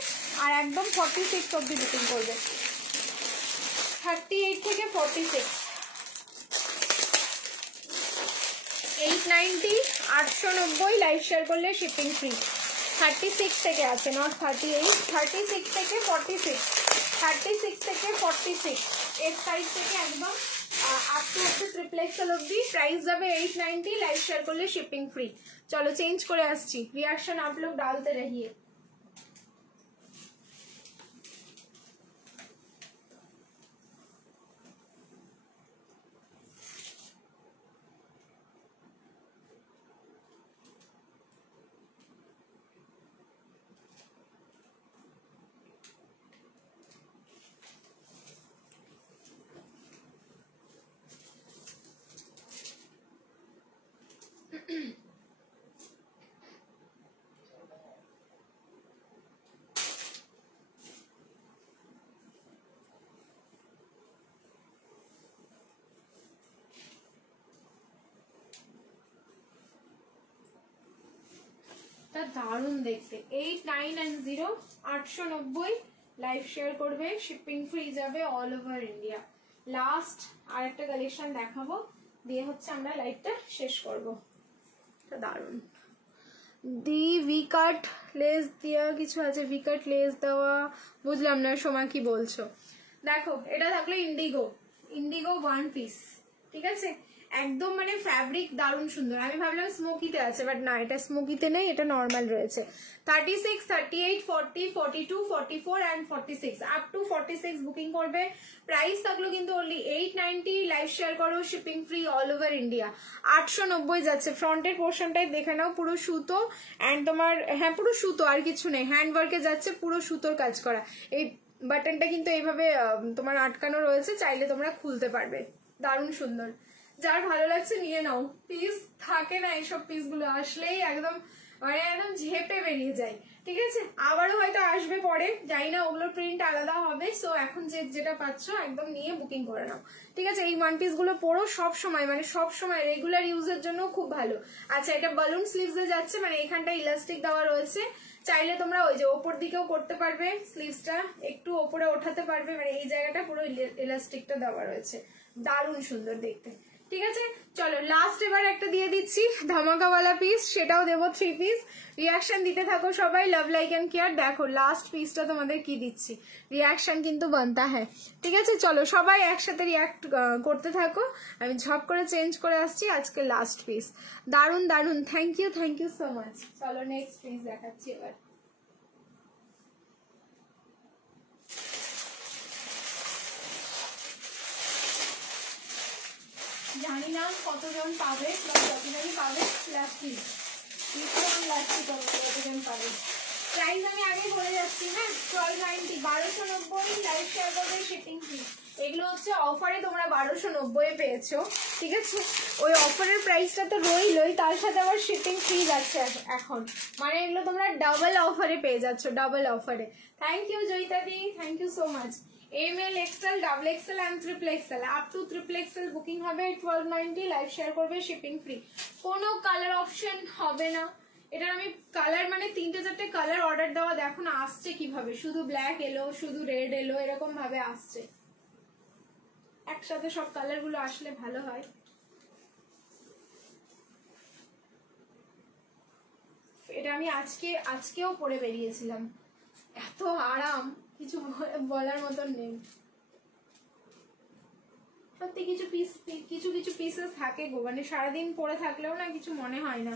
আর একদম 46 অব্দি বুকিং করবে, 38 থেকে 46, 890, 890, লাইভ শেয়ার করলে শিপিং ফ্রি। 36 থেকে আছে, নট 38, 36 থেকে 46, 36 থেকে 46, এর সাইজ থেকে একদম আপ টু হচ্ছে XXL অব্দি। প্রাইস যাবে 890, লাইভ শেয়ার করলে শিপিং ফ্রি। চলো চেঞ্জ করে আসছি, রিয়াকশন आप लोग डालते रहिए। কালারটা দারুণ দেখতে। 8990 890 লাইভ শেয়ার করবে, শিপিং ফ্রি যাবে অল ওভার ইন্ডিয়া। লাস্ট আর একটা কালেকশন দেখাবো, দিয়ে হচ্ছে আমরা লাইভটা শেষ করবো। দারুণ দি ভি কাট লেস দেওয়া কিছু আছে, ভি কাট লেস দেওয়া বুঝলাম না সোমা কি বলছো। দেখো এটা থাকলো ইন্ডিগো, ইন্ডিগো ওয়ান পিস, ঠিক আছে, একদম মানে ফ্যাব্রিক দারুণ সুন্দর। আমি ভাবলাম স্মোকিতে আছে, বাট না, এটা স্মোকিতে নেই, এটা নর্মাল রয়েছে। 36, 38, 40, 42, 44 and 46 আপ টু 46 বুকিং করবে। প্রাইস থাকলো কিন্তু অনলি 890, লাইভ শেয়ার করো, shipping free all over India. 890 যাচ্ছে। ফ্রন্টের পোর্শনটাই দেখে নাও, পুরো সুতো অ্যান্ড তোমার, হ্যাঁ পুরো সুতো, আর কিছু নেই, হ্যান্ড ওয়ার্কে যাচ্ছে, পুরো সুতোর কাজ করা। এই বাটনটা কিন্তু এইভাবে তোমার আটকানো রয়েছে, চাইলে তোমরা খুলতে পারবে, দারুণ সুন্দর। যার ভালো লাগছে নিয়ে নাও, পিস থাকে না এইসব পিসগুলো, আসলেই একদম মানে একদম ঝেপে বেরিয়ে যায়, ঠিক আছে। আবারও হয়তো আসবে পরে, জানি না, ওগুলোর প্রিন্ট আলাদা হবে। সো এখন যেটা পাচ্ছ একদম নিয়ে বুকিং করে নাও, ঠিক আছে। এই ওয়ান পিস গুলো পরো সব সময়, মানে সব সময় রেগুলার ইউজের জন্য খুব ভালো। আচ্ছা, এটা বালুন স্লিভসে যাচ্ছে, মানে এখানটা ইলাস্টিক দেওয়া রয়েছে, চাইলে তোমরা ওই যে ওপর দিকেও করতে পারবে, স্লিভসটা একটু ওপরে ওঠাতে পারবে, মানে এই জায়গাটা পুরো ইলাস্টিকটা দেওয়া রয়েছে, দারুণ সুন্দর দেখতে, ঠিক আছে। চলো লাস্ট এবার একটা দিয়ে দিচ্ছি ধামাকাওয়ালা পিস, সেটাও দেবো 3 পিস। রিয়াকশন দিতে থাকো সবাই, লাভ লাইক এন্ড কেয়ার। দেখো লাস্ট পিসটা তোমাদের কি দিচ্ছি, রিয়াকশন কিন্তু বানতা হ্যাঁ, ঠিক আছে। চলো সবাই একসাথে রিয়াক্ট করতে থাকো, আমি ঝপ করে চেঞ্জ করে আসছি। আজকে লাস্ট পিস, দারুণ দারুণ, থ্যাংক ইউ সো মাচ। চলো নেক্সট পিস দেখাচ্ছি এবার। জানি না কতজন পাবে, যতজনই পাবে লাস্টি কতজন পাবে। প্রাইস আমি আগে বলে যাচ্ছি, হ্যাঁ 1290, 1290 লাইভ শেয়ার করবে, শিপিং ফ্রি। এগুলো হচ্ছে অফারে তোমরা 1290 পেয়েছো, ঠিক আছে। ওই অফারের প্রাইসটা তো রইলই, তার সাথে আবার শিপিং ফ্রি যাচ্ছে এখন, মানে এগুলো তোমরা ডাবল অফারে পেয়ে যাচ্ছ, ডাবল অফারে। Thank you Joyitadi, thank you so much. M L, XL, double XL and triple XL, up to triple XL booking হবে 1290, লাইভ শেয়ার করবে, শিপিং ফ্রি। কোনো কালার অপশন হবে না, এটা আমি কালার মানে 3-4টে কালার অর্ডার দেওয়া, দেখো না আসছে কিভাবে, শুধু ব্ল্যাক এলো, শুধু রেড এলো, এরকম ভাবে আসছে। একসাথে সব কালার গুলো আসলে ভালো হয়। এটা আমি আজকেও পরে বেরিয়েছিলাম, এত আরাম, কিছু বলার মতন নেই। সত্যি কিছু পিসেস থাকে গো, মানে সারাদিন পরে থাকলেও না কিছু মনে হয় না।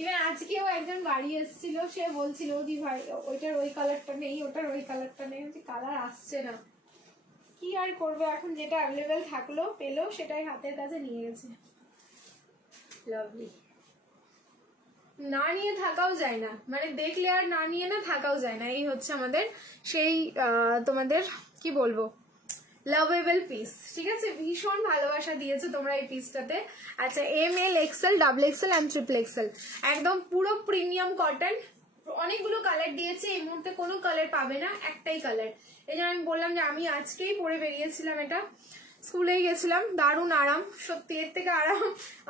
ইভেন আজকেও একজন বাড়ি এসেছিল, সে বলছিল দি ভাই ওইটার ওই কালারটা নেই, ওটার ওই কালারটা নেই, কালার আসছে না, কি আর করবে, এখন যেটা অ্যাভেলেবেল থাকলো পেলো সেটাই হাতের কাছে নিয়ে গেছে। লাভলি, না নিয়ে থাকাও যায় না, মানে দেখলে আর না নিয়ে না থাকাও যায় না, এই হচ্ছে আমাদের সেই তোমাদের কি বলবো লাভেবল পিস, ঠিক আছে। ভীষণ ভালোবাসা দিয়েছো তোমরা এই পিসটাতে। আচ্ছা, ML, XL, double XL and triple XL, একদম পুরো প্রিমিয়াম কটন। অনেকগুলো কালার দিয়েছে, এই মুহূর্তে কোনো কালার পাবে না, একটাই কালার। এই জন্য আমি বললাম যে আমি আজকেই পরে বেরিয়েছিলাম, এটা স্কুলেই গেছিলাম, দারুণ আরাম, সত্যি এর থেকে আরাম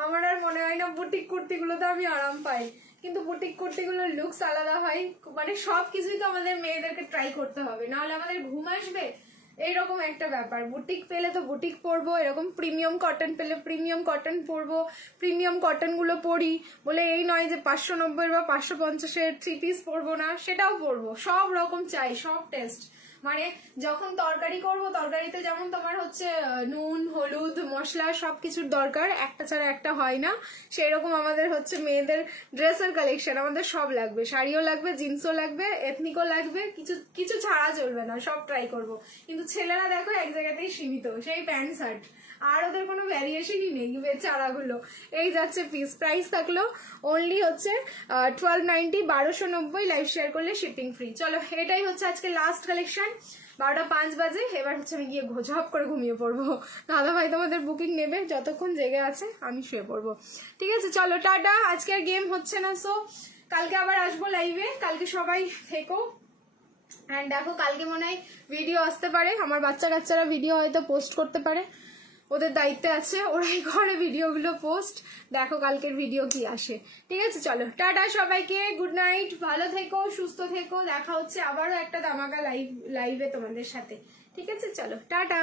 আমার আর মনে হয় না। বুটিক কুর্তিগুলোতে আমি আরাম পাই, কিন্তু বুটিক কুর্তিগুলোর লুকস আলাদা হয়, মানে সবকিছুই তো আমাদের মেয়েদেরকে ট্রাই করতে হবে, নাহলে আমাদের ঘুম আসবে, এইরকম একটা ব্যাপার। বুটিক পেলে তো বুটিক পরবো, এরকম প্রিমিয়াম কটন পেলে প্রিমিয়াম কটন পরবো, প্রিমিয়াম কটন গুলো পরি বলে এই নয় যে 590 বা 550-এর 3 পিস পরবো না, সেটাও পরবো, সব রকম চাই, সব টেস্ট। মানে যখন তরকারি করবো, তরকারিতে যেমন তোমার হচ্ছে নুন, হলুদ, মশলা সবকিছুর দরকার, একটা ছাড়া একটা হয় না, সেরকম আমাদের হচ্ছে মেয়েদের ড্রেসের কালেকশন, আমাদের সব লাগবে, শাড়িও লাগবে, জিন্সও লাগবে, এথনিকও লাগবে, কিছু ছাড়া চলবে না, সব ট্রাই করবো। কিন্তু ছেলেরা দেখো এক জায়গাতেই সীমিত, সেই প্যান্ট শার্ট, আর ওদের কোনো ভ্যারিয়েশনই নেই বেচারাগুলো। এই যাচ্ছে পিস, প্রাইস থাকলো অনলি হচ্ছে 1290, 1290, লাইভ শেয়ার করলে শিপিং ফ্রি। চলো এটাই হচ্ছে আজকে লাস্ট কালেকশন, 12:05 বাজে, এবার হচ্ছে আমি গিয়ে ঝপ করে ঘুমিয়ে পড়বো। দাদা ভাই তোমাদের বুকিং নেবে, যতক্ষণ জেগে আছে আমি শুয়ে পড়বো, ঠিক আছে। চলো টাটা, আজকে আর গেম হচ্ছে না, সো কালকে আবার আসবো লাইভে, কালকে সবাই থেকো। অ্যান্ড দেখো কালকে মনে হয় ভিডিও আসতে পারে, আমার বাচ্চা কাচ্চারা ভিডিও হয়তো পোস্ট করতে পারে, ওদের দায়িত্বে আছে, ওরাই করে ভিডিওগুলো পোস্ট। দেখো কালকের ভিডিও কি আসে। ঠিক আছে, চলো টাটা সবাইকে, গুড নাইট, ভালো থেকো, সুস্থ থেকো, দেখা হচ্ছে আবারও একটা ধামাকা লাইভে তোমাদের সাথে। ঠিক আছে, চলো টাটা।